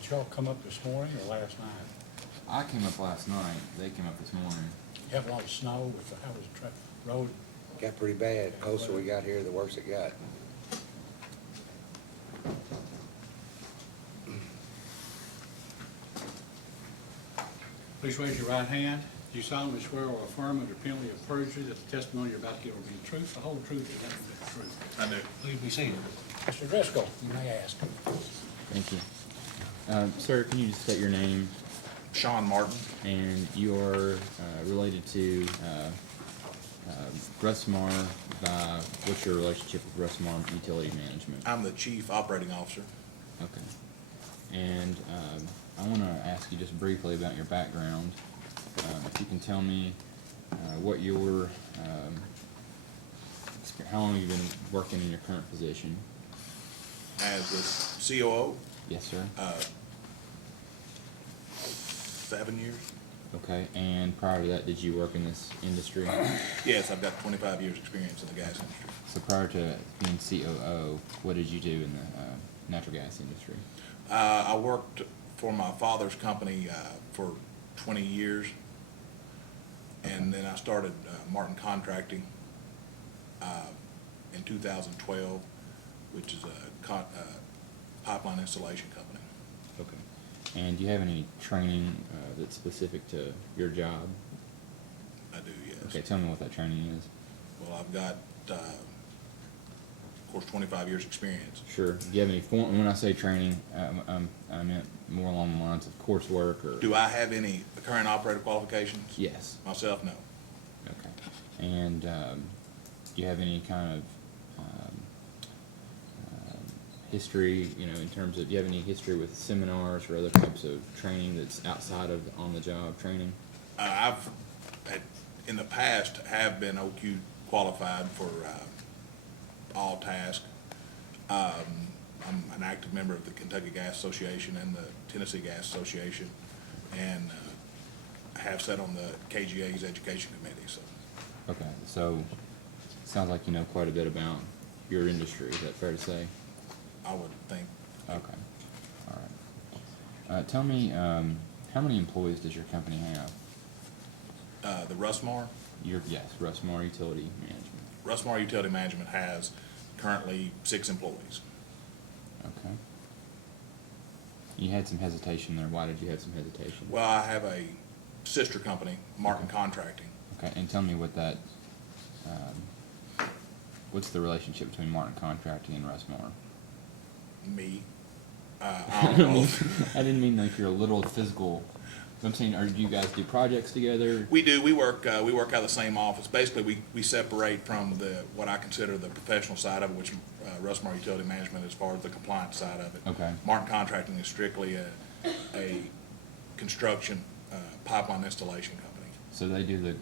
Did y'all come up this morning or last night? I came up last night. They came up this morning. You have a lot of snow with how was the road? Got pretty bad. The closer we got here, the worse it got. Please raise your right hand. Do you solemnly swear or affirm under penalty of perjury that the testimony you're about to give will be the truth, the whole truth, and nothing but the truth? I do. Please be seated. Mr. Driscoll, you may ask. Thank you. Sir, can you just state your name? Sean Martin. And you're related to Russmore by, what's your relationship with Russmore Utility Management? I'm the Chief Operating Officer. Okay. And I want to ask you just briefly about your background. If you can tell me what your, how long you've been working in your current position? As the COO, Yes, sir. 7 years. Okay. And prior to that, did you work in this industry? Yes, I've got 25 years' experience in the gas industry. So prior to being COO, what did you do in the natural gas industry? I worked for my father's company for 20 years, and then I started Martin Contracting in 2012, which is a pipeline installation company. Okay. And do you have any training that's specific to your job? I do, yes. Okay, tell me what that training is. Well, I've got, of course, 25 years' experience. Sure. Do you have any form, when I say training, I meant more along the lines of coursework or? Do I have any current operator qualifications? Yes. Myself, no. Okay. And do you have any kind of history, you know, in terms of, do you have any history with seminars or other types of training that's outside of on-the-job training? I've, in the past, have been OQ qualified for all tasks. I'm an active member of the Kentucky Gas Association and the Tennessee Gas Association, and I have sat on the KGA's education committee, so. Okay, so it sounds like you know quite a bit about your industry, is that fair to say? I would think. Okay, all right. Tell me, how many employees does your company have? The Russmore Yes, Russmore Utility Management. Utility Management has currently 6 employees. Okay. You had some hesitation there. Why did you have some hesitation? Well, I have a sister company, Martin Contracting. Okay, and tell me what that, what's the relationship between Martin Contracting and Russmore? Me. I don't know. I didn't mean like you're a little physical. I'm saying, do you guys do projects together? We do. We work out of the same office. Basically, we separate from what I consider the professional side of it, which Russmore Utility Management, as far as the compliance side of it. Okay. Martin Contracting is strictly a construction pipeline installation company. So they do the,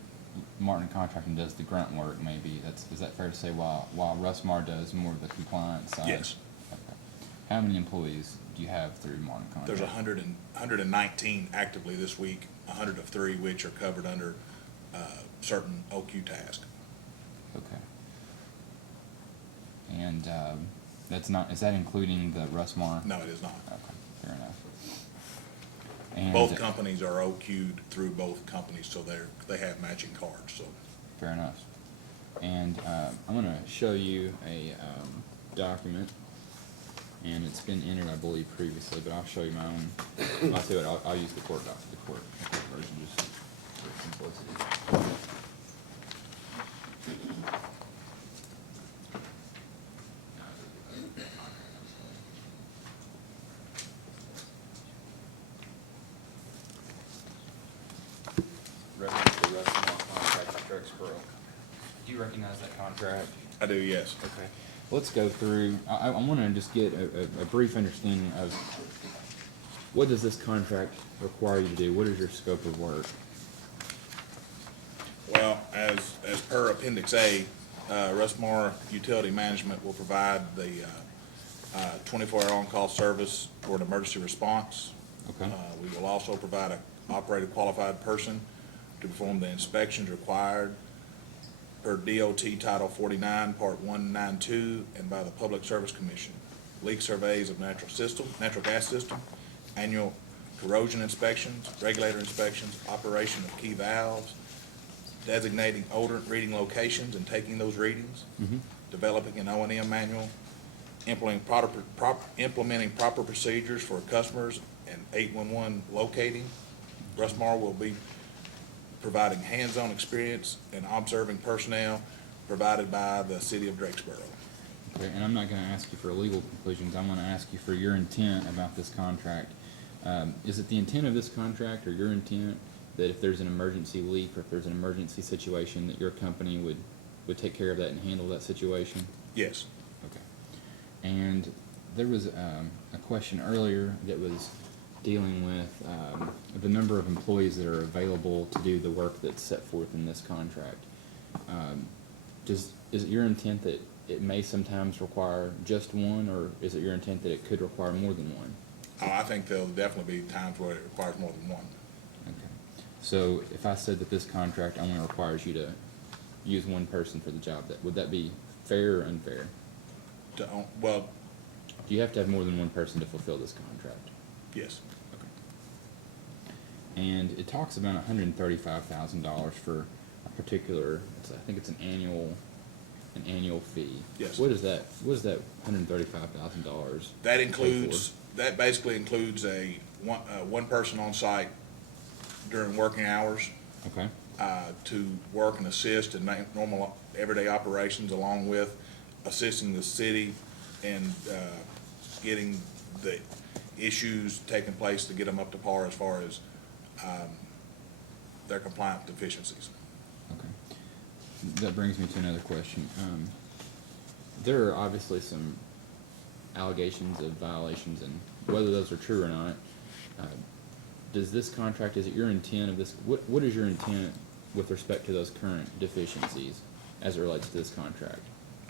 Martin Contracting does the grunt work, maybe. Is that fair to say, while Russmore does more of the compliance side? Yes. Okay. How many employees do you have through Martin Contracting? There's 119 actively this week, 103 which are covered under certain OQ tasks. Okay. And that's not, is that including the Russmore? No, it is not. Okay, fair enough. And Both companies are OQ'd through both companies, so they have matching cards, so. fair enough. And I'm going to show you a document, and it's been entered, I believe, previously, but I'll show you my own. I'll tell you what, I'll use the court version just for simplicity. Reference to Russmore Contractor Drakesboro. Do you recognize that contract? I do, yes. Okay. let's go through, I want to just get a brief understanding of what does this contract require you to do? What is your scope of work? Well, as per Appendix A, Russmore Utility Management will provide the 24-hour on-call service for an emergency response. Okay. We will also provide an operator qualified person to perform the inspections required per DOT Title 49, Part 192, and by the Public Service Commission. Leak surveys of natural gas system, annual corrosion inspections, regulator inspections, operation of key valves, designating odorant reading locations and taking those readings, developing an O&M manual, implementing proper procedures for customers and 811 locating. Russmore will be providing hands-on experience and observing personnel provided by the city of Drakesboro. Okay, and I'm not going to ask you for legal conclusions. I'm going to ask you for your intent about this contract. Is it the intent of this contract or your intent that if there's an emergency leak or if there's an emergency situation that your company would take care of that and handle that situation? Yes. Okay. And there was a question earlier that was dealing with the number of employees that are available to do the work that's set forth in this contract. Is it your intent that it may sometimes require just one, or is it your intent that it could require more than one? I think there'll definitely be times where it requires more than one. Okay. So if I said that this contract only requires you to use one person for the job, would that be fair or unfair? Well, Do you have to have more than one person to fulfill this contract? yes. Okay. And it talks about $135,000 for a particular, I think it's an annual fee. Yes. What is that $135,000? That basically includes one person on site during working hours, Okay. to work and assist in normal everyday operations, along with assisting the city in getting the issues taking place to get them up to par as far as their compliance deficiencies. Okay. That brings me to another question. There are obviously some allegations of violations, and whether those are true or not, does this contract, is it your intent of this, what is your intent with respect to those current deficiencies as it relates to this contract?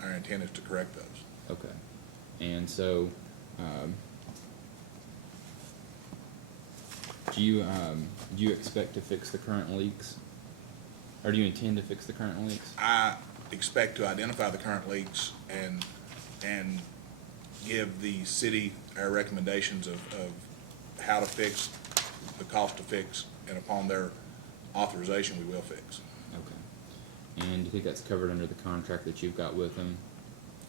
Our intent is to correct those. Okay. And so, do you expect to fix the current leaks? Or do you intend to fix the current leaks? I expect to identify the current leaks and give the city our recommendations of how to fix, the cost to fix, and upon their authorization, we will fix. Okay. And do you think that's covered under the contract that you've got with them?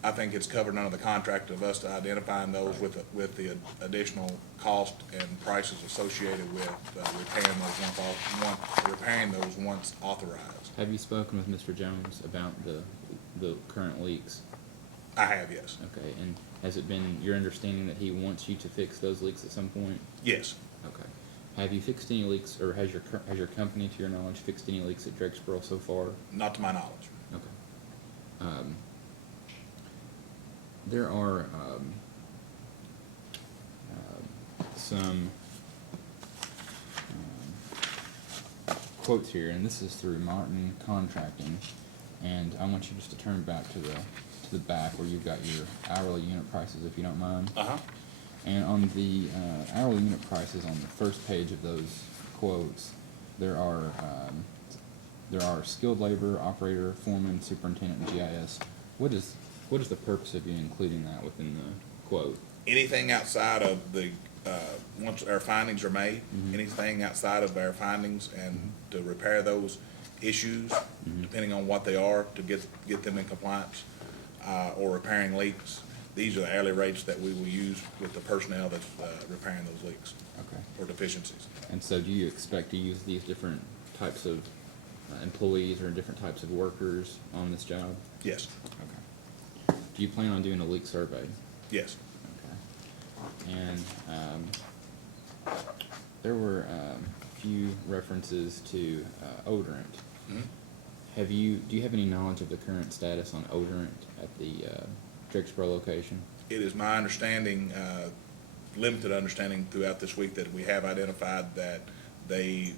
I think it's covered under the contract of us identifying those with the additional cost and prices associated with repairing those once authorized. Have you spoken with Mr. Jones about the current leaks? I have, yes. Okay, and has it been your understanding that he wants you to fix those leaks at some point? Yes. Okay. Have you fixed any leaks, or has your company, to your knowledge, fixed any leaks at Drakesboro so far? Not to my knowledge. Okay. There are some quotes here, and this is through Martin Contracting, and I want you just to turn back to the back where you've got your hourly unit prices, if you don't mind. Uh-huh. And on the hourly unit prices on the first page of those quotes, there are skilled labor, operator, foreman, superintendent, and GIS. What is the purpose of you including that within the quote? Anything outside of the, once our findings are made, anything outside of our findings and to repair those issues, depending on what they are, to get them in compliance, or repairing leaks. These are the hourly rates that we will use with the personnel that's repairing those leaks. Okay. Or deficiencies. And so do you expect to use these different types of employees or different types of workers on this job? Yes. Okay. Do you plan on doing a leak survey? Yes. Okay. And there were a few references to Odorant. Mhm. Do you have any knowledge of the current status on Odorant at the Drakesboro location? It is my understanding, limited understanding throughout this week, that we have identified that they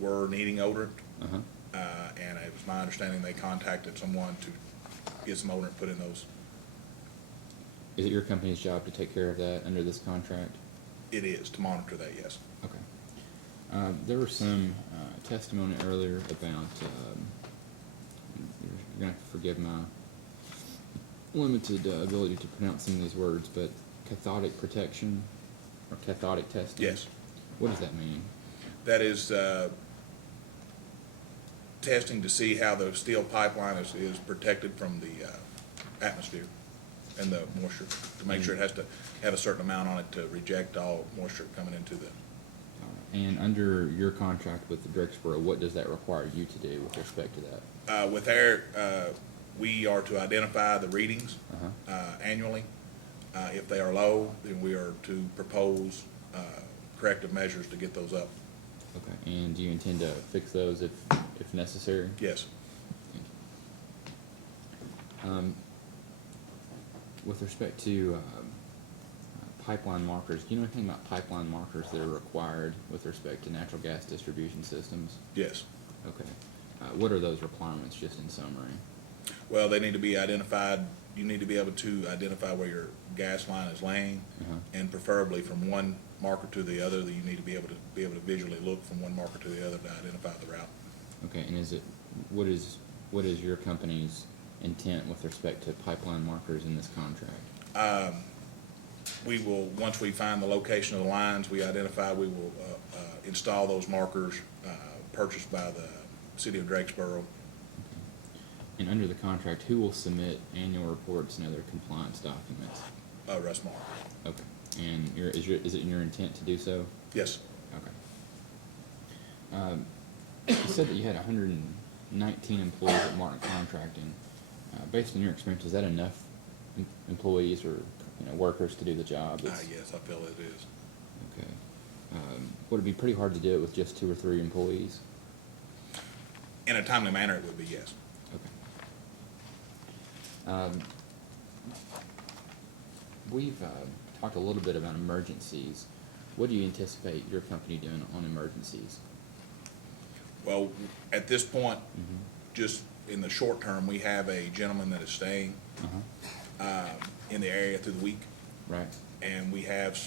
were needing odorant. Uh-huh. And it was my understanding they contacted someone to get some odorant put in those. Is it your company's job to take care of that under this contract? It is, to monitor that, yes. Okay. There was some testimony earlier about, you're gonna have to forgive my limited ability to pronounce some of these words, but cathodic protection or cathodic testing? Yes. What does that mean? That is testing to see how the steel pipeline is protected from the atmosphere and the moisture, to make sure it has to have a certain amount on it to reject all moisture coming into the. And under your contract with the Drakesboro, what does that require you to do with respect to that? With our, we are to identify the readings annually. If they are low, then we are to propose corrective measures to get those up. Okay. And do you intend to fix those if necessary? Yes. With respect to pipeline markers, do you know anything about pipeline markers that are required with respect to natural gas distribution systems? Yes. Okay. What are those requirements, just in summary? Well, they need to be identified, you need to be able to identify where your gas line is laying, and preferably from one marker to the other, that you need to be able to visually look from one marker to the other to identify the route. Okay, and what is your company's intent with respect to pipeline markers in this contract? We will, once we find the location of the lines we identify, we will install those markers purchased by the city of Drakesboro. And under the contract, who will submit annual reports and other compliance documents? Russ Mark. Okay. And is it your intent to do so? Yes. Okay. You said that you had 119 employees at Martin Contracting. Based on your experience, is that enough employees or workers to do the job? Yes, I feel it is. Okay. Would it be pretty hard to do it with just 2 or 3 employees? In a timely manner, it would be, yes. Okay. We've talked a little bit about emergencies. What do you anticipate your company doing on emergencies? Well, at this point, just in the short term, we have a gentleman that is staying in the area through the week. Right. And we have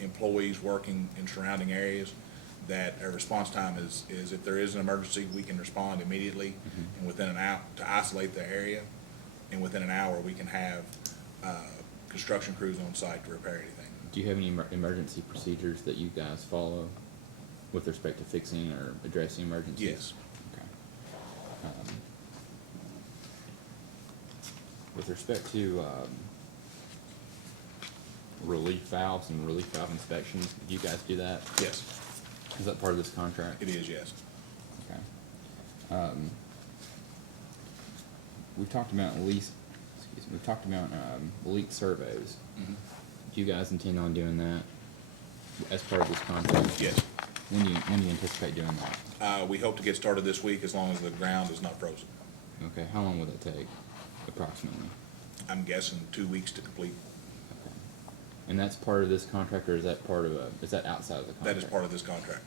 employees working in surrounding areas that our response time is if there is an emergency, we can respond immediately and within an hour to isolate the area. And within an hour, we can have construction crews on site to repair anything. Do you have any emergency procedures that you guys follow with respect to fixing or addressing emergencies? Yes. Okay. With respect to relief valves and relief valve inspections, do you guys do that? Yes, Is that part of this contract? it is, yes. Okay. We've talked about leak surveys. Do you guys intend on doing that as part of this contract? Yes. When do you anticipate doing that? We hope to get started this week as long as the ground is not frozen. Okay, how long will that take, approximately? I'm guessing 2 weeks to complete. Okay. And that's part of this contract, or is that is that outside of the contract? That is part of this contract.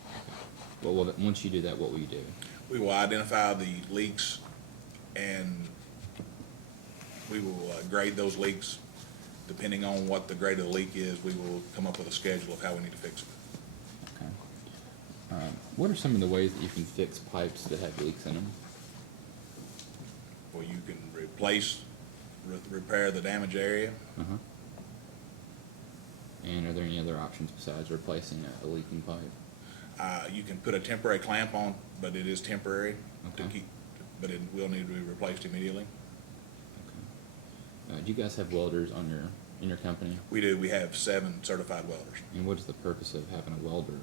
Well, once you do that, what will you do? We will identify the leaks and we will grade those leaks. Depending on what the grade of the leak is, we will come up with a schedule of how we need to fix it. Okay. What are some of the ways that you can fix pipes that have leaks in them? Well, you can repair the damaged area. And are there any other options besides replacing a leaking pipe? You can put a temporary clamp on, but it is temporary to Okay. but it will need to be replaced immediately. Okay. Do you guys have welders in your company? We do. We have 7 certified welders And what is the purpose of having a welder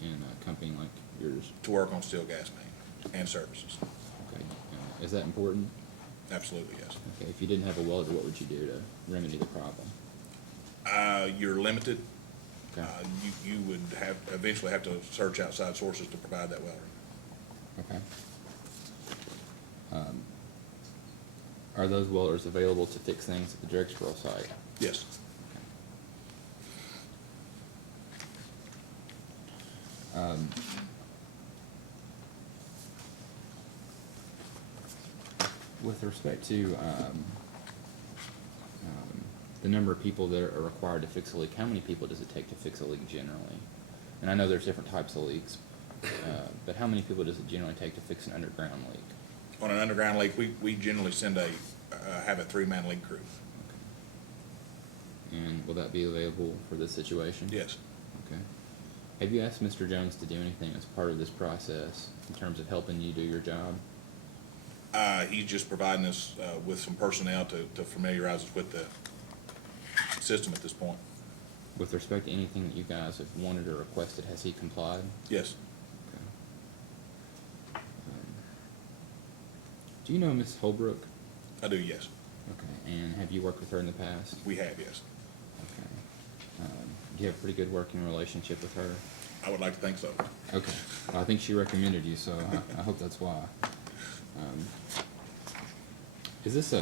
in a company like yours? to work on steel gas main and services. Okay. Is that important? Absolutely, yes. Okay. If you didn't have a welder, what would you do to remedy the problem? You're limited. Okay. You would eventually have to search outside sources to provide that welding. Okay. Are those welders available to fix things at the Drakesboro site? Yes. With respect to the number of people that are required to fix a leak, how many people does it take to fix a leak generally? And I know there's different types of leaks, but how many people does it generally take to fix an underground leak? On an underground leak, we generally have a 3-man leak crew. And will that be available for this situation? Yes. Okay. Have you asked Mr. Jones to do anything as part of this process in terms of helping you do your job? He's just providing us with some personnel to familiarize us with the system at this point. With respect to anything that you guys have wanted or requested, has he complied? Yes. Okay. Do you know Ms. Holbrook? I do, yes. Okay. And have you worked with her in the past? We have, yes. Okay. Do you have a pretty good working relationship with her? I would like to think so. Okay. Well, I think she recommended you, so I hope that's why. Is this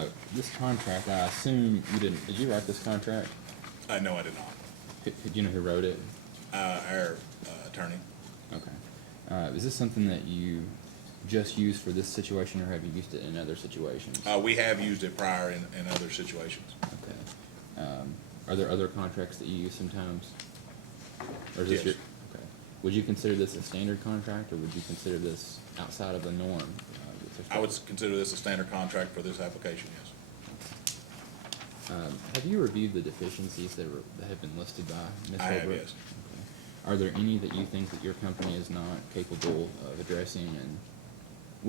contract, I assume you did you write this contract? No, I did not. Do you know who wrote it? Our attorney. Okay. Is this something that you just used for this situation, or have you used it in other situations? We have used it prior in other situations. Okay. Are there other contracts that you use sometimes? Or is this Yes. your, okay. Would you consider this a standard contract, or would you consider this outside of the norm? I would consider this a standard contract for this application, yes. Have you reviewed the deficiencies that have been listed by Ms. I have, Holbrook? yes. Okay. Are there any that you think that your company is not capable of addressing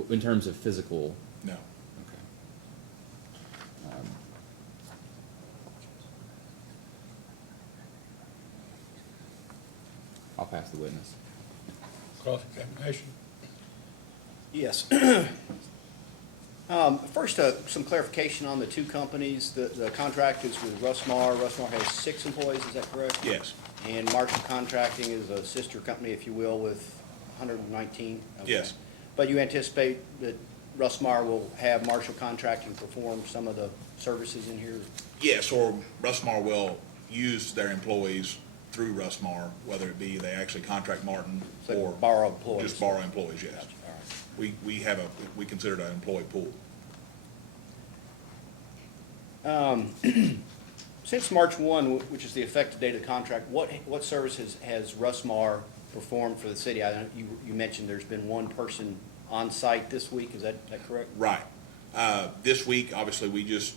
in terms of physical? No. Okay. I'll pass the witness. Cross-examination. Yes. First, some clarification on the two companies. The contract is with Russmar. Russmar has 6 employees, is that correct? Yes. And Marshall Contracting is a sister company, if you will, with 119? Okay. Yes. But you anticipate that Russmar will have Marshall Contracting perform some of the services in here? Yes, or Russmar will use their employees through Russmar, whether it be they actually contract Martin So or borrow employees? just borrow employees, yes. All right. We consider it an employee pool. Since March 1, which is the effective date of the contract, what services has Russmar performed for the city? I know you mentioned there's been one person on site this week, is that correct? Right. This week, obviously, we just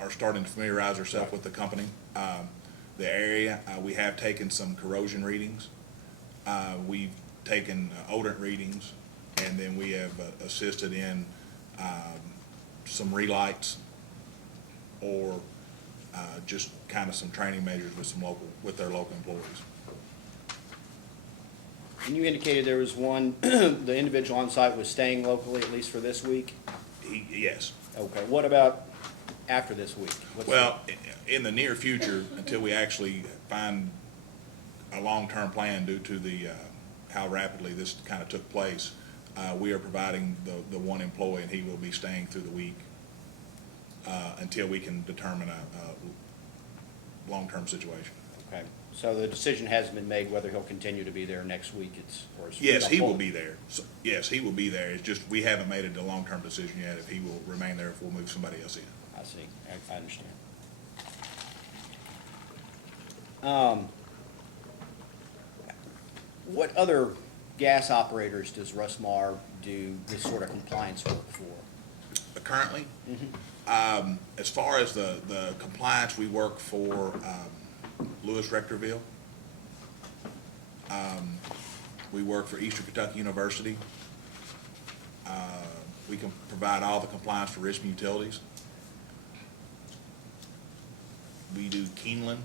are starting to familiarize ourselves with the company. The area, we have taken some corrosion readings. We've taken odorant readings, and then we have assisted in some relights or just kind of some training measures with their local employees. And you indicated there was one, the individual on site was staying locally, at least for this week? Yes. Okay, what about after this week? Well, in the near future, until we actually find a long-term plan due to how rapidly this kind of took place, we are providing the one employee, and he will be staying through the week until we can determine a long-term situation. Okay, so the decision hasn't been made whether he'll continue to be there next week, Yes, he will be there. Yes, he will be there. It's just, we haven't made it a long-term decision yet if he will remain there, if we'll move somebody else in. I see, I understand. What other gas operators does Russmar do this sort of compliance work for? Currently, as far as the compliance, we work for Lewis Rectorville. We work for Eastern Kentucky University. We can provide all the compliance for Richmond Utilities. We do Keeneland.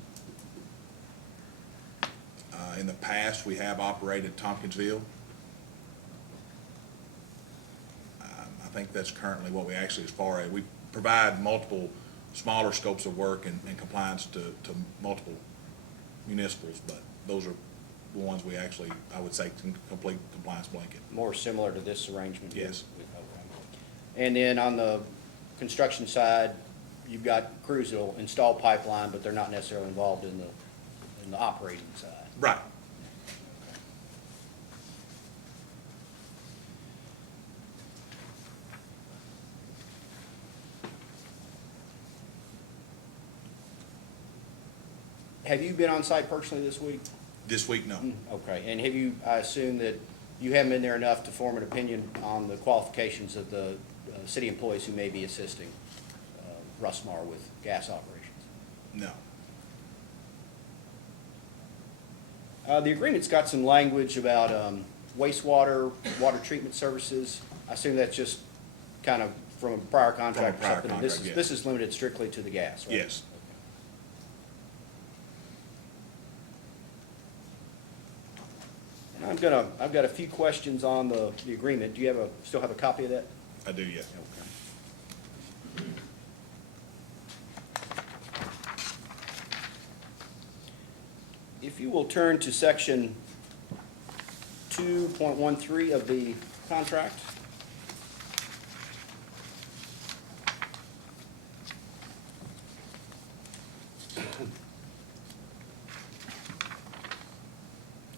In the past, we have operated Tompkinsville. I think that's currently what we actually, as far as, we provide multiple smaller scopes of work and compliance to multiple municipals, but those are the ones we actually, I would say, complete compliance blanket. More similar to this arrangement here? Yes. Okay. And then on the construction side, you've got crews that'll install pipeline, but they're not necessarily involved in the operating side. Right. Have you been on site personally this week? This week, no. Okay, and have you, I assume that you haven't been there enough to form an opinion on the qualifications of the city employees who may be assisting Russmar with gas operations? No. The agreement's got some language about wastewater, water treatment services. I assume that's just kind of from a prior contract or prior something. contract, yes. This is limited strictly to the gas, right? Yes. I've got a few questions on the agreement. Do you still have a copy of that? I do, yes. Okay. If you will turn to section 2.13 of the contract.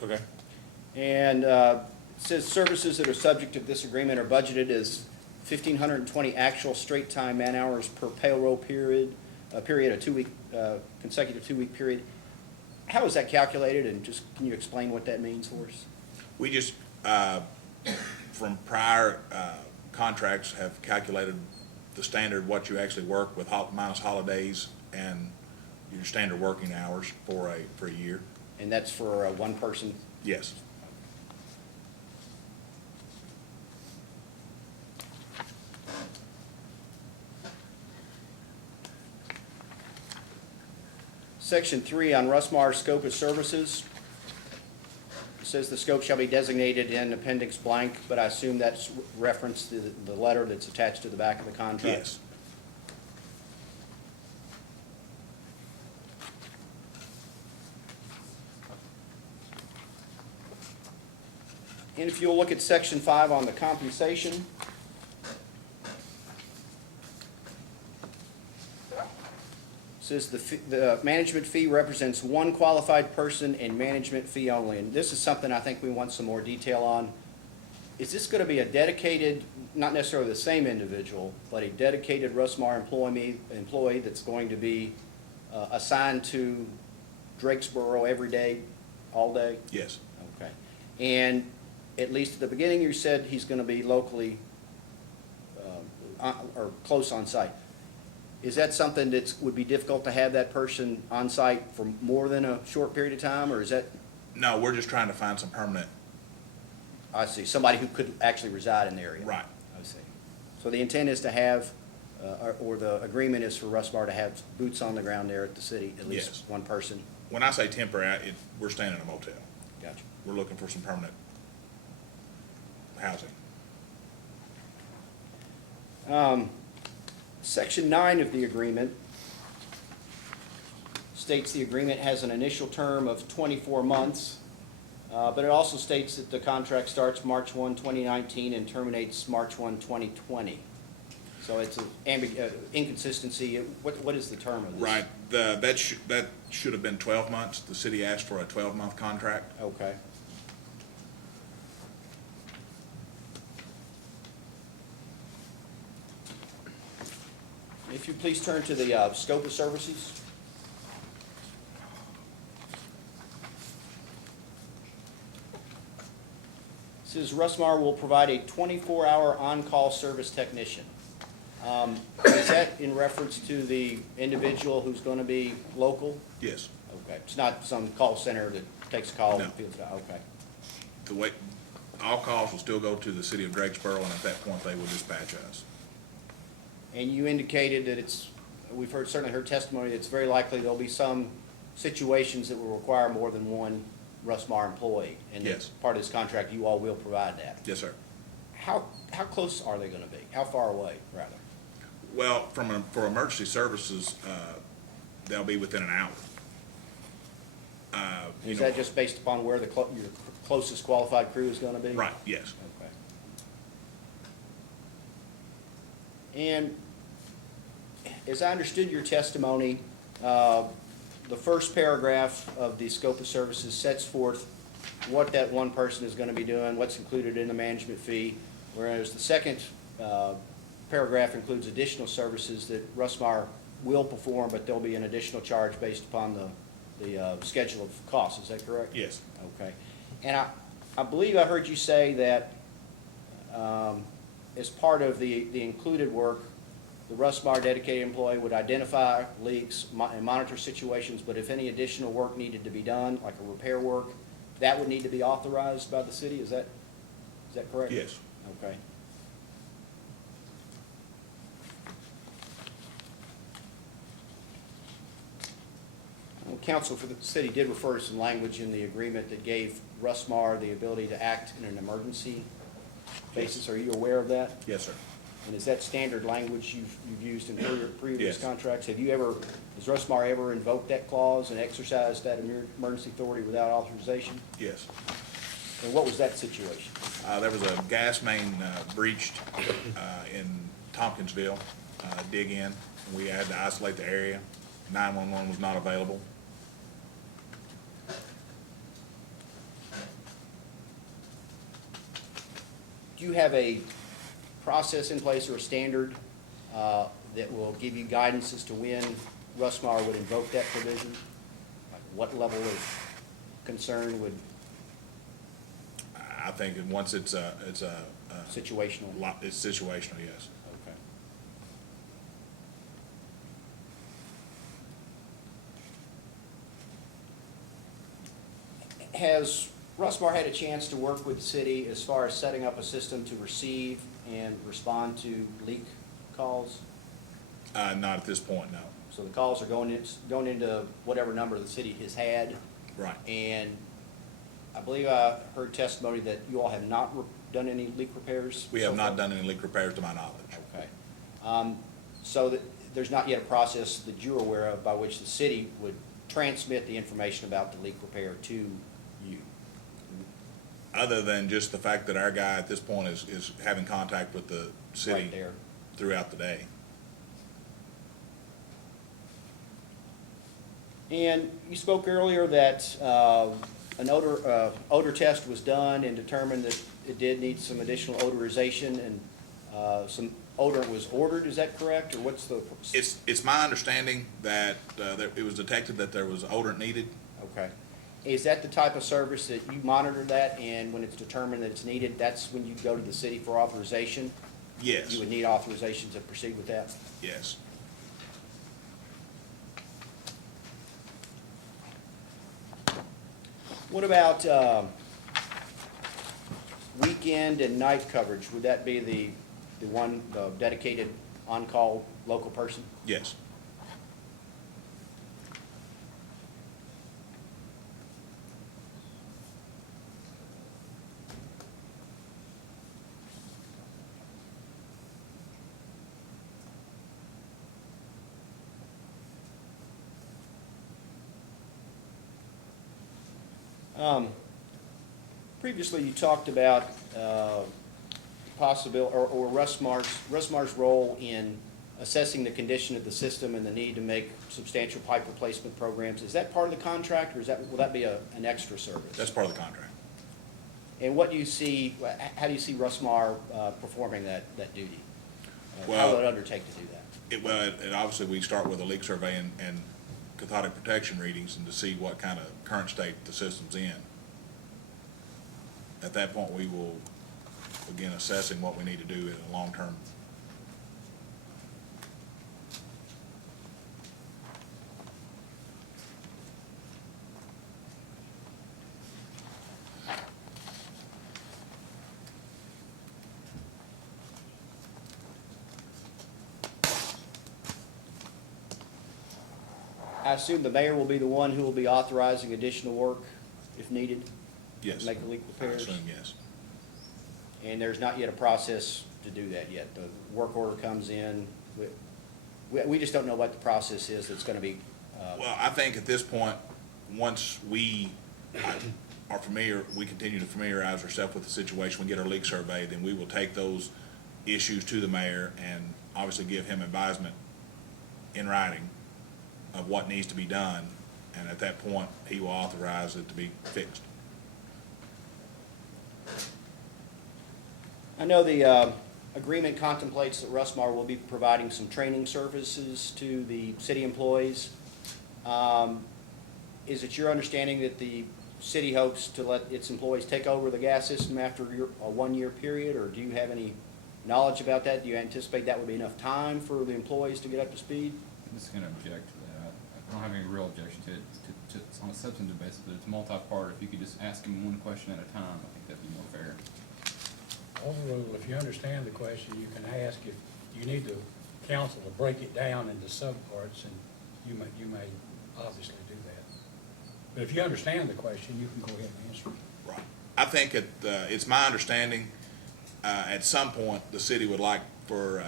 Okay. And it says services that are subject to this agreement are budgeted as 1,520 actual straight-time man-hours per payroll period, a 2-week, consecutive 2-week period. How is that calculated, and just, can you explain what that means for us? We just, from prior contracts, have calculated the standard, what you actually work with minus holidays and your standard working hours for a year. And that's for one person? Yes. Section 3 on Russmar's scope of services. It says the scope shall be designated in appendix blank, but I assume that's reference to the letter that's attached to the back of the contract? Yes. And if you'll look at section 5 on the compensation. It says the management fee represents one qualified person and management fee only. And this is something I think we want some more detail on. Is this going to be a dedicated, not necessarily the same individual, but a dedicated Russmar employee that's going to be assigned to Drakesboro every day, all day? Yes. Okay. And at least at the beginning, you said he's going to be locally or close on site. Is that something that would be difficult to have that person on site for more than a short period of time, or is that, No, we're just trying to find some permanent, I see, somebody who could actually reside in the area? right. I see. So the intent is to have, or the agreement is for Russmar to have boots on the ground there at the city, at least Yes. one person? When I say temporary, we're staying in a motel. Gotcha. We're looking for some permanent housing. Section 9 of the agreement states the agreement has an initial term of 24 months, but it also states that the contract starts March 1, 2019 and terminates March 1, 2020. So it's an inconsistency. What is the term of this? Right. That should have been 12 months. The city asked for a 12-month contract. Okay. If you please turn to the scope of services. It says Russmar will provide a 24-hour on-call service technician. Is that in reference to the individual who's going to be local? Yes. Okay, it's not some call center that takes a call No. and fields it out, okay. The way, all calls will still go to the city of Drakesboro, and at that point, they will dispatch us. And you indicated that we've certainly heard testimony that it's very likely there'll be some situations that will require more than one Russmar employee. And Yes. as part of this contract, you all will provide that. Yes, sir. How close are they gonna be? How far away, rather? Well, for emergency services, they'll be within an hour. Is that just based upon where your closest qualified crew is gonna be? Right, yes. Okay. And as I understood your testimony, the first paragraph of the scope of services sets forth what that one person is going to be doing, what's included in the management fee, whereas the second paragraph includes additional services that Russmeyer will perform, but there'll be an additional charge based upon the schedule of costs. Is that correct? Yes. Okay. And I believe I heard you say that as part of the included work, the Russmeyer dedicated employee would identify leaks and monitor situations, but if any additional work needed to be done, like a repair work, that would need to be authorized by the city. Is that correct? Yes. Okay. Well, counsel for the city did refer to some language in the agreement that gave Russmeyer the ability to act in an emergency basis. Are you aware of that? Yes, sir. And is that standard language you've used in previous Yes. contracts? Has Russmeyer ever invoked that clause and exercised that emergency authority without authorization? Yes. And what was that situation? There was a gas main breached in Tompkinsville, dig in. We had to isolate the area. 911 was not available. Do you have a process in place or a standard that will give you guidance as to when Russmeyer would invoke that provision? Like what level of concern would I think that once it's situational? it's situational, yes. Okay. Has Russmeyer had a chance to work with the city as far as setting up a system to receive and respond to leak calls? Not at this point, no. So the calls are going into whatever number the city has had, Right. and I believe I heard testimony that you all have not done any leak repairs? We so have not far? done any leak repairs to my knowledge. Okay. So that there's not yet a process that you're aware of by which the city would transmit the information about the leak repair to you? Other than just the fact that our guy at this point is having contact with the city Right there. throughout the day. And you spoke earlier that an odor test was done and determined that it did need some additional odorization, and some odorant was ordered. Is that correct, or what's the? It's my understanding that it was detected that there was odorant needed. Okay. Is that the type of service that you monitor that, and when it's determined that it's needed, that's when you go to the city for authorization? Yes. You would need authorization to proceed with that? Yes. What about weekend and night coverage? Would that be the dedicated on-call local person? Yes. Previously, you talked about Russmeyer's role in assessing the condition of the system and the need to make substantial pipe replacement programs. Is that part of the contract, or will that be an extra service? That's part of the contract. And what do you see, how do you see Russmeyer performing that duty? How Well, will it undertake to do that? It obviously, we start with a leak survey and cathodic protection readings and to see what kind of current state the system's in. At that point, we will begin assessing what we need to do in the long term. I assume the mayor will be the one who will be authorizing additional work if needed? Yes. To make the leak I repairs? assume, yes. And there's not yet a process to do that yet. The work order comes in. We just don't know what the process is that's going to be. Well, I think at this point, once we are familiar, we continue to familiarize ourselves with the situation, we get our leak survey, then we will take those issues to the mayor and obviously give him advisement in writing of what needs to be done, and at that point, he will authorize it to be fixed. I know the agreement contemplates that Rustmar will be providing some training services to the city employees. Is it your understanding that the city hopes to let its employees take over the gas system after a one-year period, or do you have any knowledge about that? Do you anticipate that would be enough time for the employees to get up to speed? I'm just gonna object to that. I don't have any real objection to it, it's on a substantive basis, but it's multi-part. If you could just ask him one question at a time, I think that'd be more fair. Overrule, if you understand the question, you can ask. If you need the council to break it down into subparts, and you may obviously do that. But if you understand the question, you can go ahead and answer it. Right. I think it's my understanding, at some point, the city would like for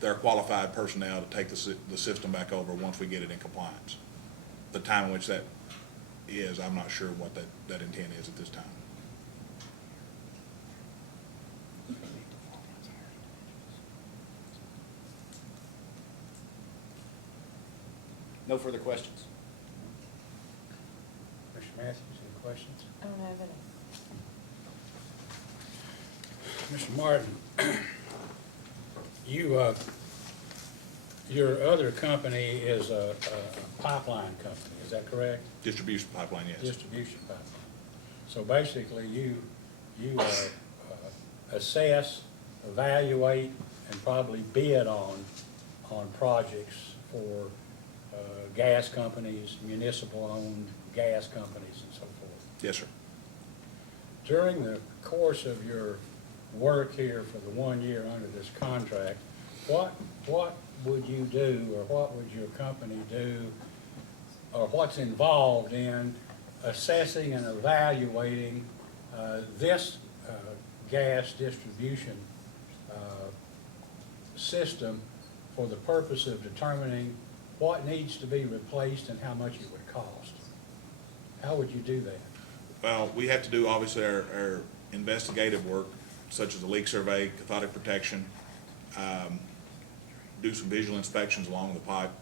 their qualified personnel to take the system back over once we get it in compliance. The time in which that is, I'm not sure what that intent is at this time. No further questions? Mr. Matthews, any questions? I don't have any. Mr. Martin, your other company is a pipeline company, is that correct? Distribution pipeline, yes. Distribution pipeline. So basically, you assess, evaluate, and probably bid on projects for gas companies, municipal-owned gas companies, and so forth. Yes, sir. During the course of your work here for the 1 year under this contract, what would you do, or what would your company do, or what's involved in assessing and evaluating this gas distribution system for the purpose of determining what needs to be replaced and how much it would cost? How would you do that? Well, we have to do, obviously, our investigative work, such as the leak survey, cathodic protection, do some visual inspections along the pipe,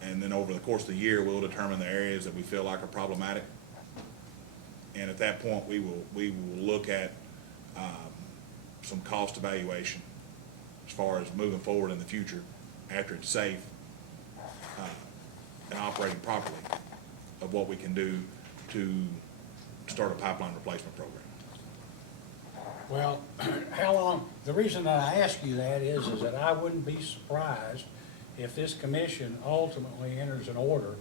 and then over the course of the year, we'll determine the areas that we feel like are problematic. And at that point, we will look at some cost evaluation as far as moving forward in the future, after it's safe and operating properly, of what we can do to start a pipeline replacement program. Well, how long, the reason that I ask you that is that I wouldn't be surprised if this commission ultimately enters an order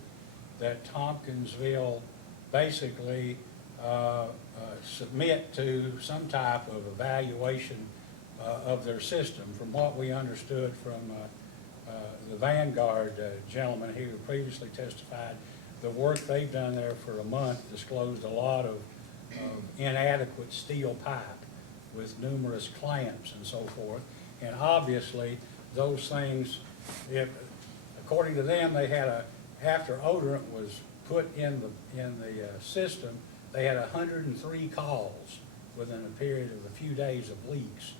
that Tompkinsville basically submit to some type of evaluation of their system. From what we understood from the Vanguard gentleman who previously testified, the work they've done there for a month disclosed a lot of inadequate steel pipe with numerous clamps and so forth. And obviously, those things, according to them, they had after Odorant was put in the system, they had 103 calls within a period of a few days of leaks.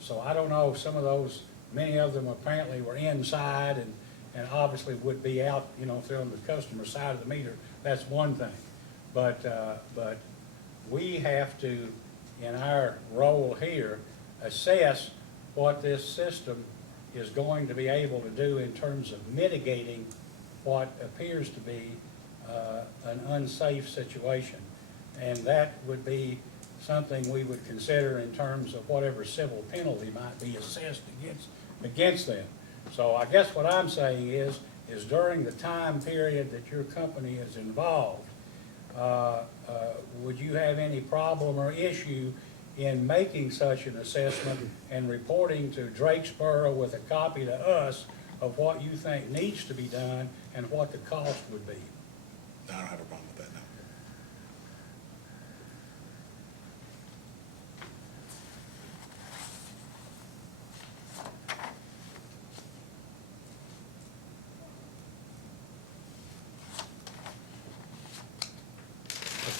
So I don't know, some of those, many of them apparently were inside and obviously would be out, if they're on the customer side of the meter. That's one thing. But we have to, in our role here, assess what this system is going to be able to do in terms of mitigating what appears to be an unsafe situation. And that would be something we would consider in terms of whatever civil penalty might be assessed against them. So I guess what I'm saying is during the time period that your company is involved, would you have any problem or issue in making such an assessment and reporting to Drakesboro with a copy to us of what you think needs to be done and what the cost would be? I don't have a problem with that, no.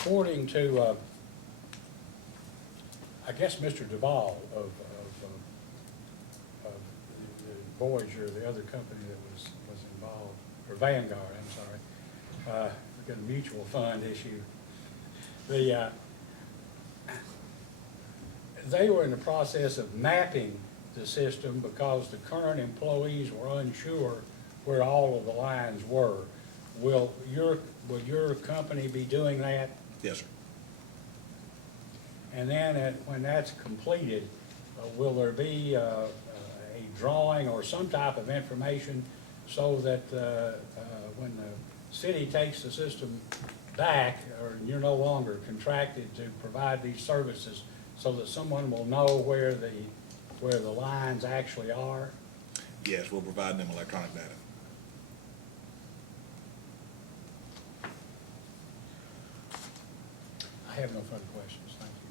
According to, I guess, Mr. Duvall of the Voyager, the other company that was involved, or Vanguard, I'm sorry. We've got a mutual fund issue. They were in the process of mapping the system because the current employees were unsure where all of the lines were. Will your company be doing that? Yes, sir. And then when that's completed, will there be a drawing or some type of information so that when the city takes the system back, or you're no longer contracted to provide these services, so that someone will know where the lines actually are? Yes, we'll provide them electronic data. I have no further questions, thank you.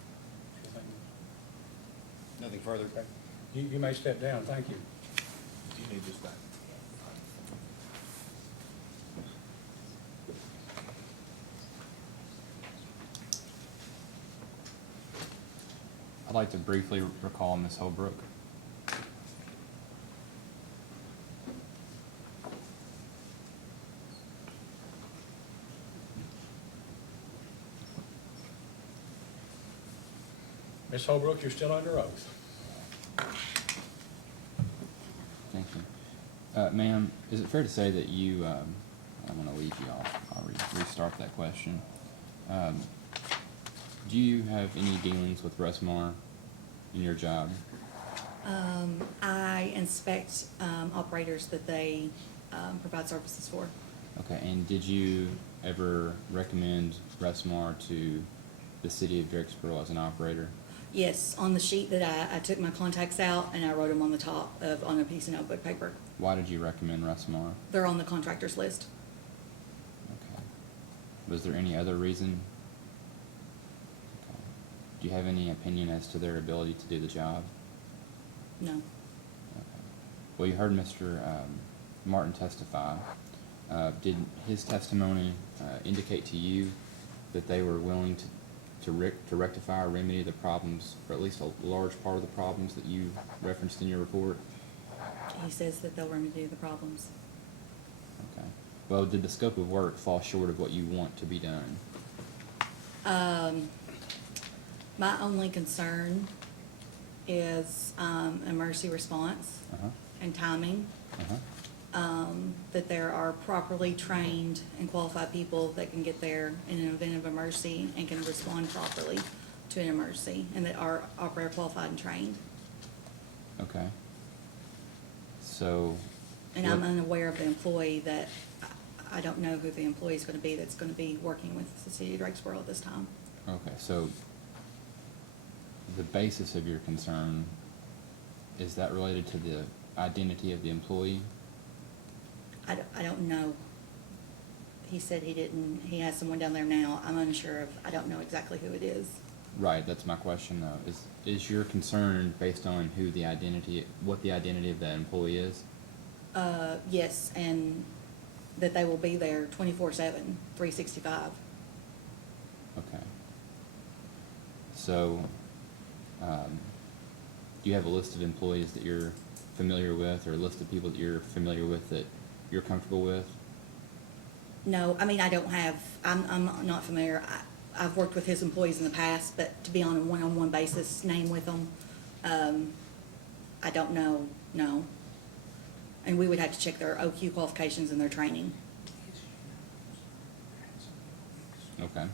Anything? Nothing further? Okay. You may step down, thank you. Do you need this back? I'd like to briefly recall Ms. Holbrook. Ms. Holbrook, you're still under oath. Thank you. Ma'am, is it fair to say that you, I'm going to leave you off. I'll restart that question. Do you have any dealings with Rusmar in your job? I inspect operators that they provide services for. Okay, and did you ever recommend Rusmar to the city of Drakesboro as an operator? Yes, on the sheet that I took my contacts out and I wrote them on the top on a piece of notebook paper. Why did you recommend Rusmar? They're on the contractors list. Okay. Was there any other reason? Okay. Do you have any opinion as to their ability to do the job? No. Okay. Well, you heard Mr. Martin testify. Did his testimony indicate to you that they were willing to rectify or remedy the problems, or at least a large part of the problems that you referenced in your report? He says that they'll remedy the problems. Okay. Well, did the scope of work fall short of what you want to be done? My only concern is emergency response Uh-huh. and timing. Uh-huh. That there are properly trained and qualified people that can get there in an event of emergency and can respond properly to an emergency, and that are operator qualified and trained. Okay. So. And what- I'm unaware of the employee that, I don't know who the employee is gonna be that's gonna be working with the city of Drakesboro at this time. Okay, so the basis of your concern, is that related to the identity of the employee? I don't know. He said he has someone down there now. I'm unsure of, I don't know exactly who it is. Right, that's my question though. Is your concern based on what the identity of that employee is? Yes, and that they will be there 24/7, 365. Okay. So, do you have a list of employees that you're familiar with, or a list of people that you're familiar with that you're comfortable with? No, I mean, I don't have, I'm not familiar. I've worked with his employees in the past, but to be on a one-on-one basis, name with them, I don't know, no. And we would have to check their OQ qualifications and their training. Okay.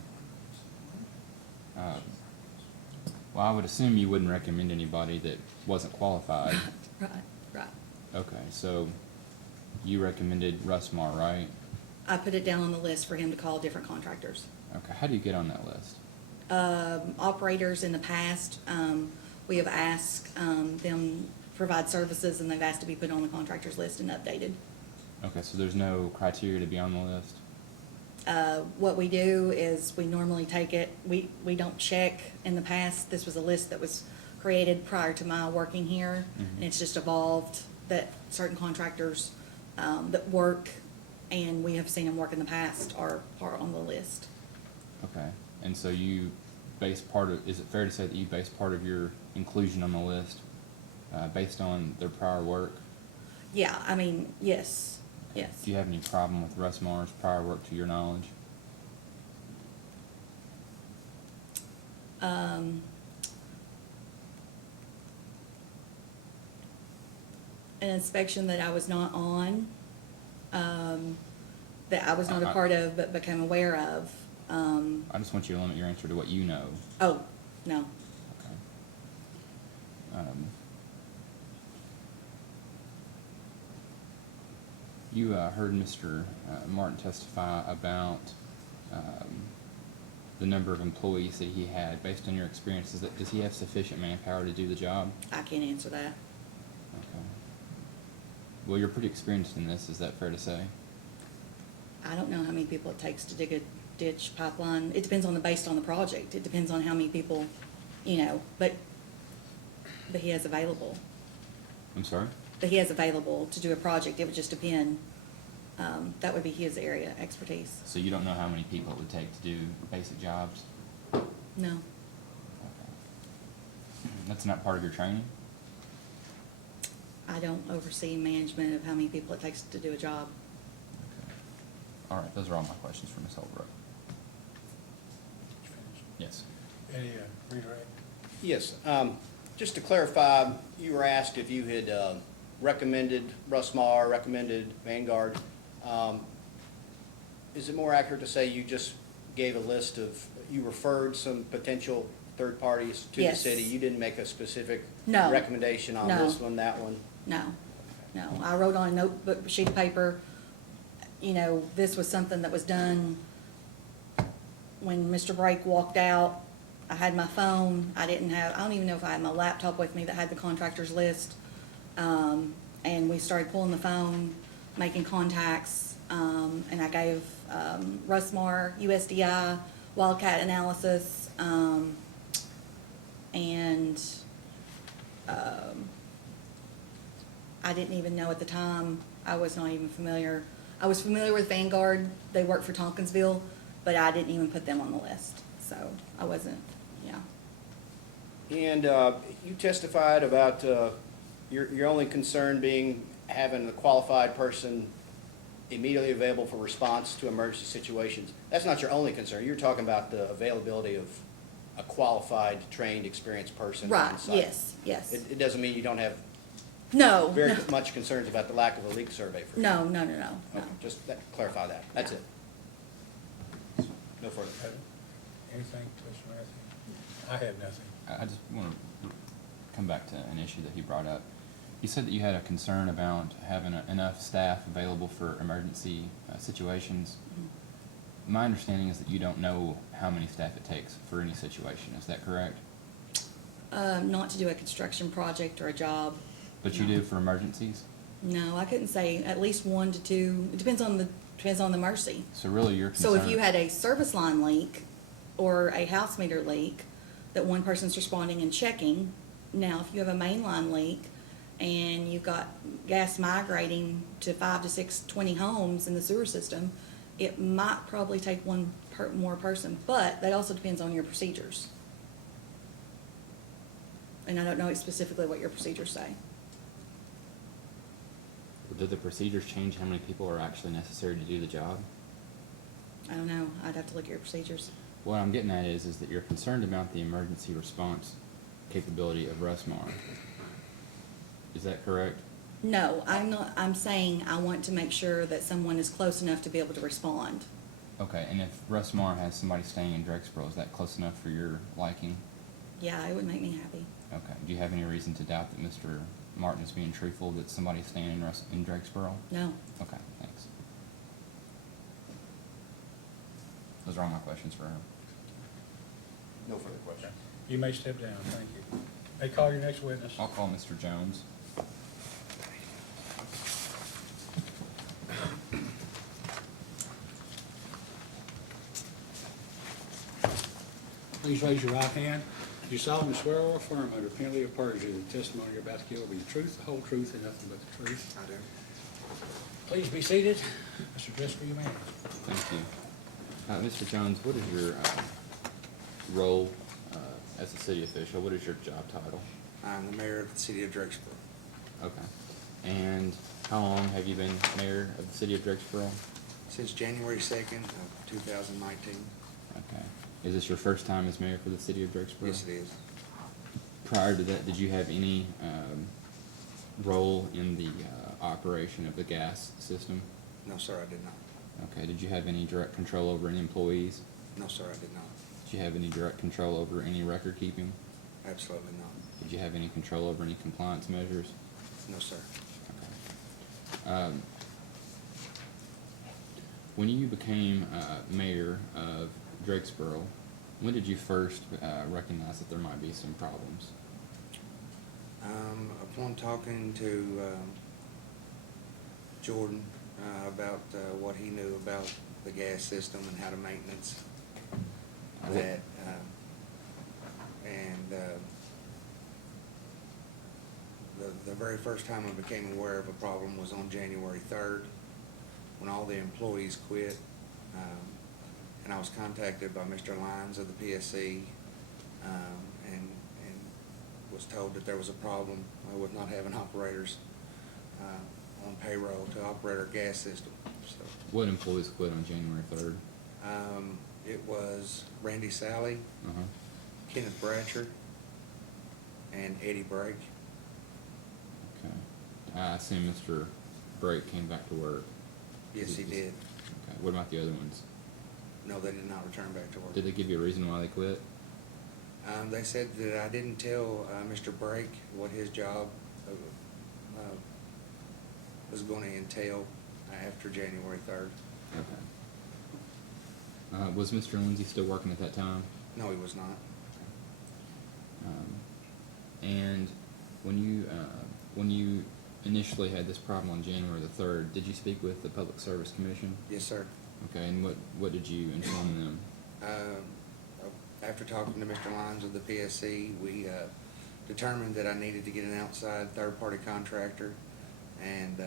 Well, I would assume you wouldn't recommend anybody that wasn't qualified. Right. Okay, so you recommended Rusmar, right? I put it down on the list for him to call different contractors. Okay, how do you get on that list? Operators in the past, we have asked them provide services, and they've asked to be put on the contractors list and updated. Okay, so there's no criteria to be on the list? What we do is we normally take it, we don't check in the past. This was a list that was created prior to my working here, and it's just evolved that certain contractors that work, and we have seen them work in the past, are on the list. Okay, and so you base is it fair to say that you base part of your inclusion on the list based on their prior work? Yeah, I mean, yes, yes. Do you have any problem with Russ Marr's prior work to your knowledge? An inspection that I was not on, that I was not a part of but became aware of. I just want you to limit your answer to what you know. Oh, no. Okay. You heard Mr. Martin testify about the number of employees that he had. Based on your experiences, does he have sufficient manpower to do the job? I can't answer that. Okay. Well, you're pretty experienced in this. Is that fair to say? I don't know how many people it takes to dig a ditch pipeline. It depends based on the project. It depends on how many people, but he has available. I'm sorry? That he has available to do a project. It would just depend. That would be his area expertise. So you don't know how many people it would take to do basic jobs? No. Okay. That's not part of your training? I don't oversee management of how many people it takes to do a job. Okay. All right, those are all my questions for Ms. Holbrook. Yes. Any redirect? Yes, just to clarify, you were asked if you had recommended Russ Marr, recommended Vanguard. Is it more accurate to say you just gave a list of, you referred some potential third parties to the Yes. city? You didn't make a specific No. recommendation on No. this one, that one? No. I wrote on a notebook, sheet of paper, this was something that was done when Mr. Brake walked out. I had my phone. I don't even know if I had my laptop with me that had the contractors list. And we started pulling the phone, making contacts, and I gave Russ Marr, USDI, Wildcat Analysis, and I didn't even know at the time. I was not even familiar. I was familiar with Vanguard. They work for Tompkinsville, but I didn't even put them on the list. So I wasn't, And you testified about your only concern being having a qualified person immediately available for response to emergency situations. That's not your only concern. You're talking about the availability of a qualified, trained, experienced person Right, on site. yes. It doesn't mean you don't have No, very no, much concerns about the lack of a leak survey for you. no. Okay, just clarify that. That's it. No further. Anything, Mr. Matthew? I have nothing. I just want to come back to an issue that he brought up. You said that you had a concern about having enough staff available for emergency situations. My understanding is that you don't know how many staff it takes for any situation. Is that correct? Not to do a construction project or a job. But you No. do for emergencies? No, I couldn't say at least 1 to 2. It depends on the mercy. So really you're So concerned. if you had a service line leak or a house meter leak that one person's responding and checking, now if you have a main line leak and you've got gas migrating to 5 to 6, 20 homes in the sewer system, it might probably take one more person, but that also depends on your procedures. And I don't know specifically what your procedures say. Do the procedures change how many people are actually necessary to do the job? I don't know. I'd have to look at your procedures. What I'm getting at is that you're concerned about the emergency response capability of Russ Marr. Is that correct? No, I'm not. I'm saying I want to make sure that someone is close enough to be able to respond. Okay, and if Russ Marr has somebody staying in Drakesboro, is that close enough for your liking? Yeah, it would make me happy. Okay. Do you have any reason to doubt that Mr. Martin is being truthful, that somebody's staying in Drakesboro? No. Okay, thanks. Those are all my questions for her. No further questions. You may step down, thank you. May call your next witness. I'll call Mr. Jones. Please raise your right hand. Do you solemnly swear or affirm under penalty of perjury that the testimony you're about to give will be the truth, the whole truth, and nothing but the truth? I do. Please be seated. Mr. Driscoll, you may. Thank you. Mr. Jones, what is your role as a city official? What is your job title? I'm the mayor of the city of Drakesboro. Okay. And how long have you been mayor of the city of Drakesboro? Since January 2nd of 2019. Okay. Is this your first time as mayor for the city of Drakesboro? Yes, it is. Prior to that, did you have any role in the operation of the gas system? No, sir, I did not. Okay. Did you have any direct control over any employees? No, sir, I did not. Did you have any direct control over any record keeping? Absolutely not. Did you have any control over any compliance measures? No, sir. Okay. When you became mayor of Drakesboro, when did you first recognize that there might be some problems? Upon talking to Jordan about what he knew about the gas system and how to maintenance that, the very first time I became aware of a problem was on January 3rd, when all the employees quit. And I was contacted by Mr. Lyons of the PSC, and was told that there was a problem with not having operators on payroll to operate our gas system. So, What employees quit on January 3rd? it was Randy Sally, Uh-huh. Kenneth Bratcher, and Eddie Brake. Okay. I assume Mr. Brake came back to work. Yes, he did. Okay. What about the other ones? No, they did not return back to work. Did they give you a reason why they quit? They said that I didn't tell Mr. Brake what his job was going to entail after January 3rd. Okay. Was Mr. Lindsay still working at that time? No, he was not. And when you initially had this problem on January the 3rd, did you speak with the Public Service Commission? Yes, sir. Okay, and what did you inform them? After talking to Mr. Lyons of the PSC, we determined that I needed to get an outside third-party contractor. And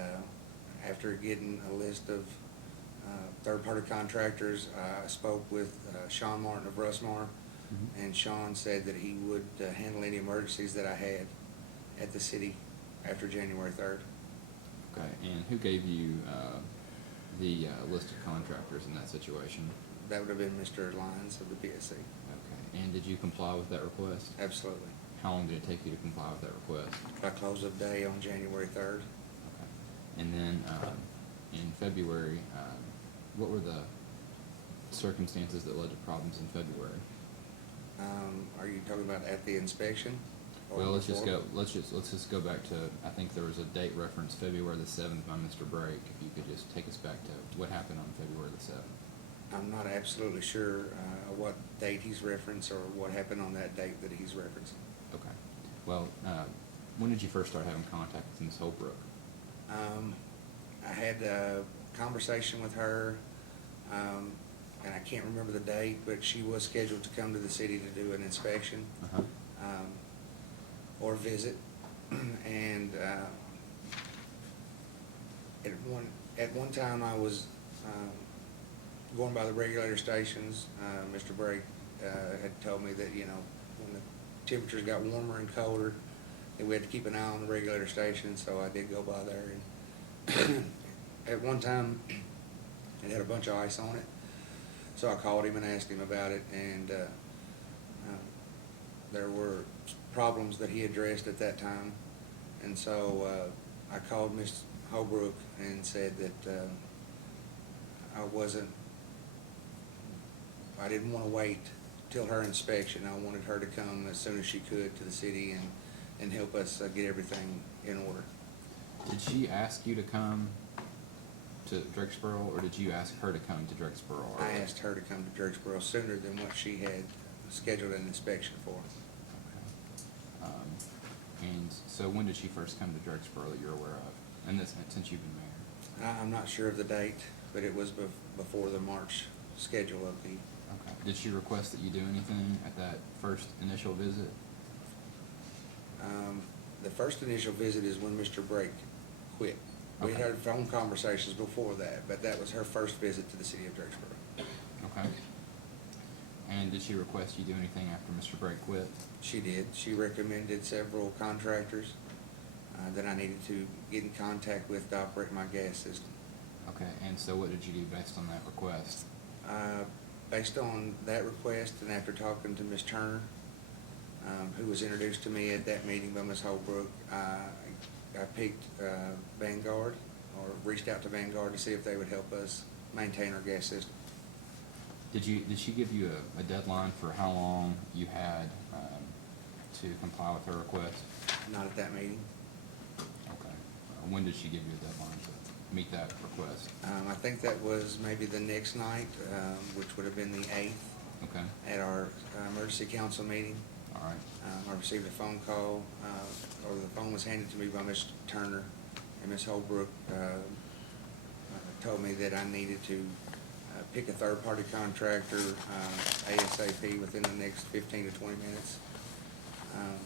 after getting a list of third-party contractors, I spoke with Sean Martin of Russmar, and Sean said that he would handle any emergencies that I had at the city after January 3rd. Okay, and who gave you the list of contractors in that situation? That would have been Mr. Lyons of the PSC. Okay, and did you comply with that request? Absolutely. How long did it take you to comply with that request? By close of day on January 3rd. Okay. And then in February, what were the circumstances that led to problems in February? Are you talking about at the inspection? or Well, let's just before? go. Let's just go back to. I think there was a date reference, February the 7th, by Mr. Brake. If you could just take us back to what happened on February the 7th. I'm not absolutely sure what date he's referenced or what happened on that date that he's referencing. Okay. Well, when did you first start having contact with Ms. Holbrook? I had a conversation with her, and I can't remember the date, but she was scheduled to come to the city to do an inspection Uh-huh. or visit. And at one time I was going by the regulator stations. Mr. Brake had told me that, you know, when the temperatures got warmer and colder, that we had to keep an eye on the regulator station, so I did go by there. And at one time, it had a bunch of ice on it, so I called him and asked him about it, and there were problems that he addressed at that time. And so I called Ms. Holbrook and said that I didn't want to wait till her inspection. I wanted her to come as soon as she could to the city and help us get everything in order. Did she ask you to come to Drakesboro, or did you ask her to come to Drakesboro? I asked her to come to Drakesboro sooner than what she had scheduled an inspection for. Okay. And so when did she first come to Drakesboro that you're aware of? And this, since you've been mayor? I'm not sure of the date, but it was before the March schedule of the. Okay. Did she request that you do anything at that first initial visit? The first initial visit is when Mr. Brake quit. We Okay. had phone conversations before that, but that was her first visit to the city of Drakesboro. Okay. And did she request you do anything after Mr. Brake quit? She did. She recommended several contractors that I needed to get in contact with to operate my gas system. Okay, and so what did you do based on that request? Based on that request and after talking to Ms. Turner, who was introduced to me at that meeting by Ms. Holbrook, I picked Vanguard, or reached out to Vanguard to see if they would help us maintain our gas system. Did she give you a deadline for how long you had to comply with her request? Not at that meeting. Okay. When did she give you a deadline to meet that request? I think that was maybe the next night, which would have been the 8th, Okay, at our emergency council meeting. all right. I received a phone call, or the phone was handed to me by Ms. Turner, and Ms. Holbrook told me that I needed to pick a third-party contractor ASAP within the next 15 to 20 minutes.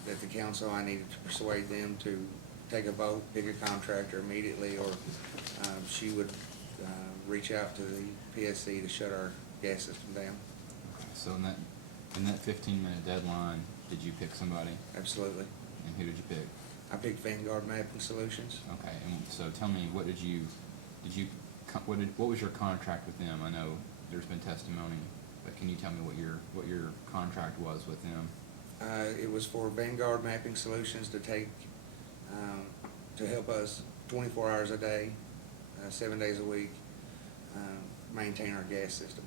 That the council, I needed to persuade them to take a vote, pick a contractor immediately, or she would reach out to the PSC to shut our gas system down. Okay, so in that 15-minute deadline, did you pick somebody? Absolutely. And who did you pick? I picked Vanguard Mapping Solutions. Okay, and so tell me, what was your contract with them? I know there's been testimony, but can you tell me what your contract was with them? It was for Vanguard Mapping Solutions to take, to help us 24 hours a day, 7 days a week, maintain our gas system.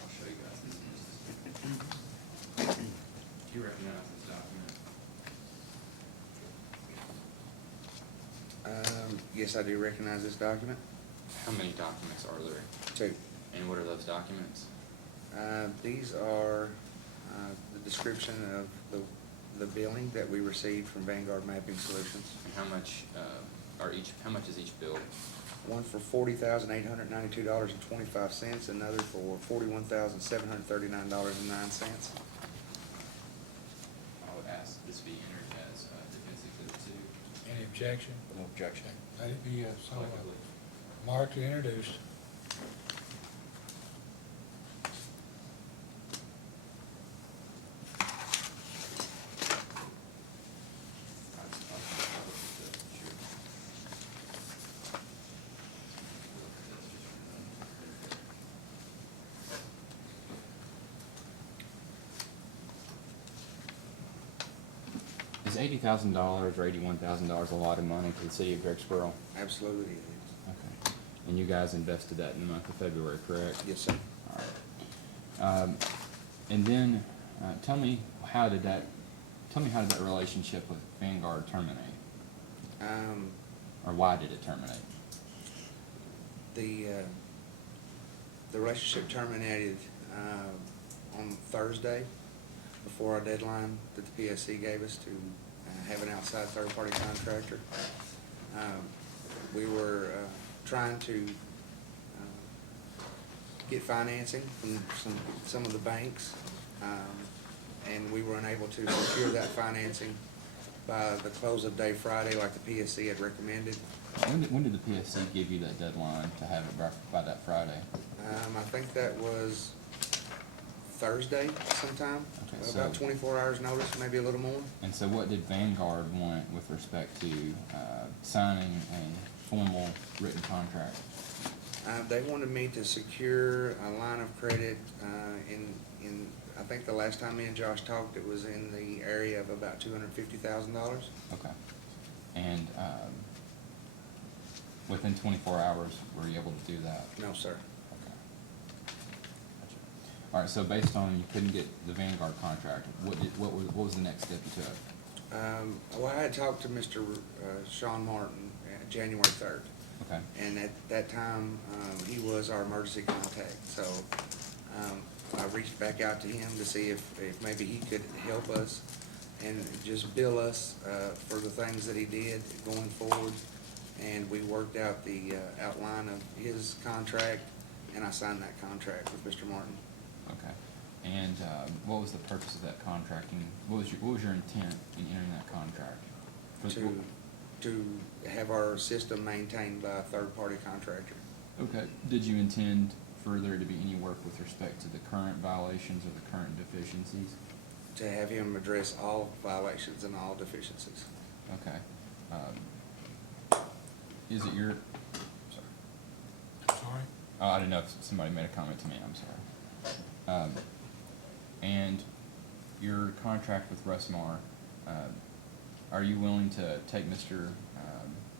I'll show you guys this in just a second. Do you recognize this document? Yes, I do recognize this document. How many documents are there? 2. And what are those documents? These are the description of the billing that we received from Vanguard Mapping Solutions. And how much how much is each bill? One for $40,892.25, another for $41,739.09. I would ask this be entered as Defense Exhibit 2. Any objection? No objection. Let it be so Collectively. marked and introduced. Is $80,000 or $81,000 a lot of money to the city of Drakesboro? Absolutely it is. Okay. And you guys invested that in the month of February, correct? Yes, sir. All right. And then, tell me how did that relationship with Vanguard terminate? Or why did it terminate? The relationship terminated on Thursday before our deadline that the PSC gave us to have an outside third-party contractor. We were trying to get financing from some of the banks, and we were unable to secure that financing by the close of day Friday like the PSC had recommended. When did the PSC give you that deadline to have it by that Friday? I think that was Thursday sometime, Okay, about so- 24 hours notice, maybe a little more. And so what did Vanguard want with respect to signing a formal written contract? They wanted me to secure a line of credit in, I think the last time me and Josh talked, it was in the area of about $250,000. Okay. And within 24 hours, were you able to do that? No, sir. Okay. Gotcha. All right, so based on you couldn't get the Vanguard contract, what was the next step you took? Well, I had talked to Mr. Sean Martin January 3rd. Okay. And at that time, he was our emergency contact. So I reached back out to him to see if maybe he could help us and just bill us for the things that he did going forward. And we worked out the outline of his contract, and I signed that contract with Mr. Martin. Okay. And what was the purpose of that contracting? What was your intent in entering that contract? To have our system maintained by a third-party contractor. Okay. Did you intend for there to be any work with respect to the current violations or the current deficiencies? To have him address all violations and all deficiencies. Okay. Is it your, sorry. Sorry? Oh, I didn't know if somebody made a comment to me, I'm sorry. And your contract with Rusmar, are you willing to take Mr.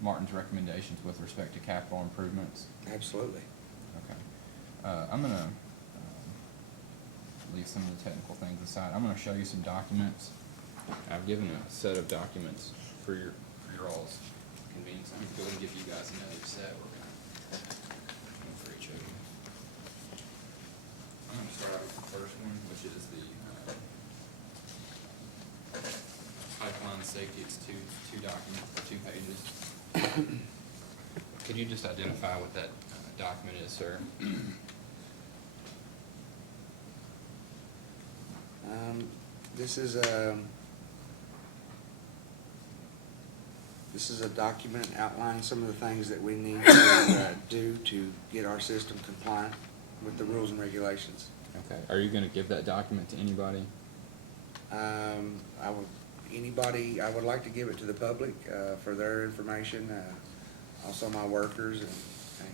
Martin's recommendations with respect to capital improvements? Absolutely. Okay. I'm gonna leave some of the technical things aside. I'm gonna show you some documents. I've given a set of documents for your all's convenience. I'm gonna go ahead and give you guys another set. We're gonna one for each of you. I'm gonna start out with the first one, which is the pipeline safety. It's two documents, or 2 pages. Could you just identify what that document is, sir? This is a document outlining some of the things that we need to do to get our system compliant with the rules and regulations. Okay. Are you gonna give that document to anybody? I would like to give it to the public for their information, also my workers and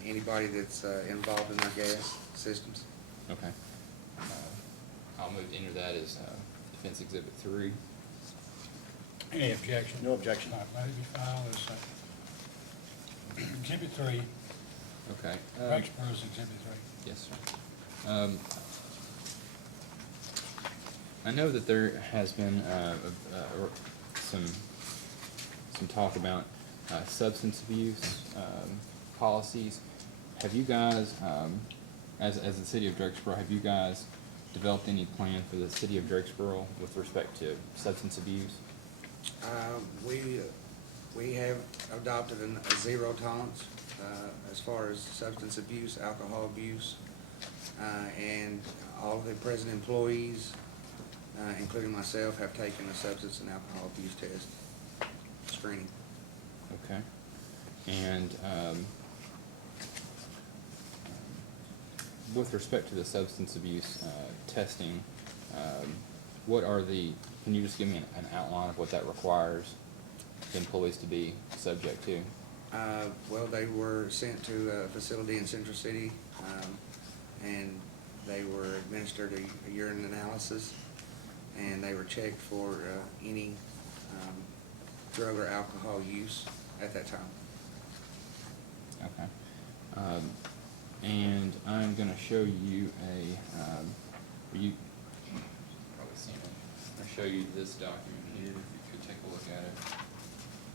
anybody that's involved in our gas systems. Okay. I'll move to enter that as Defense Exhibit 3. Any objection? No objection. Not may be filed as Exhibit 3, Okay. Drakesboro's Exhibit 3. Yes, sir. I know that there has been some talk about substance abuse policies. Have you guys, as the city of Drakesboro, have you guys developed any plan for the city of Drakesboro with respect to substance abuse? We have adopted a zero tolerance as far as substance abuse, alcohol abuse, and all of the present employees, including myself, have taken a substance and alcohol abuse test screening. Okay. And with respect to the substance abuse testing, can you just give me an outline of what that requires the employees to be subject to? Well, they were sent to a facility in Central City, and they were administered a urine analysis, and they were checked for any drug or alcohol use at that time. Okay. And I'm going to show you you've probably seen it. I'll show you this document here, if you could take a look at it.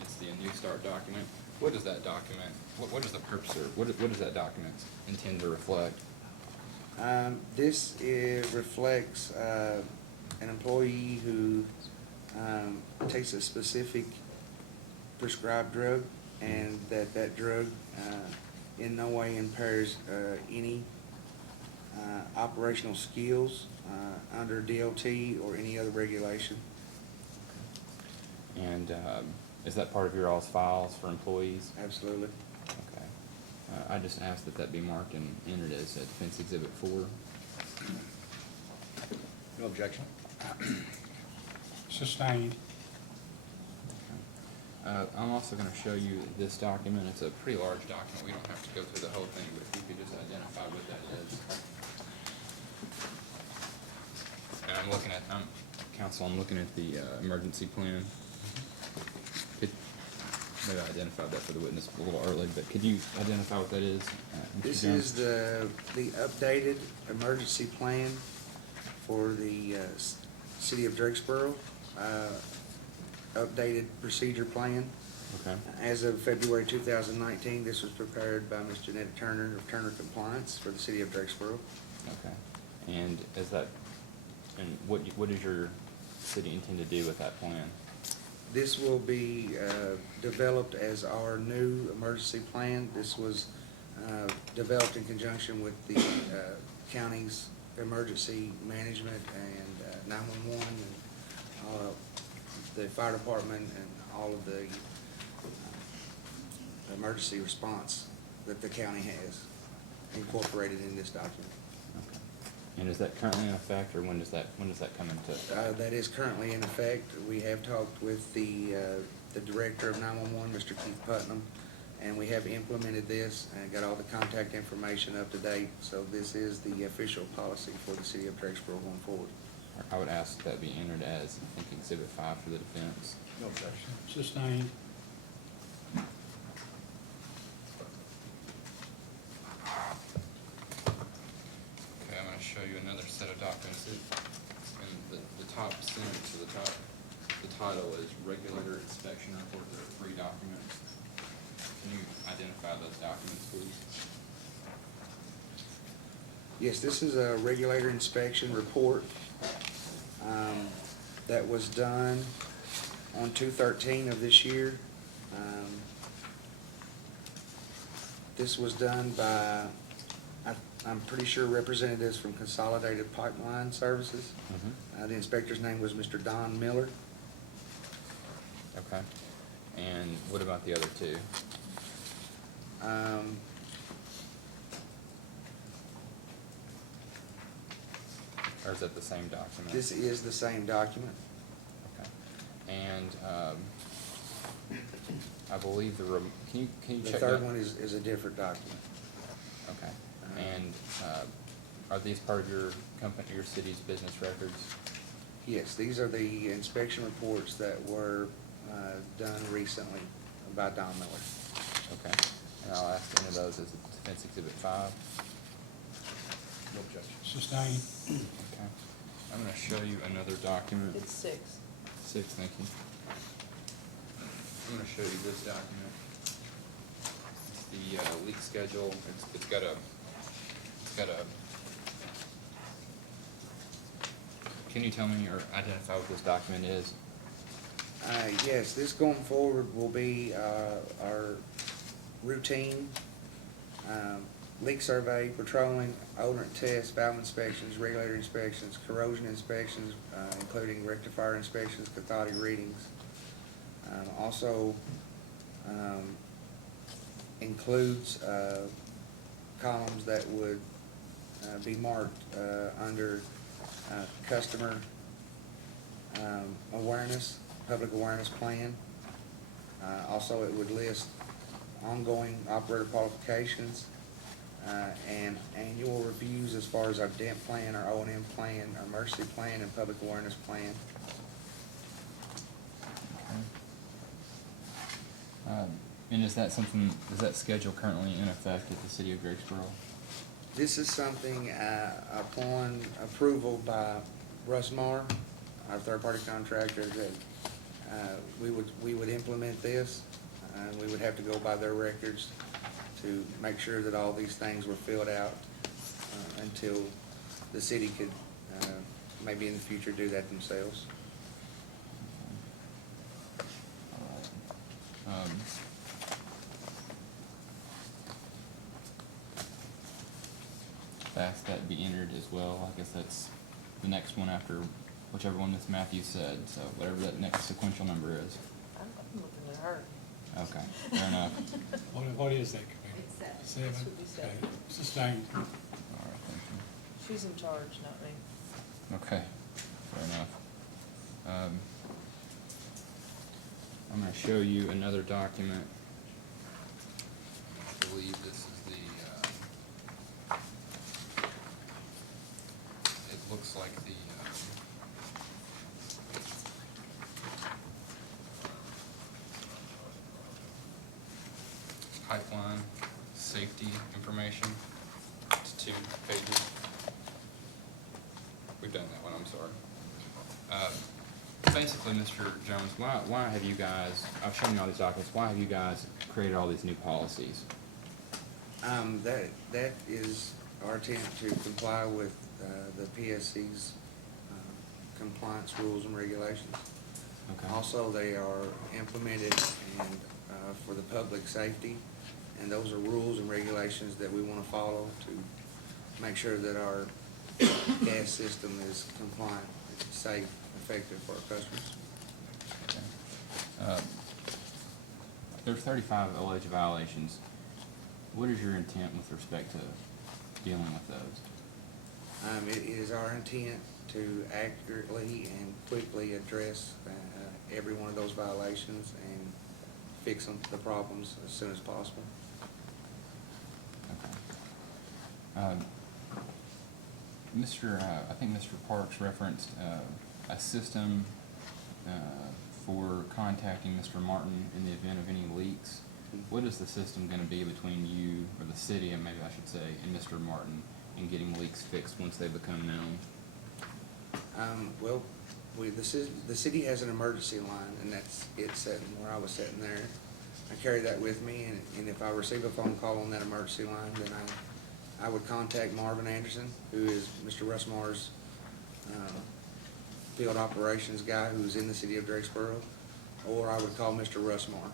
It's the New Start document. What is that document? What is the purpose, or what does that document intend to reflect? This reflects an employee who takes a specific prescribed drug, and that drug in no way impairs any operational skills under DOT or any other regulation. And is that part of your all's files for employees? Absolutely. Okay. I just asked that be marked and entered as Defense Exhibit 4. No objection. Sustained. I'm also going to show you this document. It's a pretty large document. We don't have to go through the whole thing, but if you could just identify what that is. And I'm looking at the emergency plan. Maybe I identified that for the witness a little early, but could you identify what that is? Mr. This Jones? is the updated emergency plan for the city of Drakesboro, updated procedure plan. Okay. As of February 2019, this was prepared by Ms. Janetta Turner of Turner Compliance for the city of Drakesboro. Okay. And what does your city intend to do with that plan? This will be developed as our new emergency plan. This was developed in conjunction with the county's emergency management and 911 and all of the fire department and all of the emergency response that the county has incorporated in this document. Okay. And is that currently in effect, or when does that come into effect? That is currently in effect. We have talked with the director of 911, Mr. Keith Putnam, and we have implemented this and got all the contact information up to date. So this is the official policy for the city of Drakesboro going forward. I would ask that be entered as, I think, Exhibit 5 for the defense. No objection. Sustained. Okay, I'm gonna show you another set of documents. And the top sentence to the top, the title is Regulator Inspection Report. There are 3 documents. Can you identify those documents, please? Yes, this is a regulator inspection report that was done on 2/13 of this year. This was done by, I'm pretty sure, representatives from Consolidated Pipeline Services. The inspector's name was Mr. Don Miller. Okay. And what about the other 2? Or is that the same document? This is the same document. Okay. And, I believe can you The check third that? one is a different document. Okay. And, are these part of your company, your city's business records? Yes, these are the inspection reports that were done recently by Don Miller. Okay. And I'll ask any of those as Defense Exhibit 5. No objection. Sustained. Okay. I'm gonna show you another document. It's 6. 6, thank you. I'm gonna show you this document. It's the leak schedule. It's got a, can you tell me or identify what this document is? Yes, this going forward will be our routine leak survey, patrolling, odorant tests, valve inspections, regulator inspections, corrosion inspections, including rectifier inspections, cathodic readings. Also includes columns that would be marked under customer awareness, public awareness plan. Also, it would list ongoing operator qualifications and annual reviews as far as our DEMP plan, our O&M plan, our emergency plan, and public awareness plan. Okay. And is that schedule currently in effect at the city of Drakesboro? This is something upon approval by Russ Marr, our third-party contractor, that we would implement this. We would have to go by their records to make sure that all these things were filled out until the city could maybe in the future do that themselves. All right. Ask that be entered as well. I guess that's the next one after whichever one Ms. Matthews said, so whatever that next sequential number is. I'm looking at her. Okay, fair enough. What is that, Committee? It's 7? This would be 7. Okay. Sustained. All right, thank you. She's in charge, not me. Okay, fair enough. I'm gonna show you another document. I believe this is it looks like the, pipeline safety information. It's 2 pages. We've done that one, I'm sorry. Basically, Mr. Jones, why have you guys, I've shown you all these documents, why have you guys created all these new policies? That is our attempt to comply with the PSC's compliance rules and regulations. Okay. Also, they are implemented and for the public safety, and those are rules and regulations that we want to follow to make sure that our gas system is compliant, it's safe, effective for our customers. There's 35 alleged violations. What is your intent with respect to dealing with those? It is our intent to accurately and quickly address every one of those violations and fix the problems as soon as possible. Okay. I think Mr. Parks referenced a system for contacting Mr. Martin in the event of any leaks. What is the system going to be between you, or the city, and maybe I should say, and Mr. Martin, in getting leaks fixed once they become known? Well, the city has an emergency line, and it's sitting where I was sitting there. I carry that with me, and if I receive a phone call on that emergency line, then I would contact Marvin Anderson, who is Mr. Russmar's field operations guy who's in the city of Drakesboro, or I would call Mr. Russmar.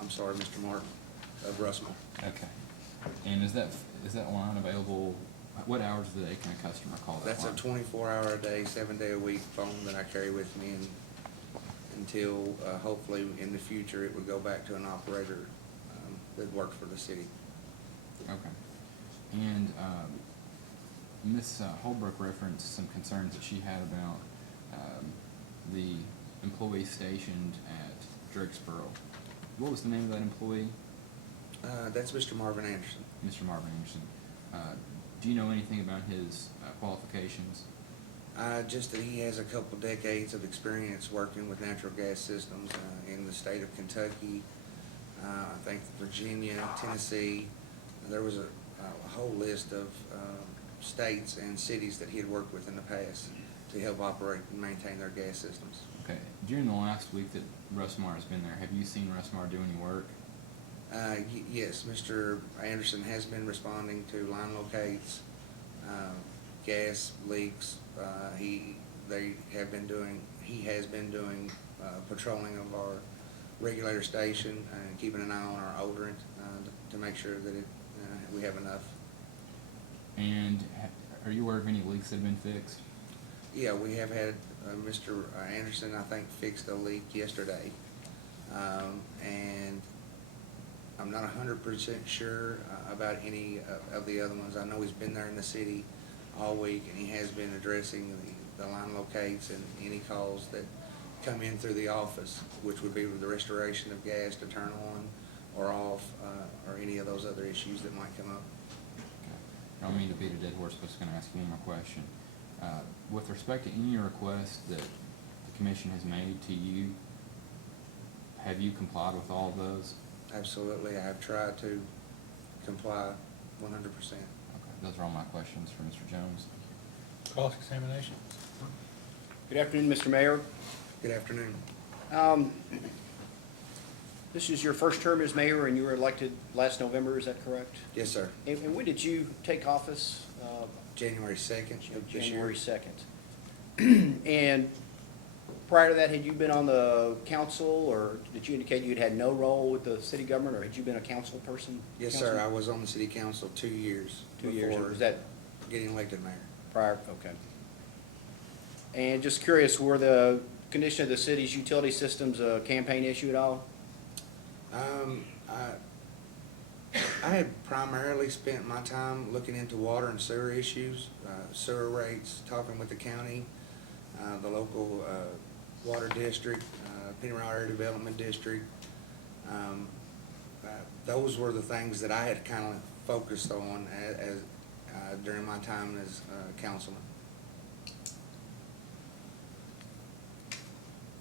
I'm sorry, Mr. Martin of Russmar. Okay. And is that line available? What hours of the day can a customer call that That's a line? 24-hour-a-day, 7-day-a-week phone that I carry with me until hopefully in the future it would go back to an operator that worked for the city. Okay. And Ms. Holbrook referenced some concerns that she had about the employee stationed at Drakesboro. What was the name of that employee? That's Mr. Marvin Anderson. Mr. Marvin Anderson. Do you know anything about his qualifications? Just that he has a couple decades of experience working with natural gas systems in the state of Kentucky, I think Virginia, Tennessee. There was a whole list of states and cities that he had worked with in the past to help operate and maintain their gas systems. Okay. During the last week that Russmar has been there, have you seen Russmar do any work? Yes, Mr. Anderson has been responding to line locates, gas leaks. He has been doing patrolling of our regulator station and keeping an eye on our odorant to make sure that we have enough. And are you aware of any leaks that have been fixed? Yeah, we have had Mr. Anderson, I think, fixed a leak yesterday. And I'm not 100% sure about any of the other ones. I know he's been there in the city all week, and he has been addressing the line locates and any calls that come in through the office, which would be the restoration of gas to turn on or off, or any of those other issues that might come up. Okay. I don't mean to beat a dead horse, but I was going to ask you one more question. With respect to any requests that the commission has made to you, have you complied with all of those? Absolutely, I have tried to comply 100%. Okay, those are all my questions for Mr. Jones. Cross-examination. Good afternoon, Mr. Mayor. Good afternoon. This is your first term as mayor, and you were elected last November, is that correct? Yes, sir. And when did you take office? January 2nd of this year. January 2nd. And prior to that, had you been on the council, or did you indicate you'd had no role with the city government, or had you been a council person? Yes, sir. I was on the city council 2 years. 2 years. before Was that getting elected mayor. prior? Okay. And just curious, were the condition of the city's utility systems a campaign issue at all? I had primarily spent my time looking into water and sewer issues, sewer rates, talking with the county, the local water district, Pennyroyal Area Development District. Those were the things that I had kind of focused on as during my time as councilman.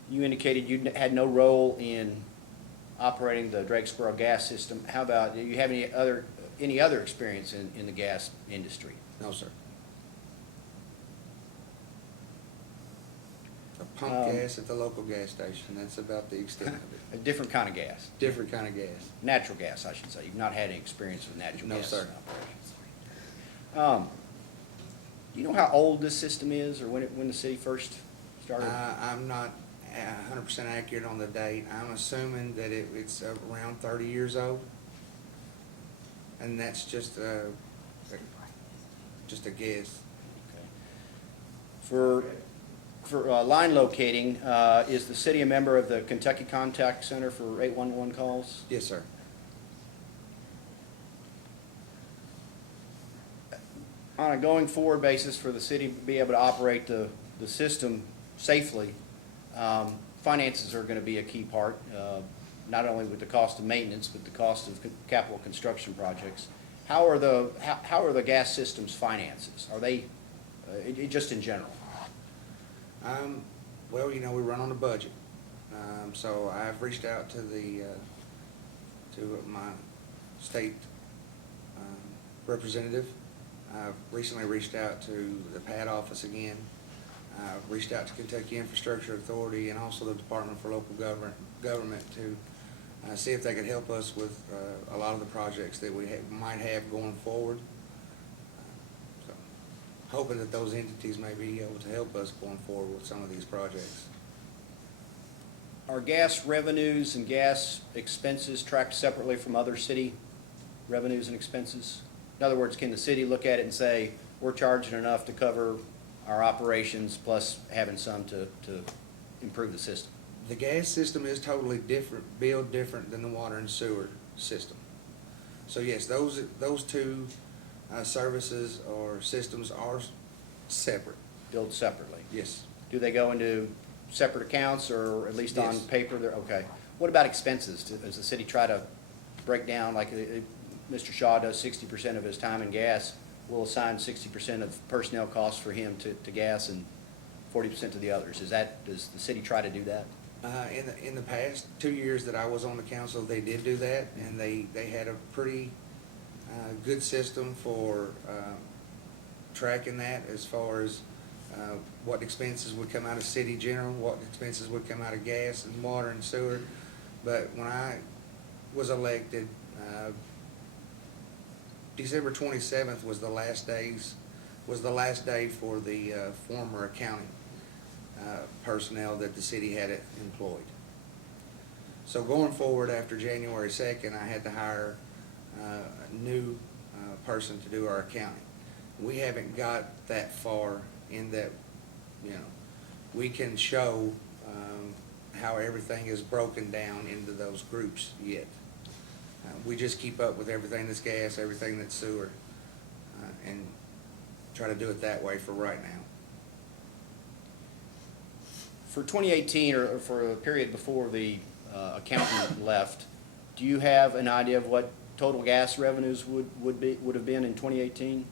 You indicated you had no role in operating the Drakesboro Gas system. How about, do you have any other experience in the gas industry? No, sir. I pump gas at the local gas station. That's about the extent of it. A different kind of gas? Different kind of gas. Natural gas, I should say. You've not had any experience with natural No, gas sir. operations. Do you know how old this system is, or when the city first started? I'm not 100% accurate on the date. I'm assuming that it's around 30 years old. And that's just just a guess. For line locating, is the city a member of the Kentucky Contact Center for 811 calls? Yes, sir. On a going forward basis for the city to be able to operate the system safely, finances are going to be a key part, not only with the cost of maintenance, but the cost of capital construction projects. How are the gas systems finances? Are they, just in general? Well, you know, we run on a budget. So I've reached out to to my state representative. I've recently reached out to the PAD office again. I've reached out to Kentucky Infrastructure Authority and also the Department for Local Government to see if they could help us with a lot of the projects that we might have going forward. So, hoping that those entities may be able to help us going forward with some of these projects. Are gas revenues and gas expenses tracked separately from other city revenues and expenses? In other words, can the city look at it and say, we're charging enough to cover our operations plus having some to improve the system? The gas system is totally different, billed different than the water and sewer system. So yes, those two services or systems are separate. Billed separately? Yes. Do they go into separate accounts, or at least on Yes. paper? Okay. What about expenses? Does the city try to break down, like Mr. Shaw does 60% of his time in gas, we'll assign 60% of personnel costs for him to gas and 40% to the others? Does the city try to do that? In the past 2 years that I was on the council, they did do that, and they had a pretty good system for tracking that as far as what expenses would come out of city general, what expenses would come out of gas and water and sewer. But when I was elected, December 27th was the last day for the former accounting personnel that the city had employed. So going forward after January 2nd, I had to hire a new person to do our accounting. We haven't got that far in that, you know, we can show how everything is broken down into those groups yet. We just keep up with everything that's gas, everything that's sewer, and try to do it that way for right now. For 2018, or for the period before the accountant left, do you have an idea of what total gas revenues would have been in 2018?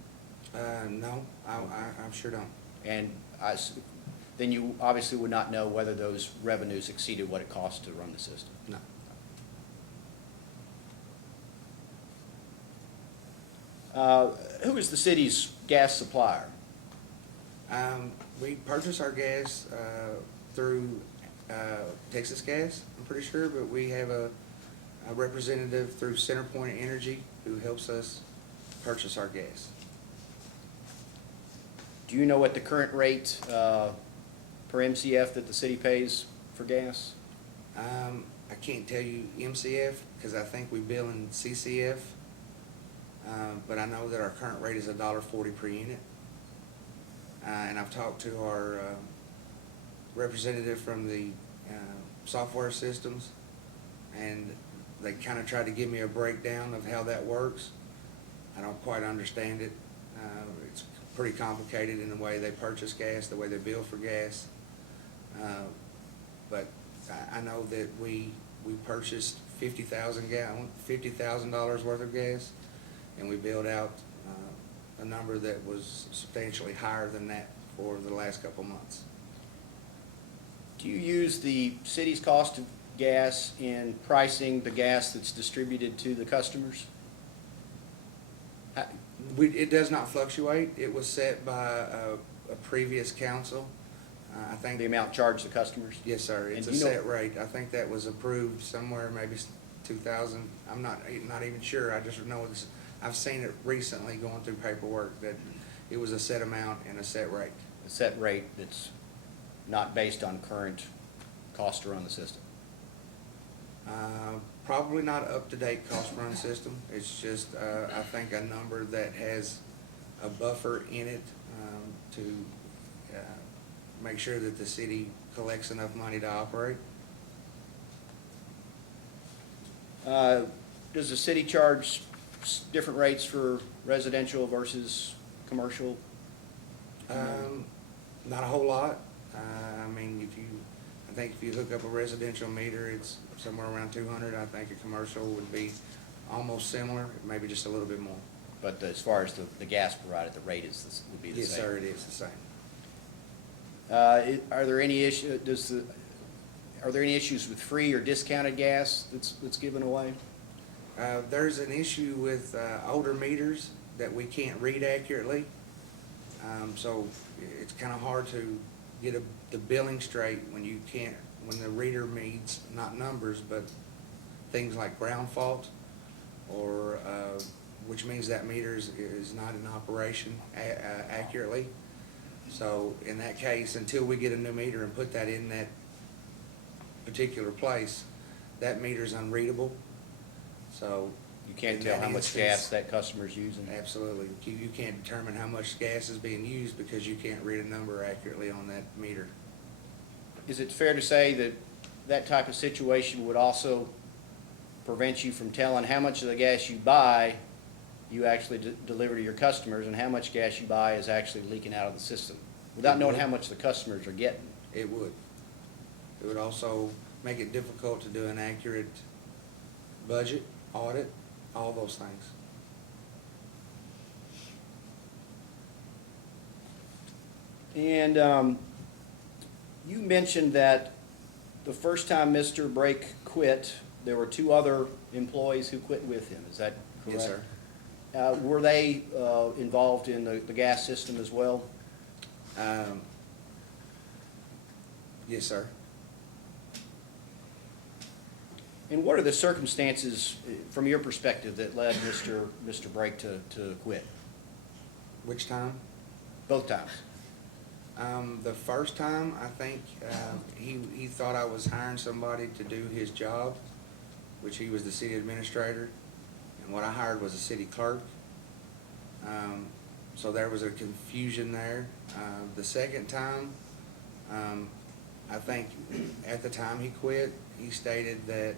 No, I sure don't. And then you obviously would not know whether those revenues exceeded what it cost to run the system. No. Who is the city's gas supplier? We purchase our gas through Texas Gas, I'm pretty sure, but we have a representative through CenterPoint Energy who helps us purchase our gas. Do you know what the current rate per MCF that the city pays for gas? I can't tell you MCF because I think we bill in CCF, but I know that our current rate is $1.40 per unit. And I've talked to our representative from the software systems, and they kind of tried to give me a breakdown of how that works. I don't quite understand it. It's pretty complicated in the way they purchase gas, the way they bill for gas. But I know that we purchased $50,000 worth of gas, and we billed out a number that was substantially higher than that for the last couple months. Do you use the city's cost of gas in pricing the gas that's distributed to the customers? It does not fluctuate. It was set by a previous council. I think The amount charged to customers? yes, sir. It's And a do you know- set rate. I think that was approved somewhere maybe 2000. I'm not even sure. I just know I've seen it recently going through paperwork that it was a set amount and a set rate. A set rate that's not based on current cost to run the system? Probably not up-to-date cost run system. It's just, I think, a number that has a buffer in it to make sure that the city collects enough money to operate. Does the city charge different rates for residential versus commercial? Not a whole lot. I mean, I think if you hook up a residential meter, it's somewhere around 200. I think a commercial would be almost similar, maybe just a little bit more. But as far as the gas provided, the rate would be the Yes, same? sir, it is the same. Are there any are there any issues with free or discounted gas that's given away? There's an issue with older meters that we can't read accurately. So it's kind of hard to get the billing straight when the reader reads not numbers, but things like ground fault, or which means that meter is not in operation accurately. So in that case, until we get a new meter and put that in that particular place, that meter's unreadable. So You can't in tell that how much instance, gas that customer's using? Absolutely. You can't determine how much gas is being used because you can't read a number accurately on that meter. Is it fair to say that that type of situation would also prevent you from telling how much of the gas you buy you actually deliver to your customers, and how much gas you buy is actually leaking out of the system, without knowing how much the customers are getting? It would. It would also make it difficult to do an accurate budget, audit, all those things. And you mentioned that the first time Mr. Brake quit, there were 2 other employees who quit with him. Is that correct? Yes, sir. Were they involved in the gas system as well? Yes, sir. And what are the circumstances, from your perspective, that led Mr. Brake to quit? Which time? Both times. The first time, I think, he thought I was hiring somebody to do his job, which he was the city administrator, and what I hired was a city clerk. So there was a confusion there. The second time, I think at the time he quit, he stated that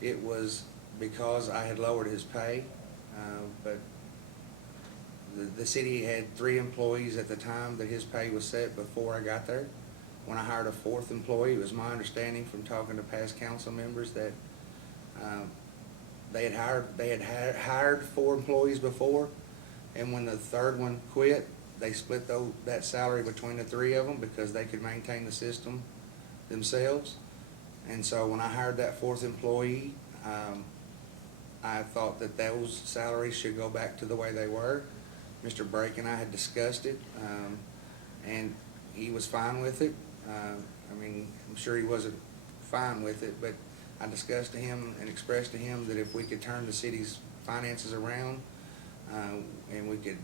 it was because I had lowered his pay, but the city had 3 employees at the time that his pay was set before I got there. When I hired a 4th employee, it was my understanding from talking to past council members that they had hired 4 employees before, and when the 3rd one quit, they split that salary between the 3 of them because they could maintain the system themselves. And so when I hired that 4th employee, I thought that those salaries should go back to the way they were. Mr. Brake and I had discussed it, and he was fine with it. I mean, I'm sure he wasn't fine with it, but I discussed to him and expressed to him that if we could turn the city's finances around, and we could,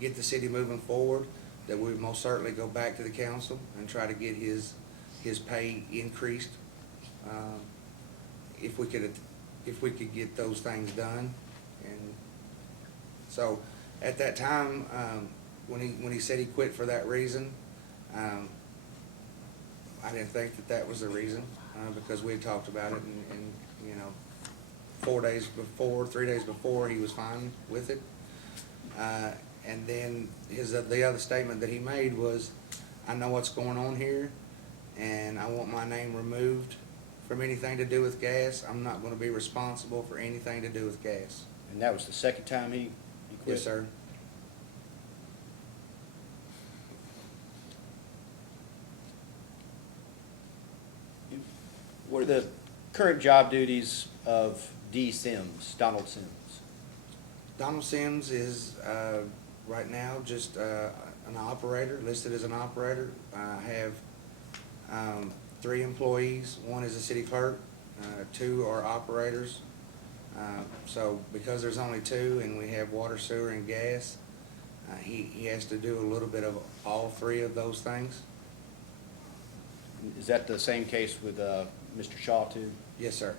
get the city moving forward, that we would most certainly go back to the council and try to get his pay increased, if we could get those things done. And so at that time, when he said he quit for that reason, I didn't think that was the reason, because we had talked about it, and 3 days before, he was fine with it. And then the other statement that he made was, I know what's going on here, and I want my name removed from anything to do with gas. I'm not going to be responsible for anything to do with gas. And that was the second time he quit? Yes, sir. What are the current job duties of Donald Sims? Donald Sims is, right now, just an operator, listed as an operator. I have 3 employees. 1 is a city clerk, 2 are operators. So because there's only 2 and we have water, sewer, and gas, he has to do a little bit of all 3 of those things. Is that the same case with Mr. Shaw too? Yes, sir.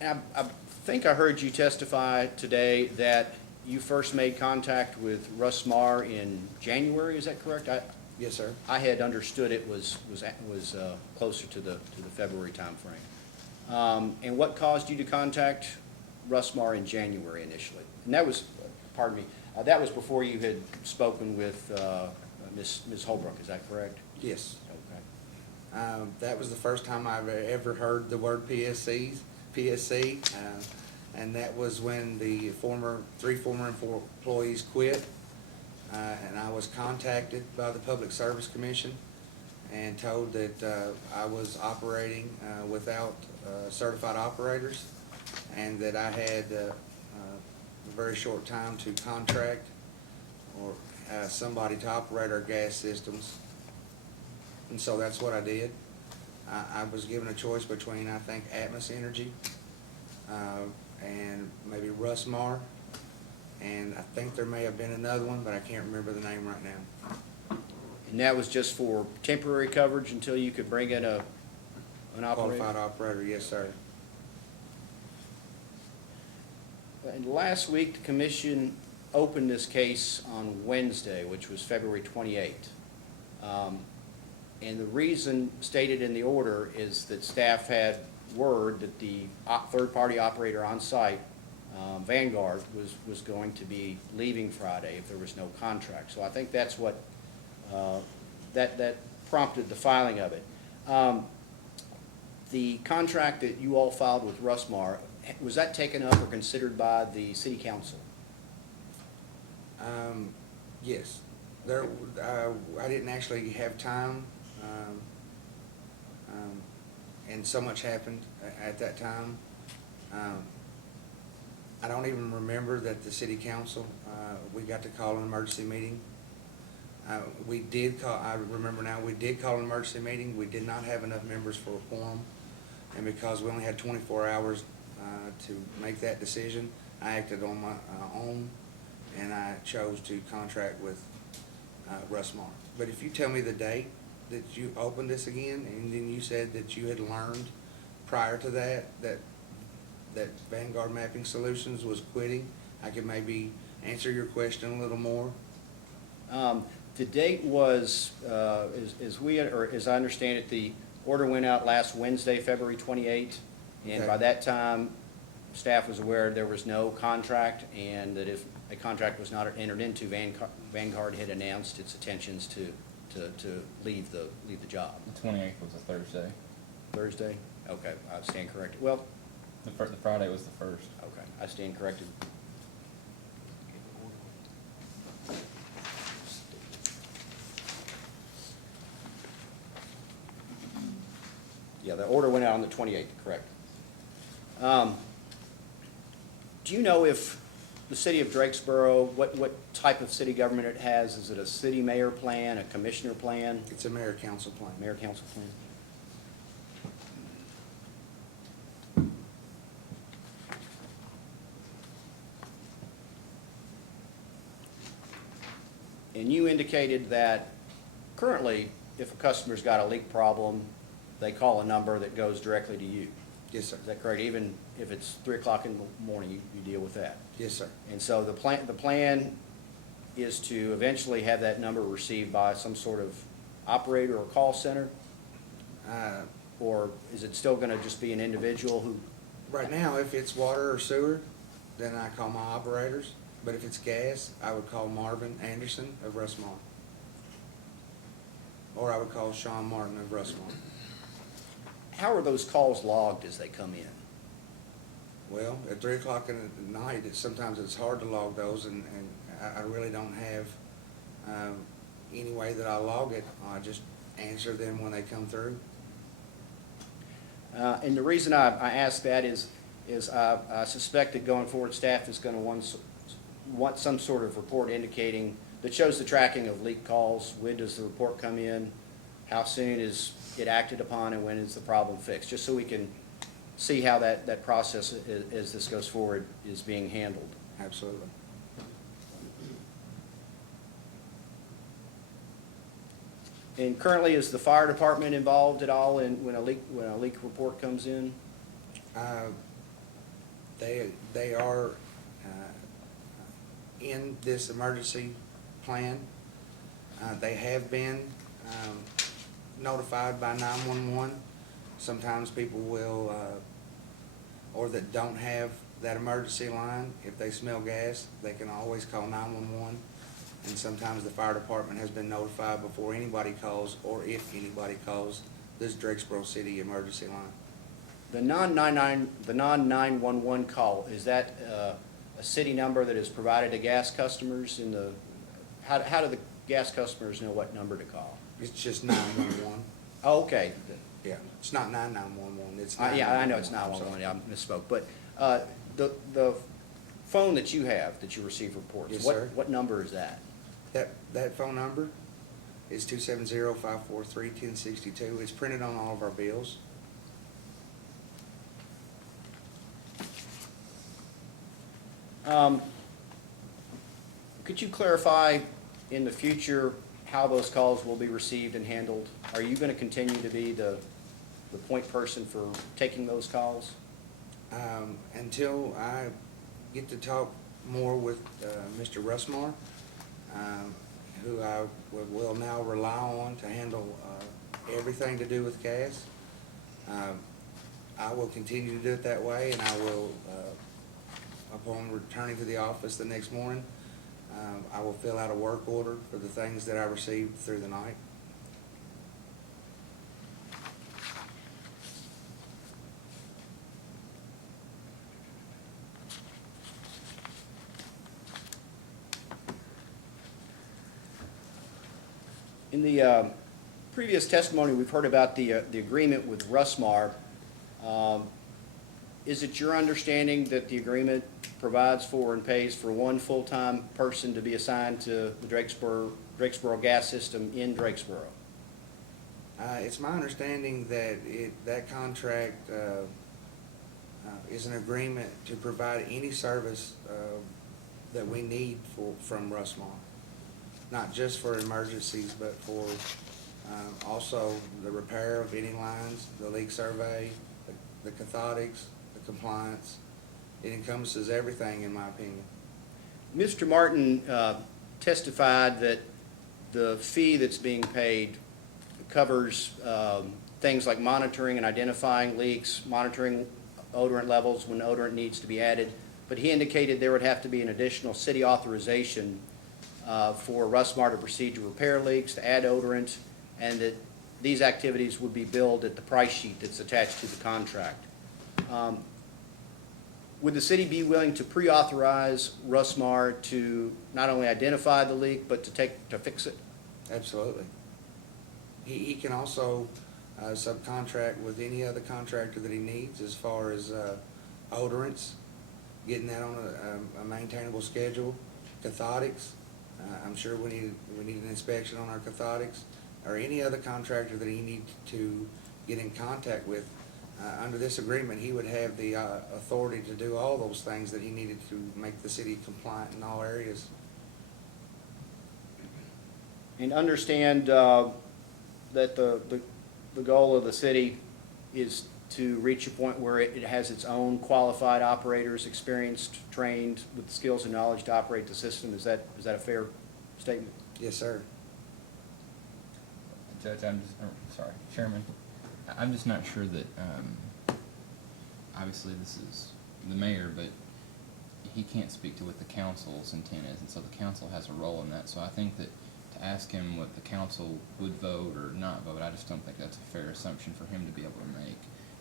I think I heard you testify today that you first made contact with Russ Marr in January, is that correct? Yes, sir. I had understood it was closer to the February timeframe. And what caused you to contact Russ Marr in January initially? And that was, pardon me, that was before you had spoken with Ms. Holbrook, is that correct? Yes. Okay. That was the first time I've ever heard the word PSC, and that was when the three former employees quit. And I was contacted by the Public Service Commission and told that I was operating without certified operators, and that I had a very short time to contract or somebody to operate our gas systems. And so that's what I did. I was given a choice between, I think, Atmos Energy and maybe Russ Marr. And I think there may have been another one, but I can't remember the name right now. And that was just for temporary coverage until you could bring in an operator? Qualified operator, yes, sir. And last week, the commission opened this case on Wednesday, which was February 28th. And the reason stated in the order is that staff had word that the third-party operator on site, Vanguard, was going to be leaving Friday if there was no contract. So I think that's what, that prompted the filing of it. The contract that you all filed with Russ Marr, was that taken up or considered by the city council? Yes. I didn't actually have time, and so much happened at that time. I don't even remember that the city council, we got to call an emergency meeting. We did call, I remember now, we did call an emergency meeting. We did not have enough members for a quorum. And because we only had 24 hours to make that decision, I acted on my own, and I chose to contract with Russ Marr. But if you tell me the date that you opened this again, and then you said that you had learned prior to that Vanguard Mapping Solutions was quitting, I could maybe answer your question a little more. The date was, as I understand it, the order went out last Wednesday, February 28th, and Okay. by that time, staff was aware there was no contract, and that if a contract was not entered into, Vanguard had announced its intentions to leave the job. The 28th was a Thursday. Thursday? Okay, I stand corrected. Well, The Friday was the first. okay, I stand corrected. Yeah, the order went out on the 28th, correct. Do you know if the city of Drakesboro, what type of city government it has? Is it a city mayor plan, a commissioner plan, It's a mayor-council plan. mayor-council plan? And you indicated that currently, if a customer's got a leak problem, they call a number that goes directly to you. Yes, sir. Is that correct? Even if it's 3 o'clock in the morning, you deal with that? Yes, sir. And so the plan is to eventually have that number received by some sort of operator or call center? Or is it still gonna just be an individual who? Right now, if it's water or sewer, then I call my operators. But if it's gas, I would call Marvin Anderson of Russ Marr. Or I would call Sean Martin of Russ Marr. How are those calls logged as they come in? Well, at 3 o'clock in the night, sometimes it's hard to log those, and I really don't have any way that I log it. I just answer them when they come through. And the reason I ask that is I suspect that going forward, staff is gonna want some sort of report indicating, that shows the tracking of leak calls. When does the report come in? How soon is it acted upon, and when is the problem fixed? Just so we can see how that process, as this goes forward, is being handled. Absolutely. And currently, is the fire department involved at all in when a leak report comes in? They are in this emergency plan. They have been notified by 911. Sometimes people will, or that don't have that emergency line, if they smell gas, they can always call 911. And sometimes the fire department has been notified before anybody calls, or if anybody calls, this Drakesboro City emergency line. The non-911 call, is that a city number that is provided to gas customers in the, how do the gas customers know what number to call? It's just 911. Oh, okay. Yeah, it's not 9911, it's Yeah, I know 911. it's I'm sorry. 911, yeah, I misspoke. But the phone that you have, that you receive reports. Yes, what- sir. What number is that? That phone number is 270-543-1062. It's printed on all of our bills. Could you clarify in the future how those calls will be received and handled? Are you going to continue to be the point person for taking those calls? Until I get to talk more with Mr. Russmar, who I will now rely on to handle everything to do with gas. I will continue to do it that way, and I will, upon returning to the office the next morning, I will fill out a work order for the things that I received through the night. In the previous testimony, we've heard about the agreement with Russmar. Is it your understanding that the agreement provides for and pays for one full-time person to be assigned to the Drakesboro Gas system in Drakesboro? It's my understanding that that contract is an agreement to provide any service that we need from Russmar. Not just for emergencies, but for also the repair of any lines, the leak survey, the cathodics, the compliance. It encompasses everything, in my opinion. Mr. Martin testified that the fee that's being paid covers things like monitoring and identifying leaks, monitoring odorant levels when odorant needs to be added, but he indicated there would have to be an additional city authorization for Russmar to proceed to repair leaks, to add odorant, and that these activities would be billed at the price sheet that's attached to the contract. Would the city be willing to pre-authorize Russmar to not only identify the leak, but to fix it? Absolutely. He can also subcontract with any other contractor that he needs as far as odorants, getting that on a maintainable schedule, cathodics. I'm sure we need an inspection on our cathodics, or any other contractor that he needs to get in contact with. Under this agreement, he would have the authority to do all those things that he needed to make the city compliant in all areas. And understand that the goal of the city is to reach a point where it has its own qualified operators, experienced, trained, with the skills and knowledge to operate the system. Is that a fair statement? Yes, sir. Judge, sorry, Chairman, I'm just not sure that, obviously this is the mayor, but he can't speak to what the council's intent is, and so the council has a role in that. So I think that to ask him what the council would vote or not vote, I just don't think that's a fair assumption for him to be able to make.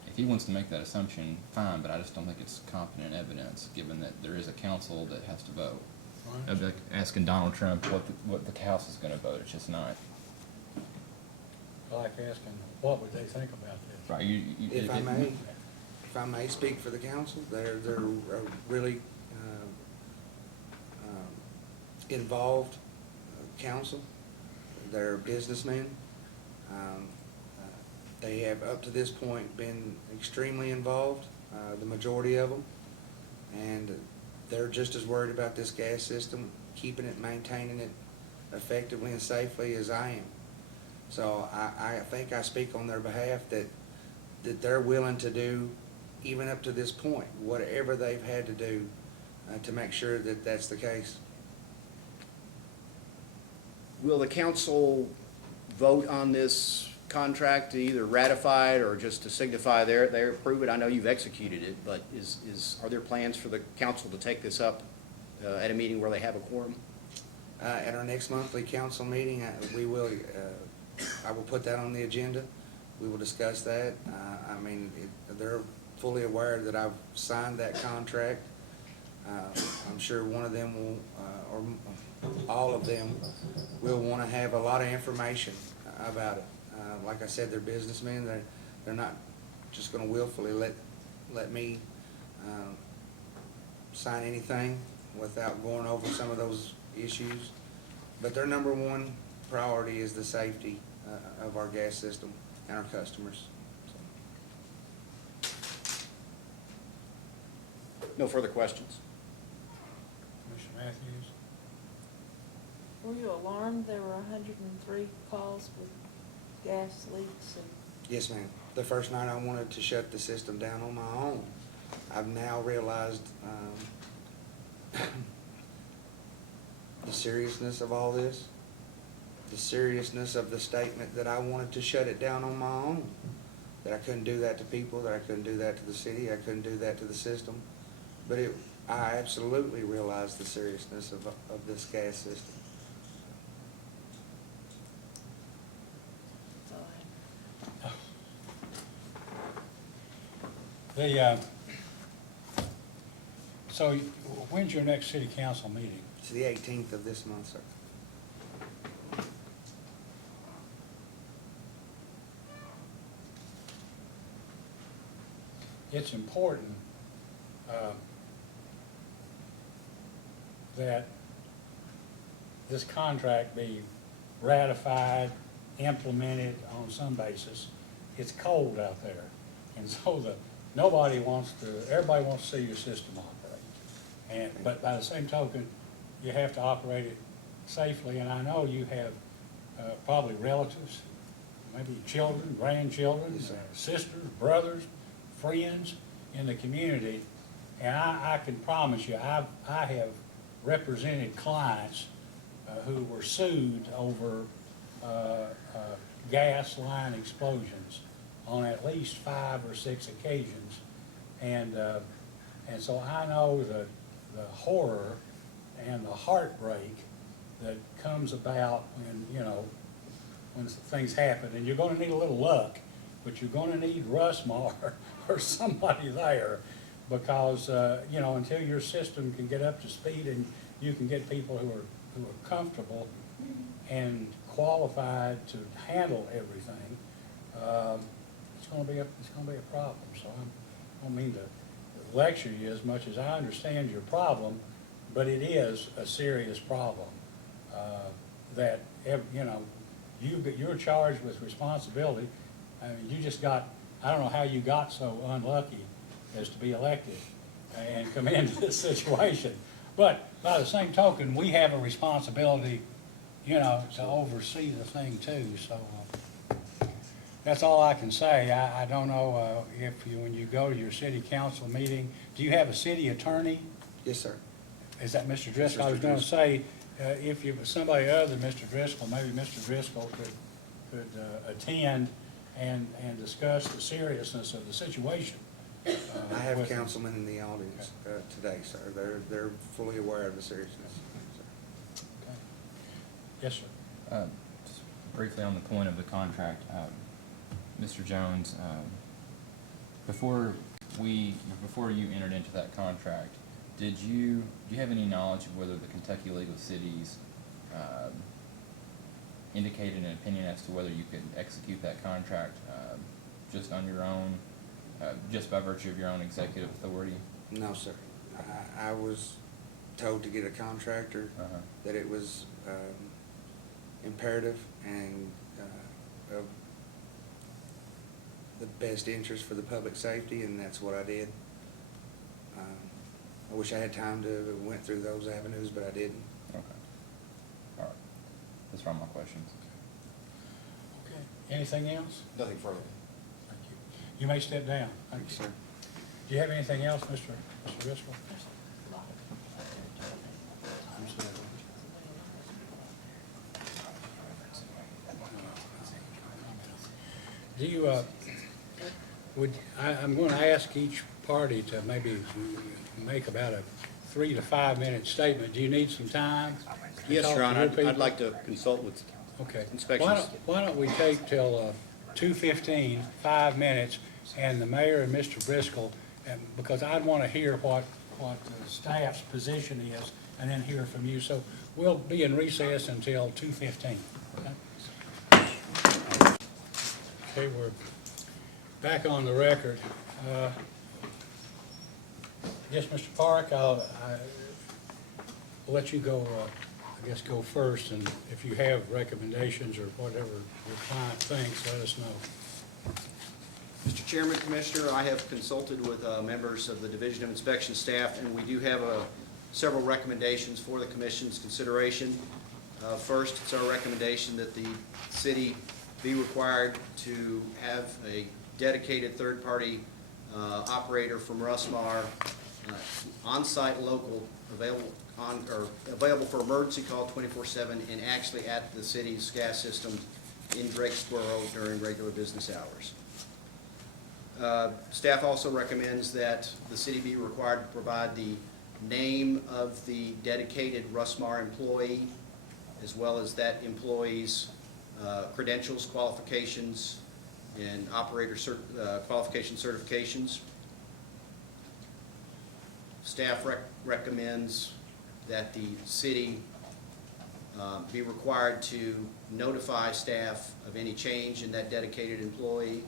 If he wants to make that assumption, fine, but I just don't think it's competent evidence, given that there is a council that has to vote. I'd be like asking Donald Trump what the House is gonna vote, it's just not. I like asking, what would they think about this? Right, If I may speak for the council, they're a really involved council. They're businessmen. They have up to this point been extremely involved, the majority of them, and they're just as worried about this gas system, keeping it, maintaining it effectively and safely as I am. So I think I speak on their behalf that they're willing to do even up to this point, whatever they've had to do to make sure that that's the case. Will the council vote on this contract to either ratify it or just to signify they approve it? I know you've executed it, but are there plans for the council to take this up at a meeting where they have a quorum? At our next monthly council meeting, I will put that on the agenda. We will discuss that. I mean, they're fully aware that I've signed that contract. I'm sure one of them will, or all of them, will want to have a lot of information about it. Like I said, they're businessmen. They're not just going to willfully let me sign anything without going over some of those issues. But their number one priority is the safety of our gas system and our customers. No further questions? Commissioner Matthews? Were you alarmed there were 103 calls with gas leaks and? Yes, ma'am. The first night I wanted to shut the system down on my own. I've now realized the seriousness of all this, the seriousness of the statement that I wanted to shut it down on my own, that I couldn't do that to people, that I couldn't do that to the city, I couldn't do that to the system. But I absolutely realized the seriousness of this gas system. So when's your next city council meeting? It's the 18th of this month, sir. It's important that this contract be ratified, implemented on some basis. It's cold out there, and so everybody wants to see your system operate. But by the same token, you have to operate it safely, and I know you have probably relatives, maybe children, grandchildren, Yes, sir. sisters, brothers, friends in the community, and I can promise you, I have represented clients who were sued over gas line explosions on at least 5 or 6 occasions, and so I know the horror and the heartbreak that comes about when things happen, and you're going to need a little luck, but you're going to need Rusmar or somebody there, because until your system can get up to speed and you can get people who are comfortable and qualified to handle everything, it's going to be a problem. So I don't mean to lecture you as much as I understand your problem, but it is a serious problem that you're charged with responsibility. I mean, you just got, I don't know how you got so unlucky as to be elected and come into this situation. But by the same token, we have a responsibility, to oversee the thing too. So that's all I can say. I don't know when you go to your city council meeting, do you have a city attorney? Yes, sir. Is that Mr. Driscoll? I was going to say, if you was somebody other than Mr. Driscoll, maybe Mr. Driscoll could attend and discuss the seriousness of the situation. I have with- councilmen in the audience today, sir. They're fully aware of the seriousness. Okay. Yes, sir. Just briefly on the point of the contract, Mr. Jones, before you entered into that contract, do you have any knowledge of whether the Kentucky League of Cities indicated an opinion as to whether you could execute that contract just on your own, just by virtue of your own executive authority? No, sir. I was told to get a contractor, that it was imperative and of the best interest for the public safety, and that's what I did. I wish I had time to went through those avenues, but I didn't. Okay. All right. Those are all my questions. Okay. Anything else? Nothing further. Thank you. You may step down. Thank you, sir. Do you have anything else, Mr. Driscoll? Do you, I'm gonna ask each party to maybe make about a 3 to 5 minute statement. Do you need some time? to Yes, talk Your to Honor, your I'd people? like to consult with Okay. inspections. Why don't we take till 2:15, 5 minutes, and the mayor and Mr. Driscoll, and because I'd want to hear what the staff's position is, and then hear from you. So we'll be in recess until 2:15. Okay, we're back on the record. Yes, Mr. Park, I'll let you go, I guess, go first, and if you have recommendations or whatever your client thinks, let us know. Mr. Chairman, Commissioner, I have consulted with members of the Division of Inspection staff, and we do have several recommendations for the Commission's consideration. First, it's our recommendation that the city be required to have a dedicated third-party operator from Rusmar, on-site local, available for emergency call 24/7, and actually at the city's gas system in Drakesboro during regular business hours. Staff also recommends that the city be required to provide the name of the dedicated Rusmar employee, as well as that employee's credentials, qualifications, and operator qualification certifications. Staff recommends that the city be required to notify staff of any change in that dedicated employee.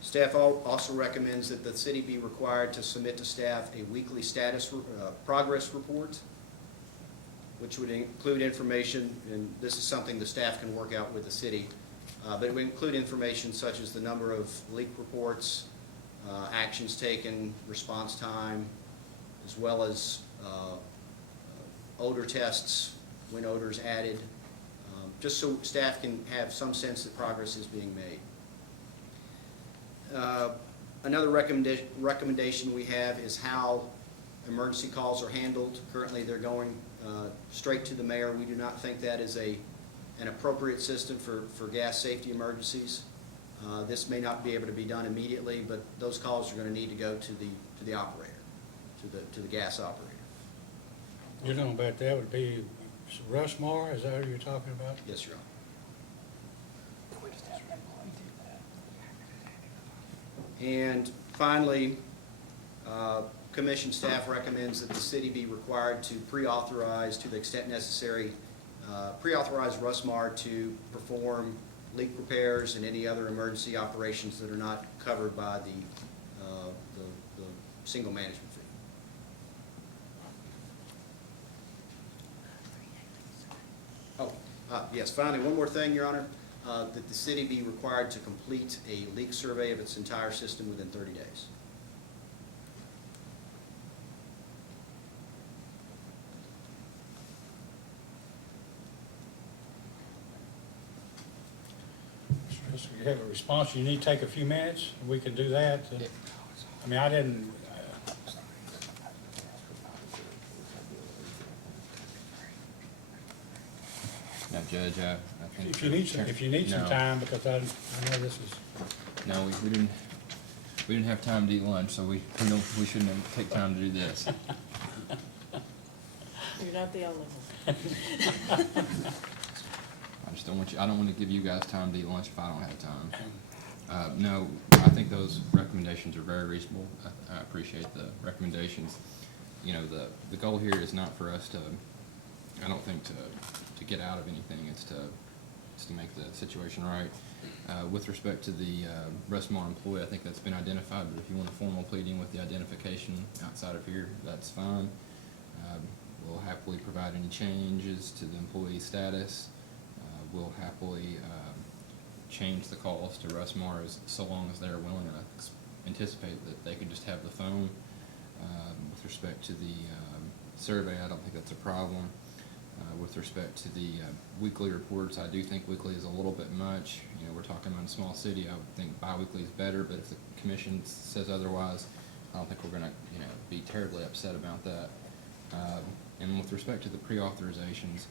Staff also recommends that the city be required to submit to staff a weekly status progress report, which would include information, and this is something the staff can work out with the city, but it would include information such as the number of leak reports, actions taken, response time, as well as odor tests, when odors added, just so staff can have some sense that progress is being made. Another recommendation we have is how emergency calls are handled. Currently, they're going straight to the mayor. We do not think that is an appropriate system for gas safety emergencies. This may not be able to be done immediately, but those calls are going to need to go to the operator, to the gas operator. You know about that would be Rusmar, is that who you're talking about? Yes, Your Honor. And finally, Commission staff recommends that the city be required to pre-authorize, to the extent necessary, pre-authorize Rusmar to perform leak repairs and any other emergency operations that are not covered by the single management fee. Yes, finally, one more thing, Your Honor, that the city be required to complete a leak survey of its entire system within 30 days. Mr. You have a response, you need to take a few minutes, we can do that. I mean, I didn't, Now, Judge, I think. if you need some No. time, because I know this is, No, we didn't have time to eat lunch, so we shouldn't have take time to do this. You're not the only one. I don't want to give you guys time to eat lunch if I don't have time. No, I think those recommendations are very reasonable. I appreciate the recommendations. You know, the goal here is not for us to, I don't think to get out of anything, it's to make the situation right. With respect to the Rusmar employee, I think that's been identified, but if you want a formal pleading with the identification outside of here, that's fine. We'll happily provide any changes to the employee status. We'll happily change the calls to Rusmar so long as they're willing to anticipate that they could just have the phone. With respect to the survey, I don't think that's a problem. With respect to the weekly reports, I do think weekly is a little bit much. You know, we're talking about a small city. I would think bi-weekly is better, but if the commission says otherwise, I don't think we're gonna, you know, be terribly upset about that. And with respect to the pre-authorizations,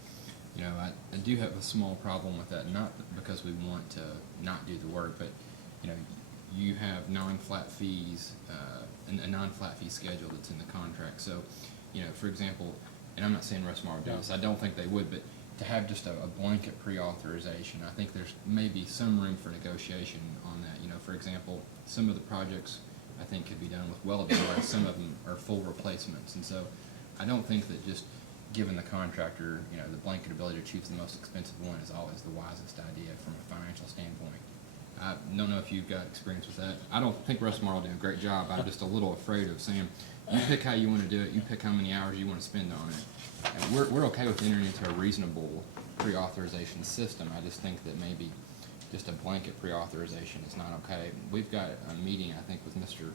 you know, I do have a small problem with that, not because we want to not do the work, but, you know, you have non-flat fees, a non-flat fee schedule that's in the contract. So, you know, for example, and I'm not saying Russmar would do this, I don't think they would, but to have just a blanket pre-authorization, I think there's maybe some room for negotiation on that. You know, for example, some of the projects I think could be done with well whereas some of them are full replacements. And so I don't think that just giving the contractor, you know, the blanket ability to choose the most expensive one is always the wisest idea from a financial standpoint. I don't know if you've got experience with that. I don't think Russmar will do a great job. I'm just a little afraid of saying, you pick how you want to do it, you pick how many hours you want to spend on it. And we're okay with entering into a reasonable pre-authorization system. I just think that maybe just a blanket pre-authorization is not okay. We've got a meeting, I think, with Mr.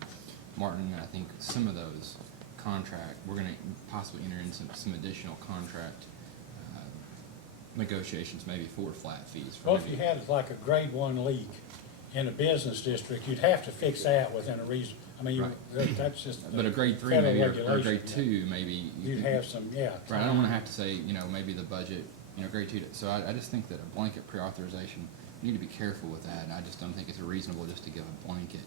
Martin, and I think some of those we're going to possibly enter into some additional contract negotiations, maybe for flat fees. Well, if you had like a grade 1 leak in a business district, you'd have to fix that within a reason. I mean, that's just. But a grade 3 federal maybe, or regulation, grade 2 maybe. You'd have some, yeah. Right, I don't want to have to say, you know, maybe the budget, you know, grade 2. So I just think that a blanket pre-authorization, we need to be careful with that, and I just don't think it's reasonable just to give a blanket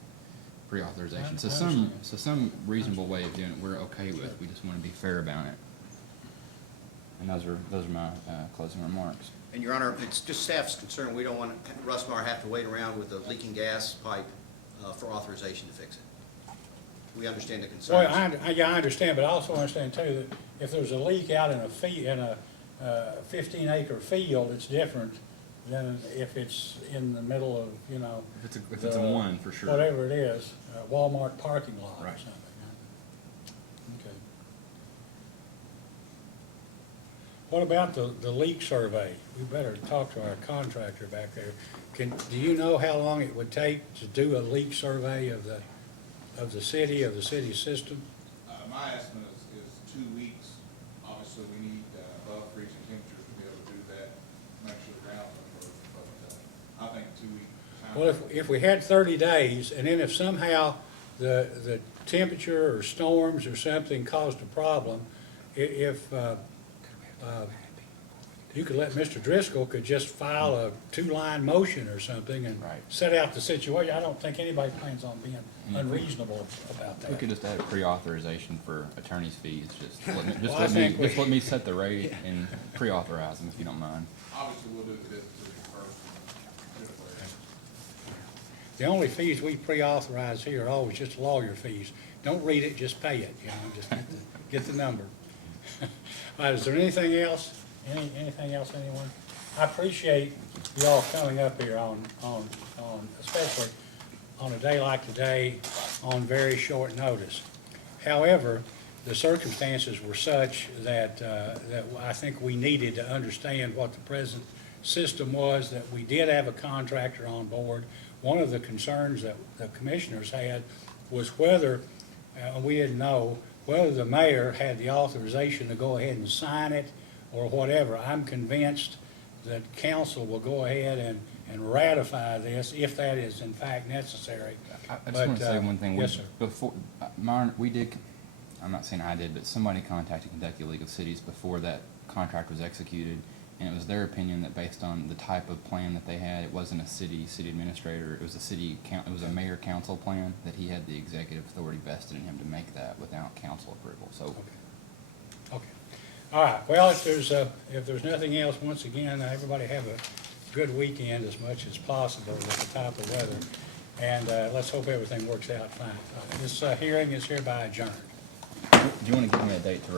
pre-authorization. So some reasonable way of doing it, we're okay with. We just want to be fair about it. And those are my closing remarks. And Your Honor, it's just staff's concern, we don't want Russmar have to wait around with a leaking gas pipe for authorization to fix it. We understand the concerns. Well, I understand, but I also understand too that if there's a leak out in a 15-acre field, it's different than if it's in the middle of, you know. If it's a one, for sure. Whatever it is, Walmart parking lot or Right. something. Okay. What about the leak survey? We better talk to our contractor back there. Do you know how long it would take to do a leak survey of the city system? My estimate is 2 weeks. Obviously, we need above freezing temperatures to be able to do that, make sure the ground's unfrozen, but I think 2 weeks. Well, if we had 30 days, and then if somehow the temperature or storms or something caused a problem, if you could let Mr. Driscoll could just file a 2-line motion or something and Right. set out the situation. I don't think anybody plans on being unreasonable about that. We could just add a pre-authorization for attorney's fees. Just let me, Well, I think we- let me set the rate and pre-authorize them if you don't mind. Obviously, we'll do the business first. The only fees we pre-authorize here are always just lawyer fees. Don't read it, just pay it, you know, just get the number. All right, is there anything else? Anything else, anyone? I appreciate you all coming up here on especially on a day like today, on very short notice. However, the circumstances were such that I think we needed to understand what the present system was, that we did have a contractor on board. One of the concerns that the commissioners had was whether, we didn't know, whether the mayor had the authorization to go ahead and sign it or whatever. I'm convinced that council will go ahead and ratify this if that is in fact necessary. I just want to say one thing. Yes, sir. Before, we did, I'm not saying I did, but somebody contacted Kentucky League of Cities before that contract was executed, and it was their opinion that based on the type of plan that they had, it wasn't a city administrator, it was it was a mayor council plan, that he had the executive authority vested in him to make that without council approval, so. Okay. All right. Well, if there's nothing else, once again, everybody have a good weekend as much as possible with the type of weather. And let's hope everything works out fine. This hearing is hereby adjourned. Do you want to give me a date to